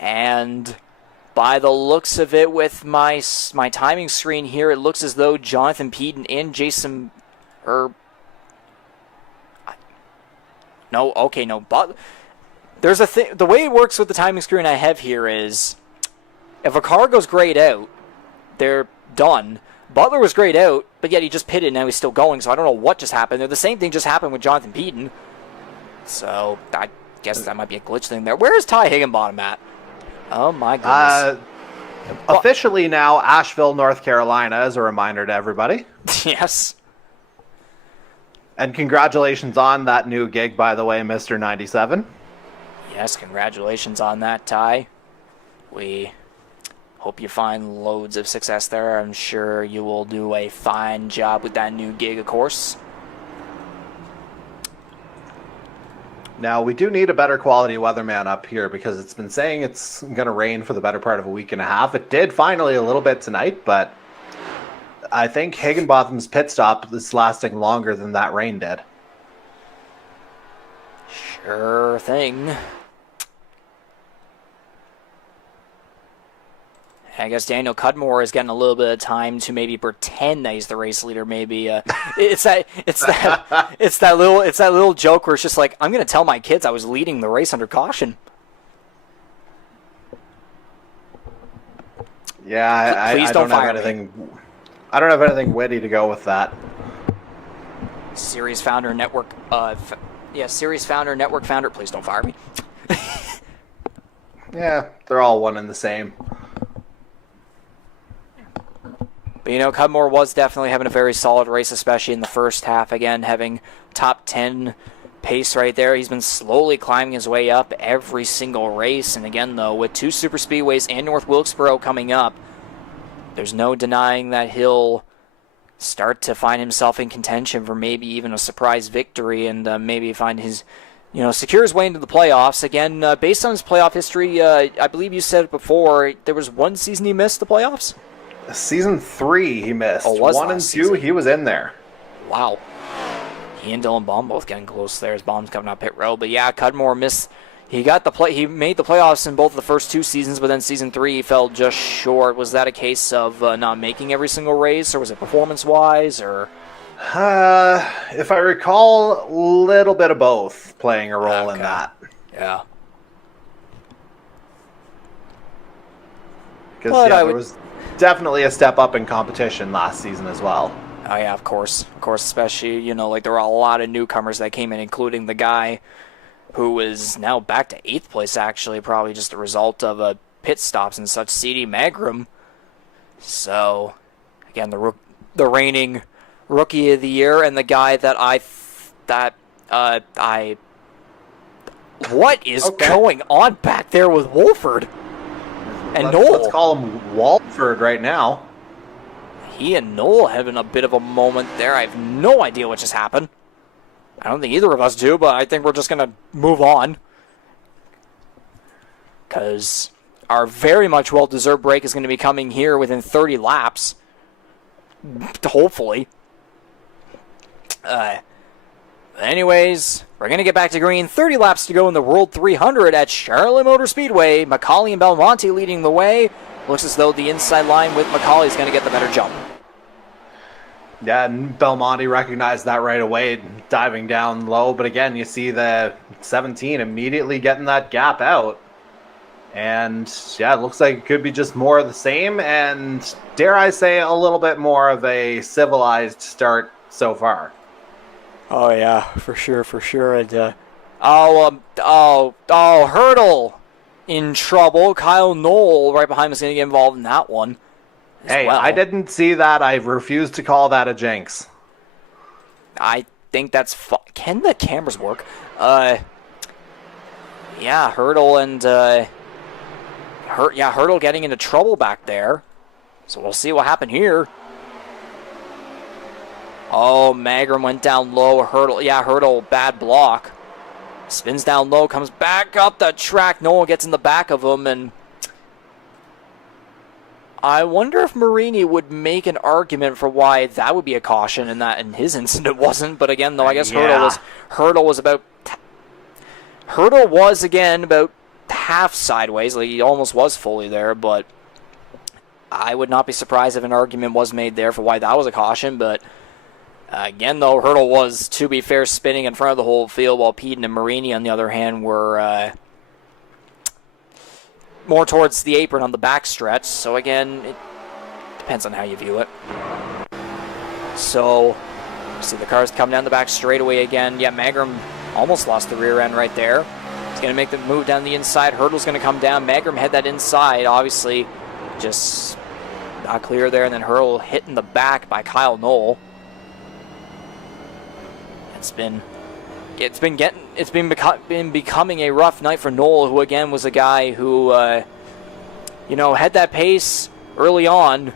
And by the looks of it with my timing screen here, it looks as though Jonathan Peden and Jason... But there's a thing. The way it works with the timing screen I have here is if a car goes grayed out, they're done. Butler was grayed out, but yet he just pitted and now he's still going, so I don't know what just happened. The same thing just happened with Jonathan Peden. So I guess that might be a glitch thing there. Where is Ty Higginbottom at? Oh my goodness. Officially now Asheville, North Carolina, as a reminder to everybody. Yes. And congratulations on that new gig, by the way, Mr. 97. Yes, congratulations on that, Ty. We hope you find loads of success there. I'm sure you will do a fine job with that new gig, of course. Now, we do need a better quality weatherman up here because it's been saying it's going to rain for the better part of a week and a half. It did finally a little bit tonight, but I think Higginbotham's pit stop is lasting longer than that rain did. Sure thing. I guess Daniel Cudmore is getting a little bit of time to maybe pretend that he's the race leader. Maybe it's that little joke where it's just like, I'm going to tell my kids I was leading the race under caution. Yeah, I don't have anything. I don't have anything witty to go with that. Series founder, network. Series founder, network founder. Please don't fire me. Yeah, they're all one and the same. But, Cudmore was definitely having a very solid race, especially in the first half. Again, having top 10 pace right there. He's been slowly climbing his way up every single race. And again, though, with 2 super speedways and North Wilkesboro coming up, there's no denying that he'll start to find himself in contention for maybe even a surprise victory and maybe find his, secure his way into the playoffs. Again, based on his playoff history, I believe you said it before, there was one season he missed the playoffs? Season 3 he missed. Oh, was 1 and 2 season? he was in there. Wow. He and Dylan Baum both getting close there as Baum's coming up pit road. But yeah, Cudmore missed. He made the playoffs in both of the first 2 seasons, but then season 3 he fell just short. Was that a case of not making every single race, or was it performance-wise, or? If I recall, a little bit of both playing a role in that. Yeah. Because there was definitely a step up in competition last season as well. Oh yeah, of course, especially, there were a lot of newcomers that came in, including the guy who is now back to 8th place, actually, probably just a result of pit stops and such, C.D. Magram. So, again, the reigning Rookie of the Year, and the guy that what is going on back there with Wolford? And Noel. Let's call him Walford right now. He and Noel having a bit of a moment there. I have no idea what just happened. I don't think either of us do, but I think we're just going to move on. Because our very much well-deserved break is going to be coming here within 30 laps. Hopefully. Anyways, we're going to get back to green. 30 laps to go in the World 300 at Charlotte Motor Speedway. Macaulay and Belmonte leading the way. Looks as though the inside line with Macaulay is going to get the better jump. Yeah, and Belmonte recognized that right away, diving down low. But again, you see the 17 immediately getting that gap out. And yeah, it looks like it could be just more of the same. And dare I say, a little bit more of a civilized start so far. Oh yeah, for sure. And Hurdle in trouble. Kyle Knoll right behind him is going to get involved in that one. Hey, well. I didn't see that. I refuse to call that a jinx. I think that's can the cameras work? Yeah, Hurdle and Hurdle getting into trouble back there. So we'll see what happened here. Oh, Magram went down low. Hurdle, bad block. Spins down low, comes back up the track. Noel gets in the back of him, and I wonder if Marini would make an argument for why that would be a caution and that in his incident wasn't. But again, though, I guess Hurdle was again about half sideways. Like, he almost was fully there, but I would not be surprised if an argument was made there for why that was a caution. But again, though, Hurdle was, to be fair, spinning in front of the whole field, while Peden and Marini, on the other hand, were more towards the apron on the backstretch. So again, it depends on how you view it. So, see the cars come down the back straightaway again. Yeah, Magram almost lost the rear end right there. He's going to make the move down the inside. Hurdle's going to come down. Magram had that inside, obviously, just not clear there. And then Hurdle hit in the back by Kyle Knoll. It's been becoming a rough night for Knoll, who again was a guy who had that pace early on,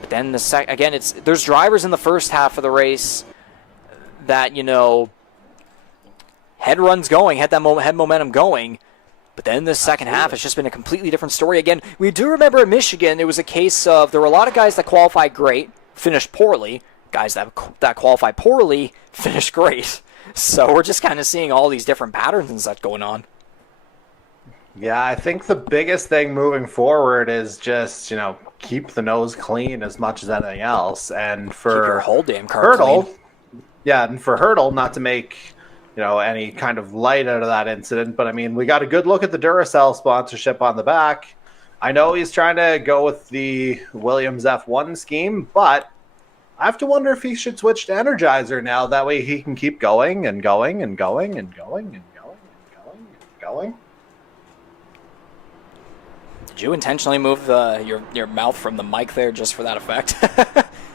but then there's drivers in the first half of the race that had runs going, had momentum going, but then the second half has just been a completely different story. Again, we do remember in Michigan it was a case of there were a lot of guys that qualified great, finished poorly. Guys that qualified poorly finished great. So we're just kind of seeing all these different patterns and such going on. Yeah, I think the biggest thing moving forward is just, keep the nose clean as much as anything else. And Keep your for whole damn car Hurdle, clean. yeah, and for Hurdle, not to make, any kind of light out of that incident, but I mean, we got a good look at the Duracell sponsorship on the back. I know he's trying to go with the Williams F1 scheme, but I have to wonder if he should switch to Energizer now. That way he can keep going and going and going and going and going and going and going. Did you intentionally move your mouth from the mic there just for that effect?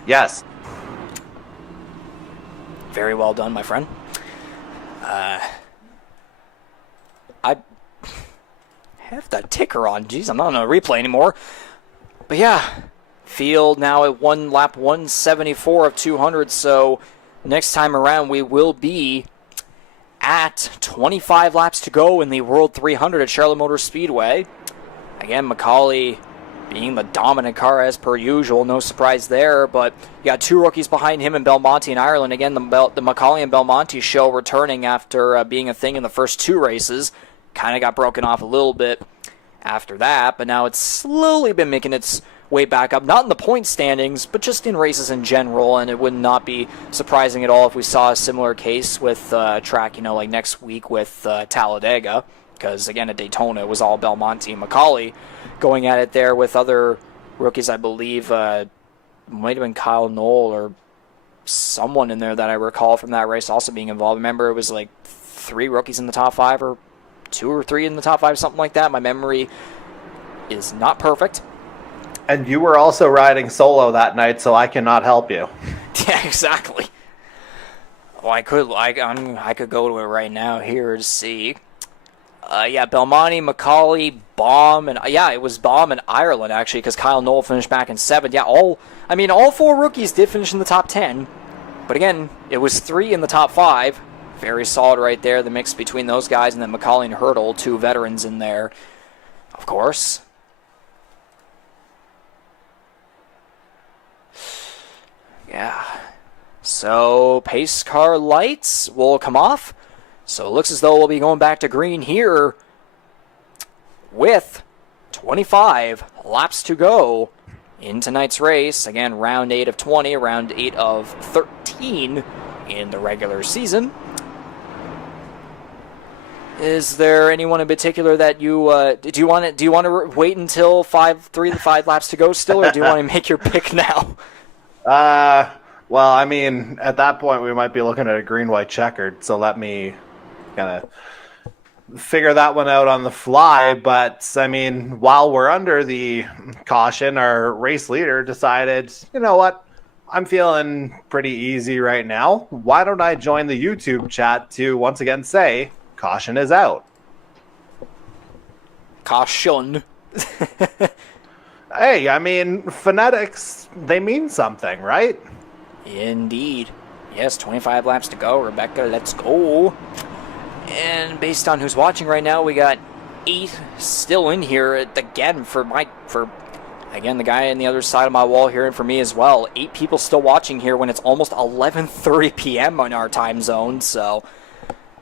Yes. Very well done, my friend. I have that ticker on. Jeez, I'm not on a replay anymore. But yeah, field now at lap 174 of 200. So next time around we will be at 25 laps to go in the World 300 at Charlotte Motor Speedway. Again, Macaulay being the dominant car as per usual, no surprise there, but you got two rookies behind him in Belmonte and Ireland. Again, the Macaulay and Belmonte show returning after being a thing in the first two races. Kind of got broken off a little bit after that, but now it's slowly been making its way back up, not in the point standings, but just in races in general, and it would not be surprising at all if we saw a similar case with track, like next week with Talladega, because again at Daytona it was all Belmonte and Macaulay going at it there with other rookies. I believe might have been Kyle Knoll or someone in there that I recall from that race also being involved. Remember, it was like 3 rookies in the top 5 or 2 or 3 in the top 5, something like that. My memory is not perfect. And you were also riding solo that night, so I cannot help you. Yeah, exactly. Well, I could go to it right now here to see. Yeah, Belmonte, Macaulay, Baum, and it was Baum and Ireland actually, because Kyle Knoll finished back in 7th. Yeah, all 4 rookies did finish in the top 10, but again, it was 3 in the top 5. Very solid right there, the mix between those guys, and then Macaulay and Hurdle, 2 veterans in there, of course. Yeah. So pace car lights will come off. So it looks as though we'll be going back to green here with 25 laps to go in tonight's race. Again, round 8 of 20, round 8 of 13 in the regular season. Is there anyone in particular that you do you want to wait until 3 to 5 laps to go still, or do you want to make your pick now? Well, I mean, at that point we might be looking at a green-white checkered, so let me kind of figure that one out on the fly. But I mean, while we're under the caution, our race leader decided, you know what, I'm feeling pretty easy right now. Why don't I join the YouTube chat to once again say caution is out? Caution. Hey, I mean, phonetics, they mean something, right? Indeed. Yes, 25 laps to go. Rebecca, let's go. And based on who's watching right now, we got 8 still in here again for again, the guy on the other side of my wall here, and for me as well. 8 people still watching here when it's almost 11:30 p.m. on our time zone. So,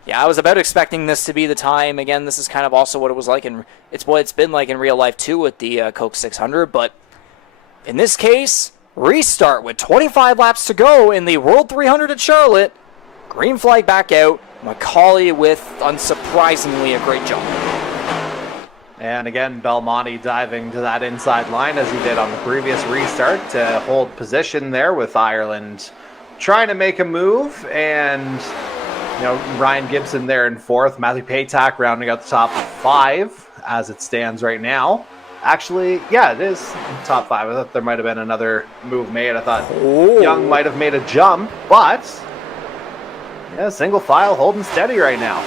yeah, I was about expecting this to be the time. Again, this is kind of also what it was like, and it's what it's been like in real life too with the Coke 600. But in this case, restart with 25 laps to go in the World 300 at Charlotte. Green flag back out. Macaulay with, unsurprisingly, a great jump. And again, Belmonte diving to that inside line as he did on the previous restart to hold position there with Ireland trying to make a move. And, Ryan Gibson there in 4th. Matthew Paytak rounding out the top 5 as it stands right now. Actually, yeah, it is top 5. I thought there might have been another move made. I thought Young might have made a jump, but yeah, single file holding steady right now.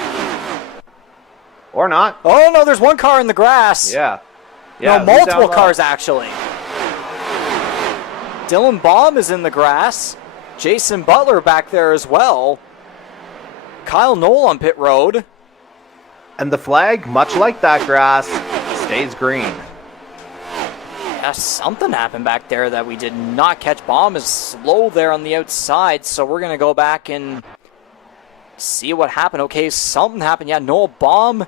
Or not. Oh, no, there's one car in the grass. Yeah. No, multiple cars, actually. Dylan Baum is in the grass. Jason Butler back there as well. Kyle Knoll on pit road. And the flag, much like that grass, stays green. Yeah, something happened back there that we did not catch. Baum is slow there on the outside, so we're going to go back and see what happened. Okay, something happened. Yeah, Noel Baum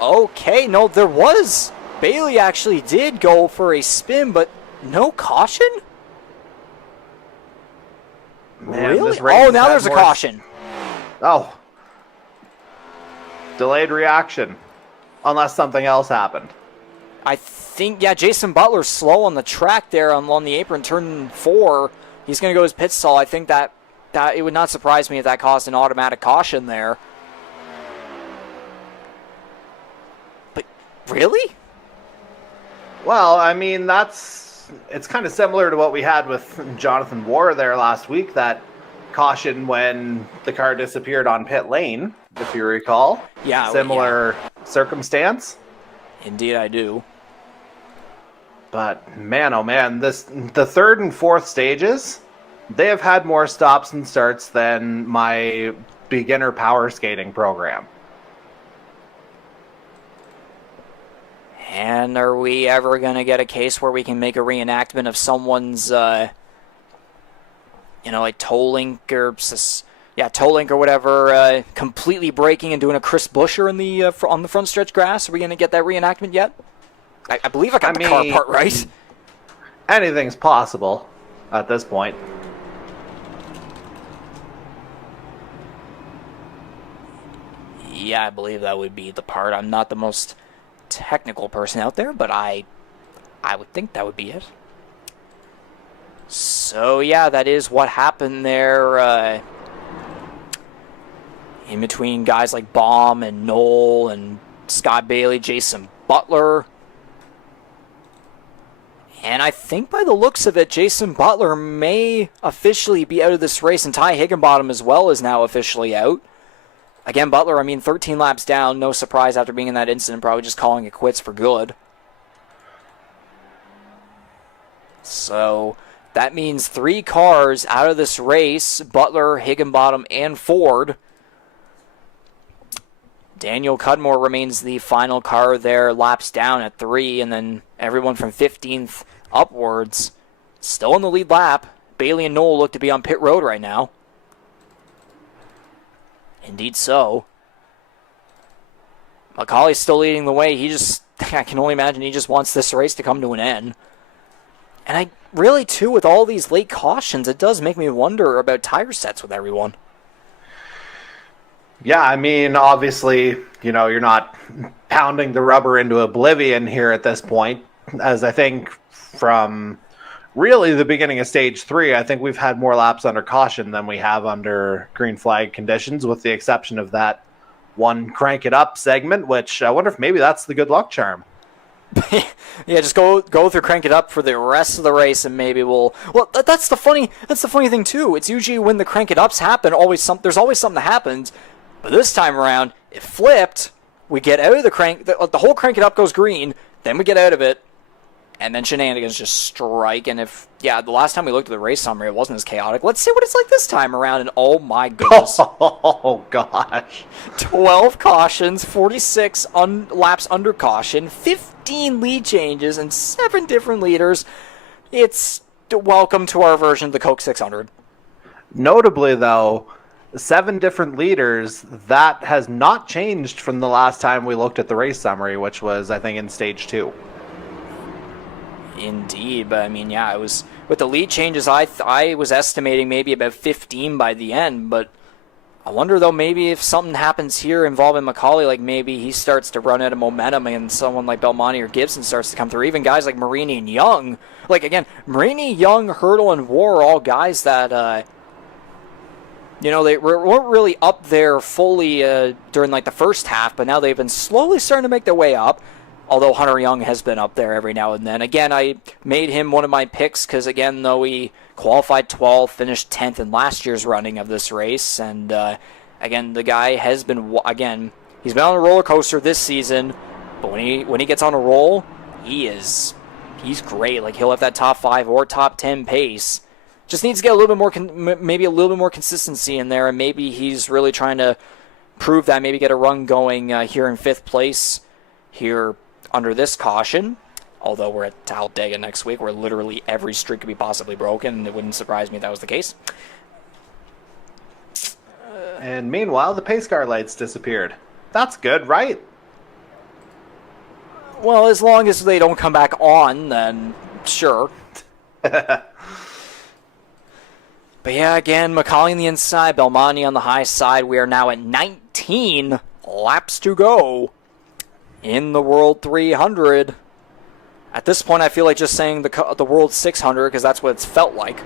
Okay, no, there was. Bailey actually did go for a spin, but no caution? Man, Really? this race Oh, has now had there's a more caution. Oh. Delayed reaction. Unless something else happened. I think, yeah, Jason Butler's slow on the track there on the apron, turn 4. He's going to go his pit stall. I think that it would not surprise me if that caused an automatic caution there. But really? Well, I mean, it's kind of similar to what we had with Jonathan Warr there last week, that caution when the car disappeared on pit lane, if you recall. Yeah. Similar circumstance. Indeed, I do. But man, oh man, the third and fourth stages, they have had more stops and starts than my beginner power skating program. And are we ever going to get a case where we can make a reenactment of someone's, like toe link or whatever, completely breaking and doing a Chris Buescher in the on the front stretch grass? Are we going to get that reenactment yet? I believe I got the car part right. Anything's possible at this point. Yeah, I believe that would be the part. I'm not the most technical person out there, but I would think that would be it. So yeah, that is what happened there in between guys like Baum and Knoll and Scott Bailey, Jason Butler. And I think by the looks of it, Jason Butler may officially be out of this race, and Ty Higginbottom as well is now officially out. Again, Butler, 13 laps down, no surprise after being in that incident, probably just calling it quits for good. So that means 3 cars out of this race, Butler, Higginbottom, and Ford. Daniel Cudmore remains the final car there, laps down at 3, and then everyone from 15th upwards still in the lead lap. Bailey and Knoll look to be on pit road right now. Indeed so. McCauley's still leading the way. I can only imagine he just wants this race to come to an end. And I really, too, with all these late cautions, it does make me wonder about tire sets with everyone. Yeah, I mean, obviously, you're not pounding the rubber into oblivion here at this point, as I think from really the beginning of stage 3, I think we've had more laps under caution than we have under green flag conditions, with the exception of that one crank it up segment, which I wonder if maybe that's the good luck charm. Yeah, just go through crank it up for the rest of the race, and maybe we'll. Well, that's the funny thing too. It's usually when the crank it ups happen, there's always something that happens. But this time around, it flipped. We get out of the the whole crank it up goes green, then we get out of it, and then shenanigans just strike. And the last time we looked at the race summary, it wasn't as chaotic. Let's see what it's like this time around, and oh my goodness. Oh, gosh. 12 cautions, 46 laps under caution, 15 lead changes, and 7 different leaders. It's welcome to our version of the Coke 600. Notably, though, 7 different leaders, that has not changed from the last time we looked at the race summary, which was, I think, in stage 2. Indeed, but it was with the lead changes. I was estimating maybe about 15 by the end, but I wonder though maybe if something happens here involving McCauley, like maybe he starts to run out of momentum and someone like Belmonte or Gibson starts to come through. Even guys like Marini and Young, Marini, Young, Hurdle, and War are all guys that they weren't really up there fully during the first half, but now they've been slowly starting to make their way up. Although Hunter Young has been up there every now and then. Again, I made him one of my picks because, again, though he qualified 12th, finished 10th in last year's running of this race. And, again, the guy has been, he's been on a roller coaster this season. But when he gets on a roll, he's great. He'll have that top 5 or top 10 pace. Just needs to get a little bit more, maybe a little bit more consistency in there. And maybe he's really trying to prove that, maybe get a run going here in 5th place here under this caution, although we're at Talladega next week where literally every streak could be possibly broken, and it wouldn't surprise me if that was the case. And meanwhile, the pace car lights disappeared. That's good, right? Well, as long as they don't come back on, then sure. But yeah, again, Macaulay on the inside, Belmonte on the high side. We are now at 19 laps to go in the World 300. At this point, I feel like just saying the World 600 because that's what it's felt like.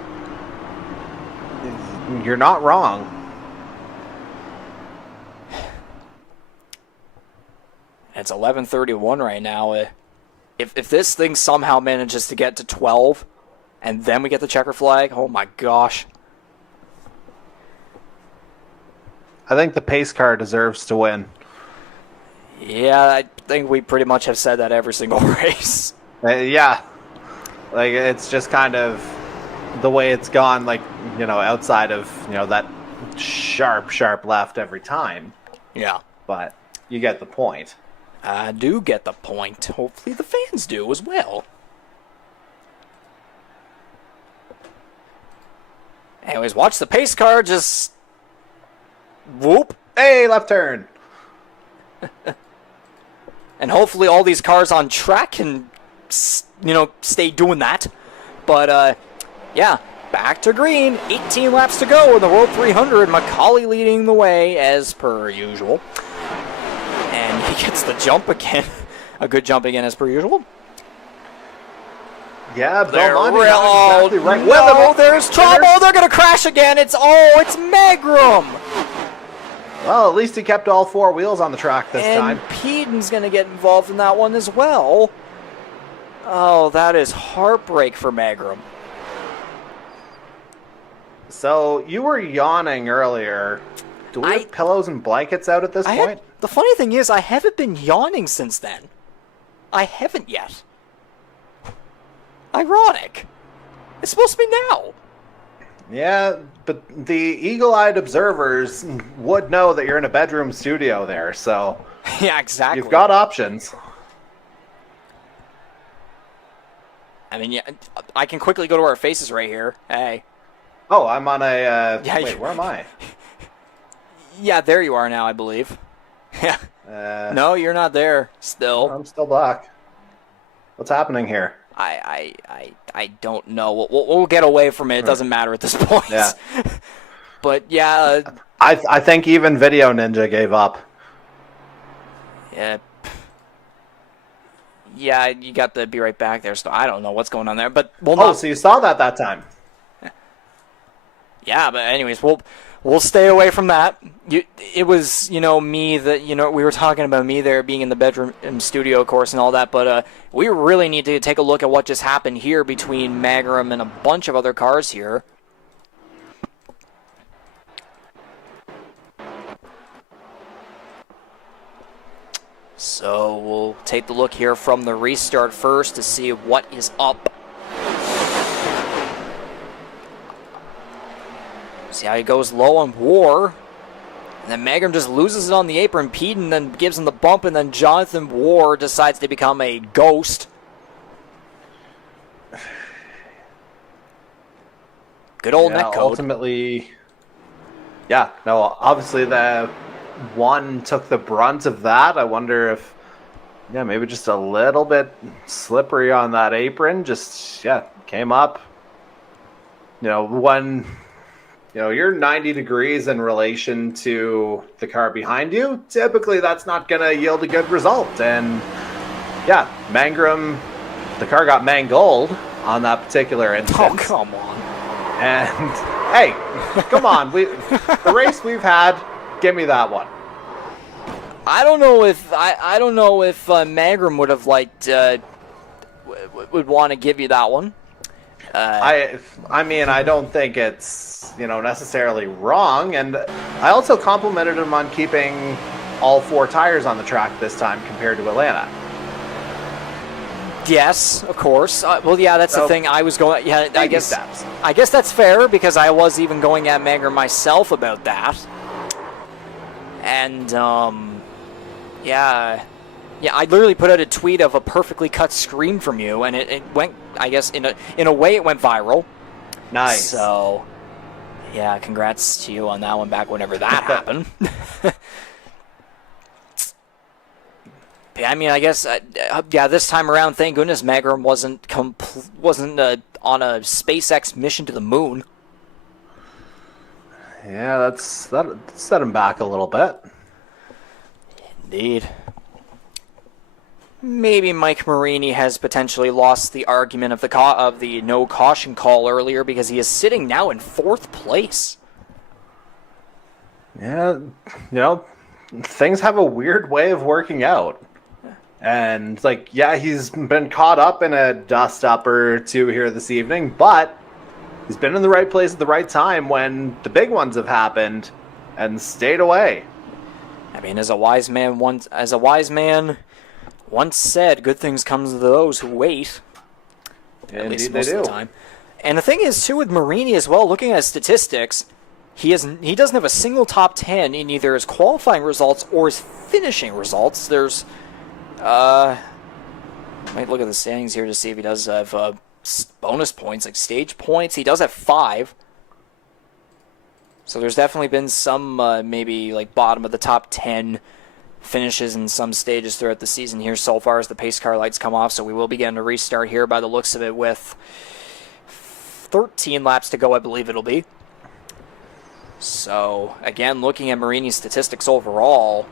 You're not wrong. It's 11:31 right now. If this thing somehow manages to get to 12, and then we get the checker flag, oh my gosh. I think the pace car deserves to win. Yeah, I think we pretty much have said that every single race. Yeah. Like, it's just kind of the way it's gone, like, outside of, that sharp left every time. Yeah. But you get the point. I do get the point. Hopefully the fans do as well. Anyways, watch the pace car just... Whoop. Hey, left turn. And hopefully all these cars on track can, stay doing that. But, yeah, back to green. 18 laps to go in the World 300. Macaulay leading the way as per usual. And he gets the jump again. A good jump again as per usual. Yeah, They're Belmonte exactly right. No, there's trouble. They're going to crash again. It's Magram. Well, at least he kept all four wheels on the track this time. And Peden's going to get involved in that one as well. Oh, that is heartbreak for Magram. So, you were yawning earlier. Do we have pillows and blankets out at this point? The funny thing is, I haven't been yawning since then. I haven't yet. Ironic. It's supposed to be now. Yeah, but the eagle-eyed observers would know that you're in a bedroom studio there, so... Yeah, exactly. You've got options. I mean, yeah, I can quickly go to our faces right here. Hey. Oh, I'm on a... Yeah, wait, where am I? Yeah, there you are now, I believe. Yeah. No, you're not there still. I'm still black. What's happening here? I don't know. We'll get away from it. It doesn't matter at this point. Yeah. But yeah. I think even Video Ninja gave up. Yeah. Yeah, you got the be right back there. So I don't know what's going on there, but so you saw that time. Yeah, but anyways, we'll stay away from that. It was, me that, we were talking about me there being in the bedroom studio, of course, and all that, but we really need to take a look at what just happened here between Magram and a bunch of other cars here. So we'll take the look here from the restart first to see what is up. See how he goes low on War. And then Magram just loses it on the apron. Peden then gives him the bump, and then Jonathan War decides to become a ghost. Good old netcode. Ultimately, obviously the one took the brunt of that. I wonder if, maybe just a little bit slippery on that apron. Just, came up. When... you're 90 degrees in relation to the car behind you. Typically, that's not going to yield a good result. And, Magram, the car got mangled on that particular instance. Oh, come on. And, hey, come on. The race we've had, give me that one. I don't know if Magram would have liked would want to give you that one. I mean, I don't think it's, necessarily wrong. And I also complimented him on keeping all four tires on the track this time compared to Atlanta. Yes, of course. That's the thing. I was going. Yeah, I guess. Steps. I guess that's fair because I was even going at Magram myself about that. And I literally put out a tweet of a perfectly cut screen from you, and it went. I guess in a way it went viral. Nice. So, yeah, congrats to you on that one back whenever that happened. I mean, I guess, yeah, this time around, thank goodness Magrum wasn't on a SpaceX mission to the moon. Yeah, that set him back a little bit. Indeed. Maybe Mike Marini has potentially lost the argument of the no caution call earlier because he is sitting now in 4th place. Yeah, things have a weird way of working out. And, he's been caught up in a dust-up or two here this evening, but he's been in the right place at the right time when the big ones have happened and stayed away. I mean, as a wise man once said, good things come to those who wait. At least most of the time. And the thing is, too, with Marini as well, looking at his statistics, he doesn't have a single top 10 in either his qualifying results or his finishing results. There's... might look at the standings here to see if he does have bonus points, like stage points. He does have 5. So there's definitely been some maybe like bottom of the top 10 finishes in some stages throughout the season here so far as the pace car lights come off. So we will be getting a restart here by the looks of it with 13 laps to go, I believe it'll be. So again, looking at Marini's statistics overall,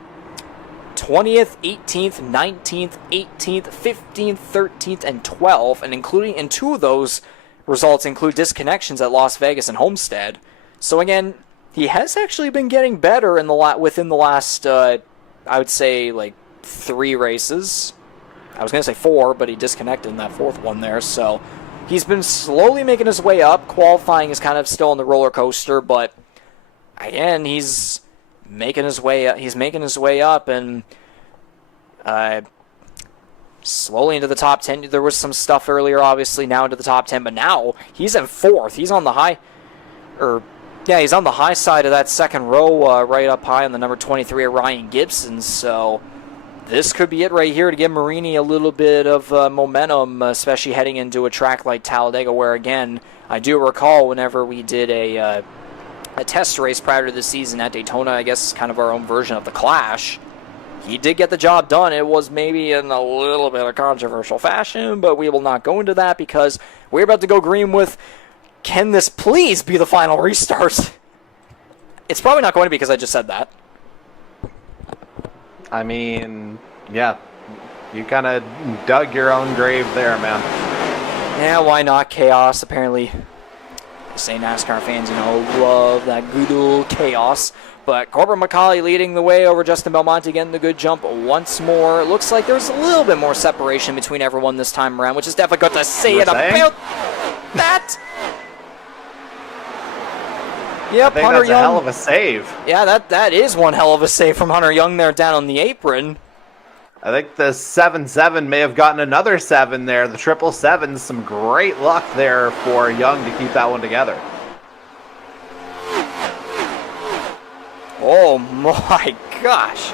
20th, 18th, 19th, 18th, 15th, 13th, and 12th, and including in 2 of those results include disconnections at Las Vegas and Homestead. So again, he has actually been getting better within the last, I would say, 3 races. I was going to say 4, but he disconnected in that 4th one there. So he's been slowly making his way up. Qualifying is kind of still on the roller coaster, but again, he's making his way up. He's making his way up, and slowly into the top 10. There was some stuff earlier, obviously, now into the top 10, but now he's in 4th. He's on the he's on the high side of that second row, right up high on the number 23 of Ryan Gibson. So this could be it right here to give Marini a little bit of momentum, especially heading into a track like Talladega, where, again, I do recall whenever we did a test race prior to the season at Daytona, I guess kind of our own version of the Clash, he did get the job done. It was maybe in a little bit of controversial fashion, but we will not go into that because we're about to go green with, can this please be the final restart? It's probably not going to be because I just said that. I mean, yeah, you kind of dug your own grave there, man. Yeah, why not? Chaos, apparently. Say NASCAR fans, love that good old chaos. But Corbin McCauley leading the way over Justin Belmonte, getting the good jump once more. It looks like there's a little bit more separation between everyone this time around, which is definitely good to say about that. Yep, I think Hunter that's Young. a hell of a save. Yeah, that is one hell of a save from Hunter Young there down on the apron. I think the 7-7 may have gotten another 7 there. The 777, some great luck there for Young to keep that one together. Oh my gosh.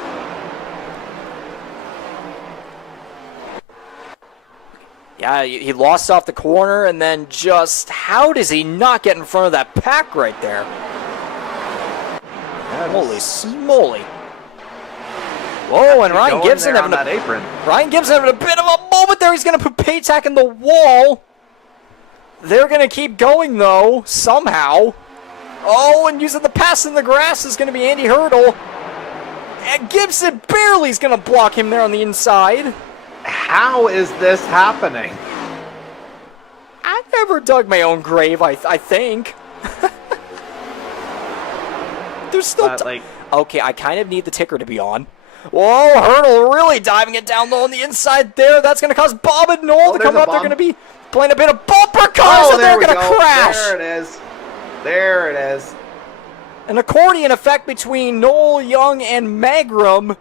Yeah, he lost off the corner, and then just, how does he not get in front of that pack right there? Yeah, holy smoly. Whoa, and Ryan Gibson having that apron. Ryan Gibson having a bit of a moment there. He's going to put Paytack in the wall. They're going to keep going, though, somehow. Oh, and using the pass in the grass is going to be Andy Hurdle. And Gibson barely is going to block him there on the inside. How is this happening? I've never dug my own grave, I think. There's still... Okay, I kind of need the ticker to be on. Whoa, Hurdle really diving it down low on the inside there. That's going to cause Bob and Noel to come up. They're going to be playing a bit of bumper cars, and they're going to crash. There it is. There it is. An accordion effect between Noel, Young, and Magrum.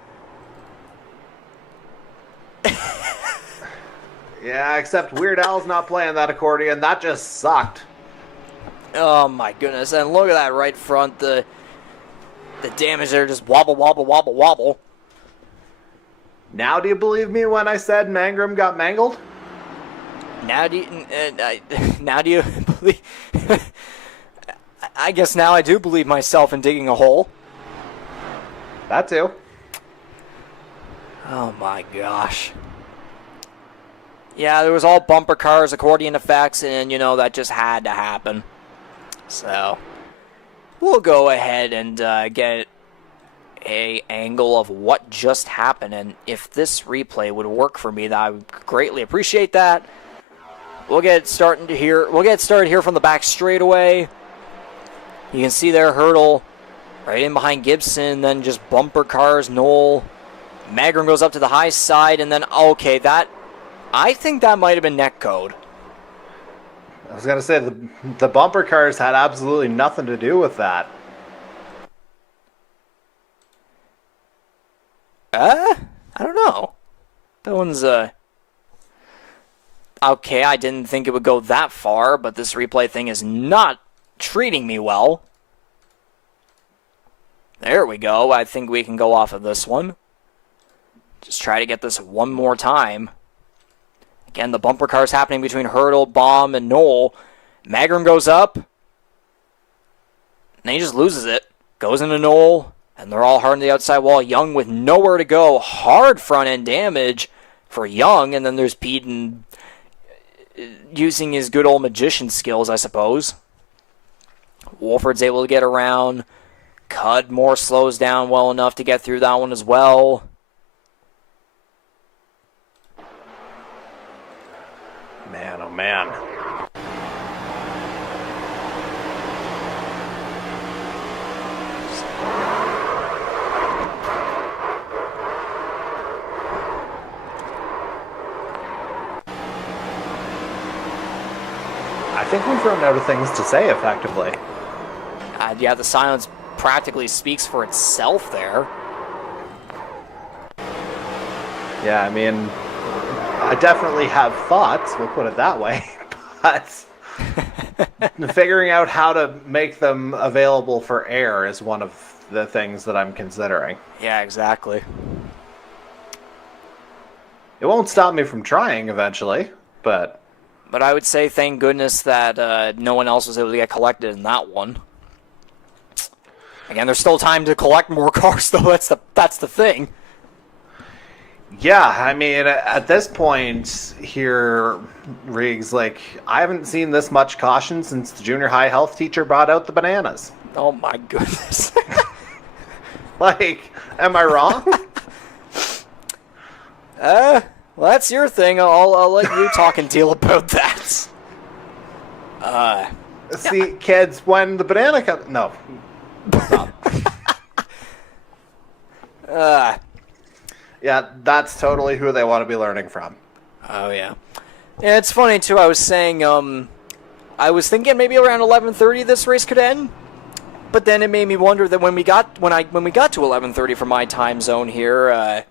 Yeah, except Weird Al's not playing that accordion. That just sucked. Oh my goodness. And look at that right front. The damage there, just wobble, wobble, wobble, wobble. Now do you believe me when I said Mangrum got mangled? Now do you believe... I guess now I do believe myself in digging a hole. That too. Oh my gosh. Yeah, there was all bumper cars, accordion effects, and that just had to happen. So we'll go ahead and get a angle of what just happened, and if this replay would work for me, I would greatly appreciate that. We'll get started here from the back straightaway. You can see their hurdle right in behind Gibson, then just bumper cars. Knoll, Magrum goes up to the high side, and then okay, I think that might have been net code. I was going to say, the bumper cars had absolutely nothing to do with that. I don't know. That one's, okay, I didn't think it would go that far, but this replay thing is not treating me well. There we go. I think we can go off of this one. Just try to get this one more time. Again, the bumper car's happening between Hurdle, Baum, and Knoll. Magrum goes up. And then he just loses it. Goes into Knoll. And they're all hard on the outside wall. Young with nowhere to go. Hard front end damage for Young. And then there's Peden using his good old magician skills, I suppose. Wolford's able to get around. Cudmore slows down well enough to get through that one as well. Man, oh man. I think we've run out of things to say effectively. Yeah, the silence practically speaks for itself there. Yeah, I mean, I definitely have thoughts, we'll put it that way, but figuring out how to make them available for air is one of the things that I'm considering. Yeah, exactly. It won't stop me from trying eventually, but... But I would say thank goodness that no one else was able to get collected in that one. Again, there's still time to collect more cars, though. That's the thing. Yeah, I mean, at this point here, Riggs, like, I haven't seen this much caution since the junior high health teacher brought out the bananas. Oh, my goodness. Like, am I wrong? Well, that's your thing. I'll let you talk and deal about that. See, kids, when the banana comes... No. Stop. Yeah, that's totally who they want to be learning from. Oh, yeah. Yeah, it's funny, too. I was saying, I was thinking maybe around 11:30 this race could end. But then it made me wonder that when we got to 11:30 for my time zone here,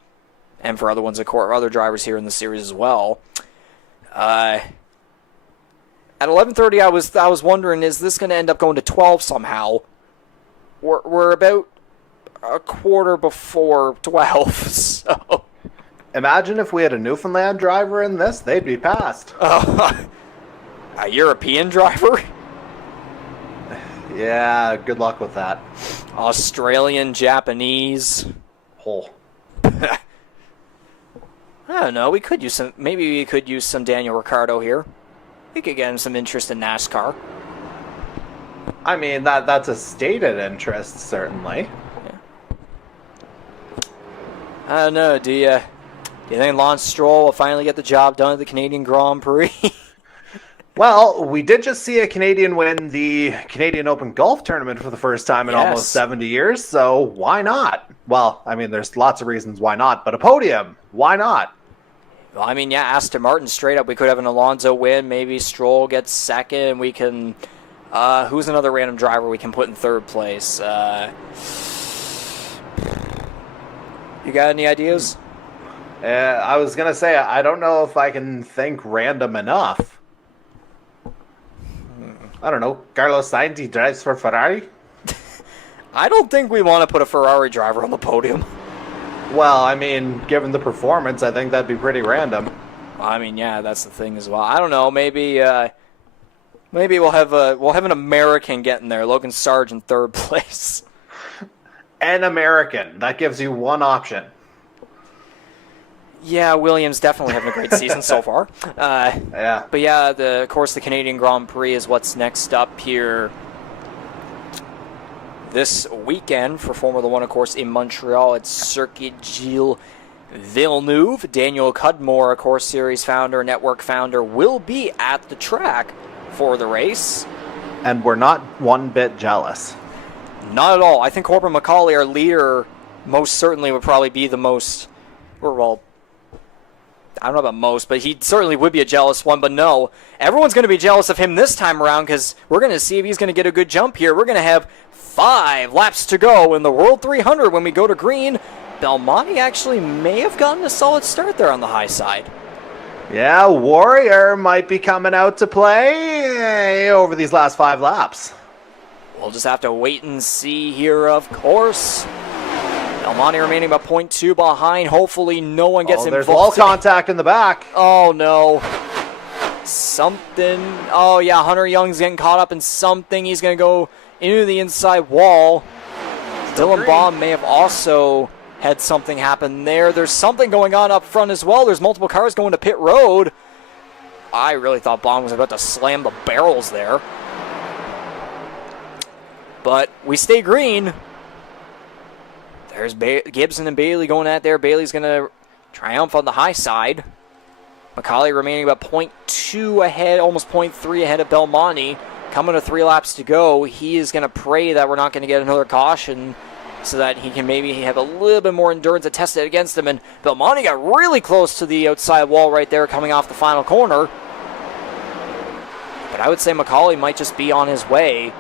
and for other drivers here in the series as well, at 11:30 I was wondering, is this going to end up going to 12 somehow? We're about a quarter before 12, so... Imagine if we had a Newfoundland driver in this, they'd be passed. A European driver? Yeah, good luck with that. Australian, Japanese. Oh. I don't know. Maybe we could use some Daniel Ricciardo here. We could get him some interest in NASCAR. I mean, that's a stated interest, certainly. Yeah. I don't know. Do you think Lance Stroll will finally get the job done at the Canadian Grand Prix? Well, we did just see a Canadian win the Canadian Open Golf Tournament for the first time in almost 70 years, so why not? Well, I mean, there's lots of reasons why not, but a podium, why not? Well, I mean, yeah, Aston Martin straight up. We could have an Alonso win. Maybe Stroll gets second, and we can... who's another random driver we can put in third place? You got any ideas? I was going to say, I don't know if I can think random enough. I don't know. Carlos Sainz, he drives for Ferrari? I don't think we want to put a Ferrari driver on the podium. Well, I mean, given the performance, I think that'd be pretty random. I mean, yeah, that's the thing as well. I don't know. Maybe we'll have an American getting there. Logan Sargent, third place. An American. That gives you one option. Yeah, Williams definitely having a great season so far. Yeah. But yeah, of course, the Canadian Grand Prix is what's next up here this weekend for Formula One, of course, in Montreal. It's Circuit Gilles Villeneuve. Daniel Cudmore, of course, series founder, network founder, will be at the track for the race. And we're not one bit jealous. Not at all. I think Corbin McCauley, our leader, most certainly would probably be the most, or well, I don't know about most, but he certainly would be a jealous one. But no, everyone's going to be jealous of him this time around because we're going to see if he's going to get a good jump here. We're going to have 5 laps to go in the World 300 when we go to green. Belmonte actually may have gotten a solid start there on the high side. Yeah, Warrior might be coming out to play over these last 5 laps. We'll just have to wait and see here, of course. Belmonte remaining about 0.2 behind. Hopefully no one gets involved. There's wall contact in the back. Oh, no. Something. Oh, yeah, Hunter Young's getting caught up in something. He's going to go into the inside wall. Dylan Baum may have also had something happen there. There's something going on up front as well. There's multiple cars going to pit road. I really thought Baum was about to slam the barrels there. But we stay green. There's Gibson and Bailey going at there. Bailey's going to triumph on the high side. McCauley remaining about 0.2 ahead, almost 0.3 ahead of Belmonte. Coming to 3 laps to go. He is going to pray that we're not going to get another caution so that he can maybe have a little bit more endurance to test it against him. And Belmonte got really close to the outside wall right there coming off the final corner. But I would say McCauley might just be on his way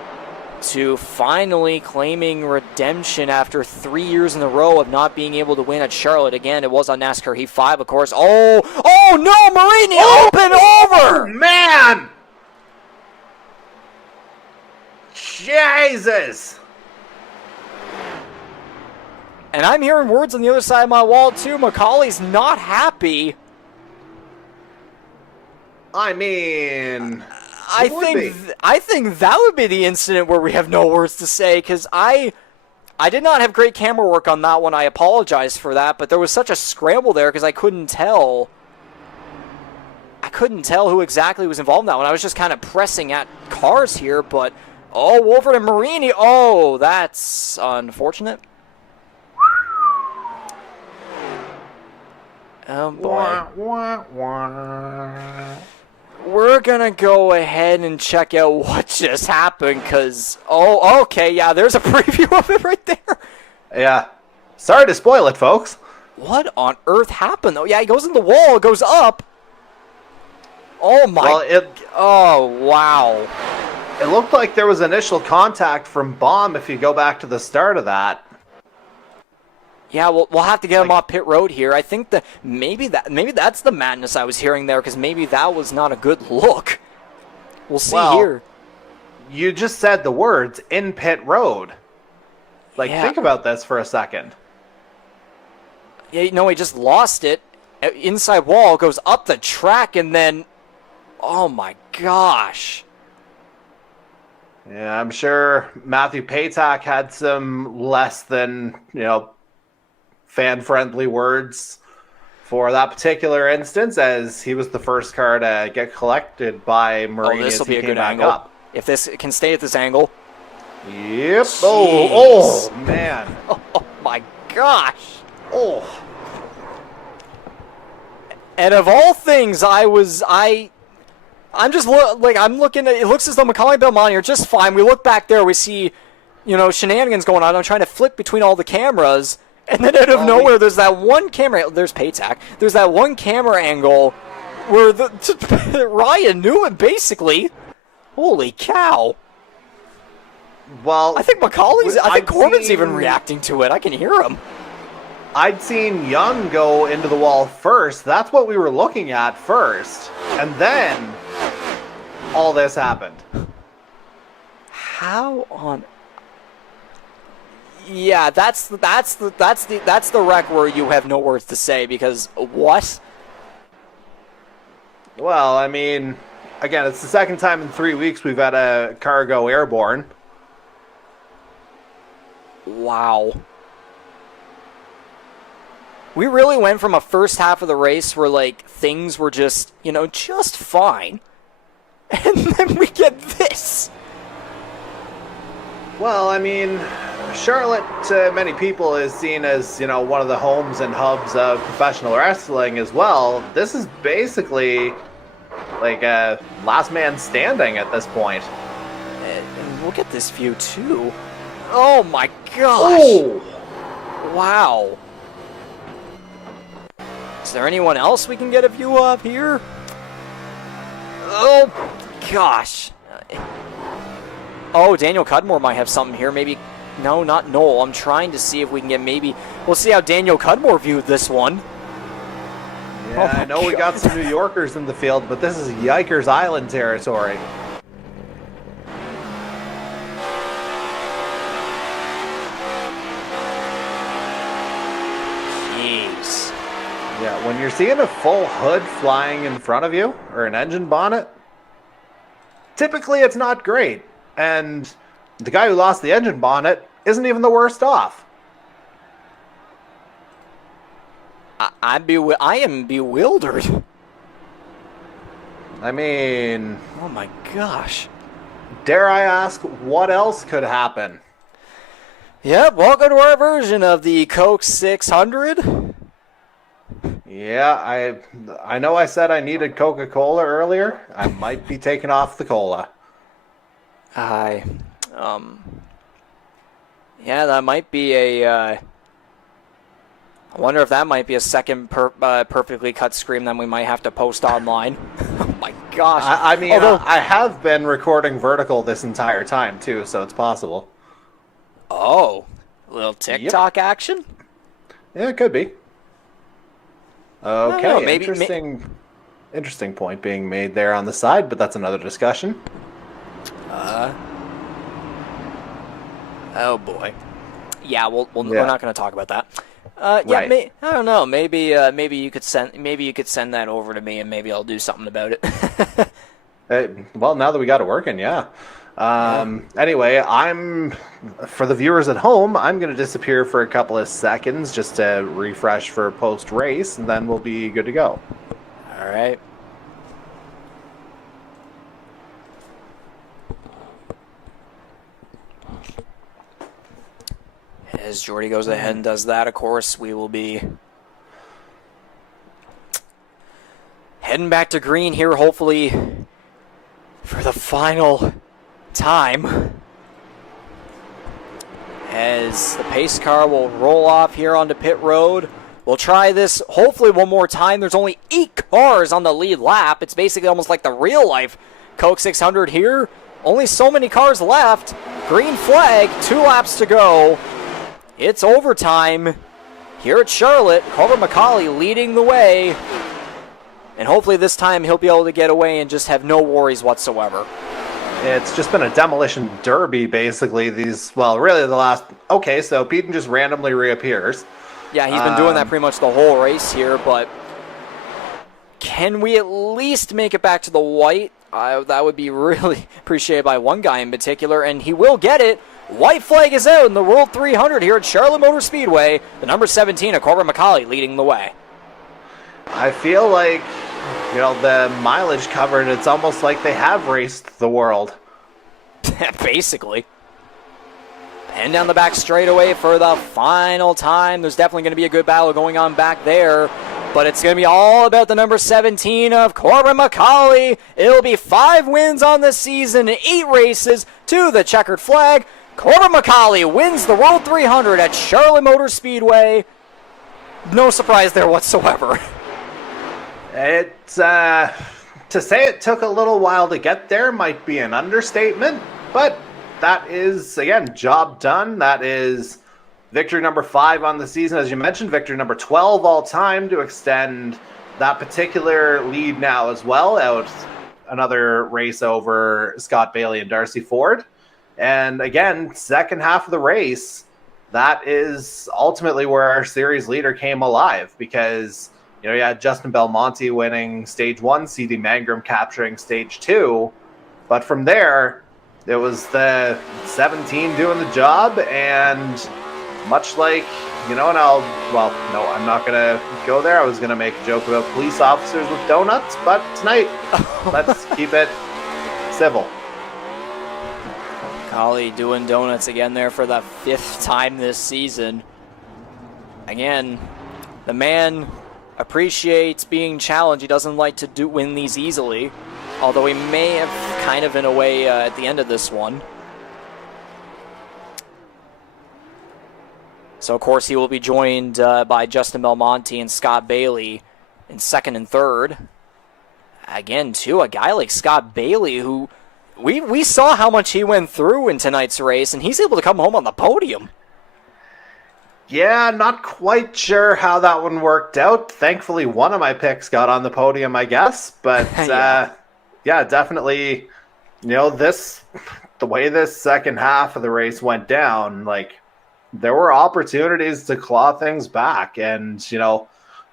to finally claiming redemption after 3 years in a row of not being able to win at Charlotte. Again, it was on NASCAR Heat 5, of course. Oh no, Marini open over! Man! Jesus! And I'm hearing words on the other side of my wall, too. McCauley's not happy. I mean... I think that would be the incident where we have no words to say, because I did not have great camera work on that one. I apologize for that, but there was such a scramble there because I couldn't tell who exactly was involved in that one. I was just kind of pressing at cars here, but Wolford and Marini, that's unfortunate. Oh boy. We're going to go ahead and check out what just happened because, okay, yeah, there's a preview of it right there. Yeah. Sorry to spoil it, folks. What on earth happened, though? Yeah, he goes in the wall, it goes up. Oh, my. Well, oh, wow. It looked like there was initial contact from Baum if you go back to the start of that. Yeah, we'll have to get him off pit road here. I think that maybe that's the madness I was hearing there, because maybe that was not a good look. We'll see here. You just said the words, in pit road. Yeah. Think about this for a second. Yeah, no, he just lost it. Inside wall, goes up the track, and then... Oh, my gosh. Yeah, I'm sure Matthew Paytak had some less than, fan-friendly words for that particular instance, as he was the first car to get collected by Marini. This will be a good angle. Up. If this can stay at this angle. Yep. Oh, man. Oh, my gosh. Oh. And of all things, I'm just I'm looking at it. Looks as though McCauley and Belmonte are just fine. We look back there, we see, shenanigans going on. I'm trying to flick between all the cameras. And then out of nowhere, there's that one camera. There's Paytak. There's that one camera angle where Ryan Newman basically. Holy cow! Well, I think Corbin's even reacting to it. I can hear him. I'd seen Young go into the wall first. That's what we were looking at first, and then all this happened. How on? Yeah, that's the wreck where you have no words to say, because what? Well, I mean, again, it's the second time in 3 weeks we've had a car go airborne. Wow. We really went from a first half of the race where, like, things were just, just fine. And then we get this. Well, I mean, Charlotte to many people is seen as, one of the homes and hubs of professional wrestling as well. This is basically like a last man standing at this point. And look at this view, too. Oh, my gosh. Oh! Wow. Is there anyone else we can get a view of here? Oh, gosh. Oh, Daniel Cudmore might have something here. Maybe. No, not Noel. I'm trying to see if we can get maybe. We'll see how Daniel Cudmore viewed this one. Yeah, I know we got some New Yorkers in the field, but this is Yikers Island territory. Jeez. Yeah, when you're seeing a full hood flying in front of you, or an engine bonnet, typically it's not great. And the guy who lost the engine bonnet isn't even the worst off. I am bewildered. I mean... Oh my gosh. Dare I ask, what else could happen? Yep, welcome to our version of the Coke 600. Yeah, I know I said I needed Coca-Cola earlier. I might be taking off the cola. Yeah, that might be a, I wonder if that might be a second perfectly cut scream that we might have to post online. Oh my gosh. I mean, I have been recording vertical this entire time too, so it's possible. Oh, a little TikTok action? Yeah, it could be. Okay, know, maybe, interesting point being made there on the side, but that's another discussion. Oh boy. Yeah, we're not going to talk about that. Yeah, Right. I don't know. Maybe you could send that over to me, and maybe I'll do something about it. Well, now that we got it working, yeah. Anyway, for the viewers at home, I'm going to disappear for a couple of seconds just to refresh for post-race, and then we'll be good to go. All right. As Jordy goes ahead and does that, of course, we will be heading back to green here, hopefully, for the final time. As the pace car will roll off here onto pit road. We'll try this hopefully one more time. There's only 8 cars on the lead lap. It's basically almost like the real life Coke 600 here. Only so many cars left. Green flag, 2 laps to go. It's overtime here at Charlotte. Corbin McCauley leading the way. And hopefully this time he'll be able to get away and just have no worries whatsoever. It's just been a demolition derby, basically. Really the last... Okay, so Peyton just randomly reappears. Yeah, he's been doing that pretty much the whole race here, but can we at least make it back to the white? That would be really appreciated by one guy in particular, and he will get it. White flag is out in the World 300 here at Charlotte Motor Speedway. The number 17 of Corbin McCauley leading the way. I feel like, the mileage covered, it's almost like they have raced the world. Basically. And down the back straightaway for the final time. There's definitely going to be a good battle going on back there. But it's going to be all about the number 17 of Corbin McCauley. It'll be 5 wins on the season, 8 races to the checkered flag. Corbin McCauley wins the World 300 at Charlotte Motor Speedway. No surprise there whatsoever. It's, to say it took a little while to get there might be an understatement, but that is, again, job done. That is victory number 5 on the season. As you mentioned, victory number 12 all time to extend that particular lead now as well. Out another race over Scott Bailey and Darcy Ford. And again, second half of the race, that is ultimately where our series leader came alive because, you had Justin Belmonte winning stage 1, CD Mangrum capturing stage 2. But from there, it was the 17 doing the job, and much like, and no, I'm not going to go there. I was going to make a joke about police officers with donuts, but tonight, let's keep it civil. Collie doing donuts again there for the 5th time this season. Again, the man appreciates being challenged. He doesn't like to win these easily, although he may have kind of in a way at the end of this one. So, of course, he will be joined by Justin Belmonte and Scott Bailey in 2nd and 3rd. Again, too, a guy like Scott Bailey who we saw how much he went through in tonight's race, and he's able to come home on the podium. Yeah, not quite sure how that one worked out. Thankfully, one of my picks got on the podium, I guess. But, yeah, definitely, the way this second half of the race went down, there were opportunities to claw things back. And,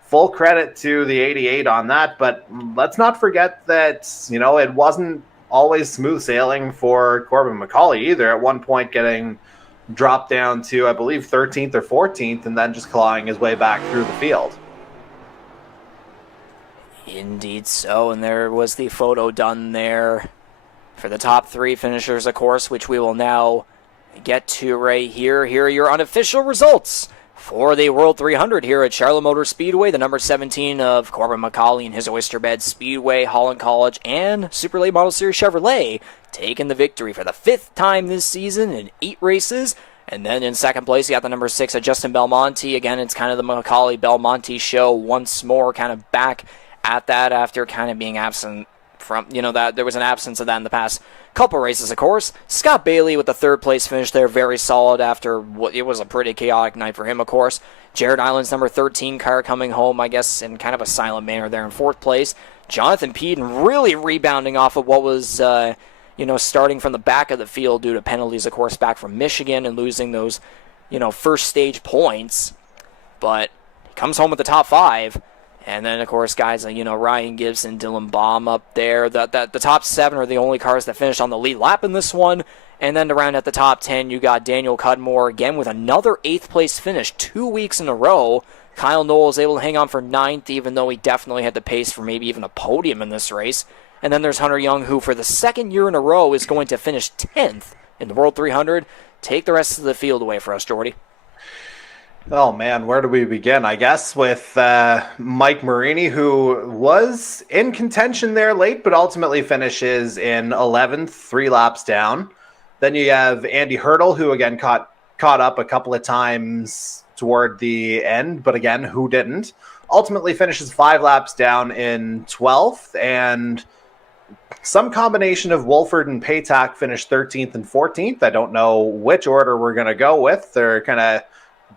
full credit to the 88 on that. But let's not forget that, it wasn't always smooth sailing for Corbin McCauley either. At one point getting dropped down to, I believe, 13th or 14th, and then just clawing his way back through the field. Indeed so, and there was the photo done there for the top 3 finishers, of course, which we will now get to right here. Here are your unofficial results for the World 300 here at Charlotte Motor Speedway. The number 17 of Corbin McCauley and his Oysterbed Speedway, Holland College, and Super Late Model Series Chevrolet taking the victory for the 5th time this season in 8 races. And then in 2nd place, you got the number 6 of Justin Belmonte. Again, it's kind of the McCauley-Belmonte show once more, kind of back at that after kind of being absent from, that there was an absence of that in the past couple races, of course. Scott Bailey with the 3rd place finish there, very solid after what it was a pretty chaotic night for him, of course. Jared Island's number 13 car coming home, I guess, in kind of a silent manner there in 4th place. Jonathan Peden really rebounding off of what was, starting from the back of the field due to penalties, of course, back from Michigan and losing those, first stage points. But he comes home with the top 5. And then, of course, guys like, Ryan Gibson, Dylan Baum up there. The top 7 are the only cars that finished on the lead lap in this one. And then to round at the top 10, you got Daniel Cudmore, again, with another 8th place finish 2 weeks in a row. Kyle Knoll is able to hang on for 9th, even though he definitely had the pace for maybe even a podium in this race. And then there's Hunter Young, who for the 2nd year in a row is going to finish 10th in the World 300. Take the rest of the field away for us, Jordy. Oh, man, where do we begin? I guess with Mike Marini, who was in contention there late, but ultimately finishes in 11th, 3 laps down. Then you have Andy Hurdle, who again caught up a couple of times toward the end, but again, who didn't? Ultimately finishes 5 laps down in 12th, and some combination of Wolford and Paytak finished 13th and 14th. I don't know which order we're going to go with. They're kind of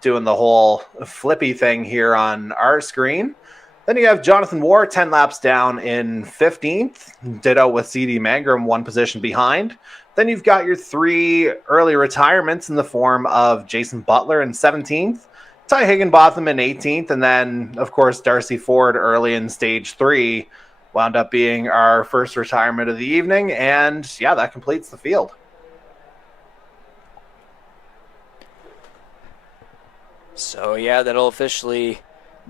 doing the whole flippy thing here on our screen. Then you have Jonathan Warr 10 laps down in 15th. Ditto with CD Mangrum 1 position behind. Then you've got your 3 early retirements in the form of Jason Butler in 17th, Ty Higginbotham in 18th, and then, of course, Darcy Ford early in stage 3 wound up being our first retirement of the evening. And, yeah, that completes the field. So, yeah, that'll officially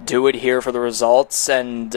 do it here for the results. And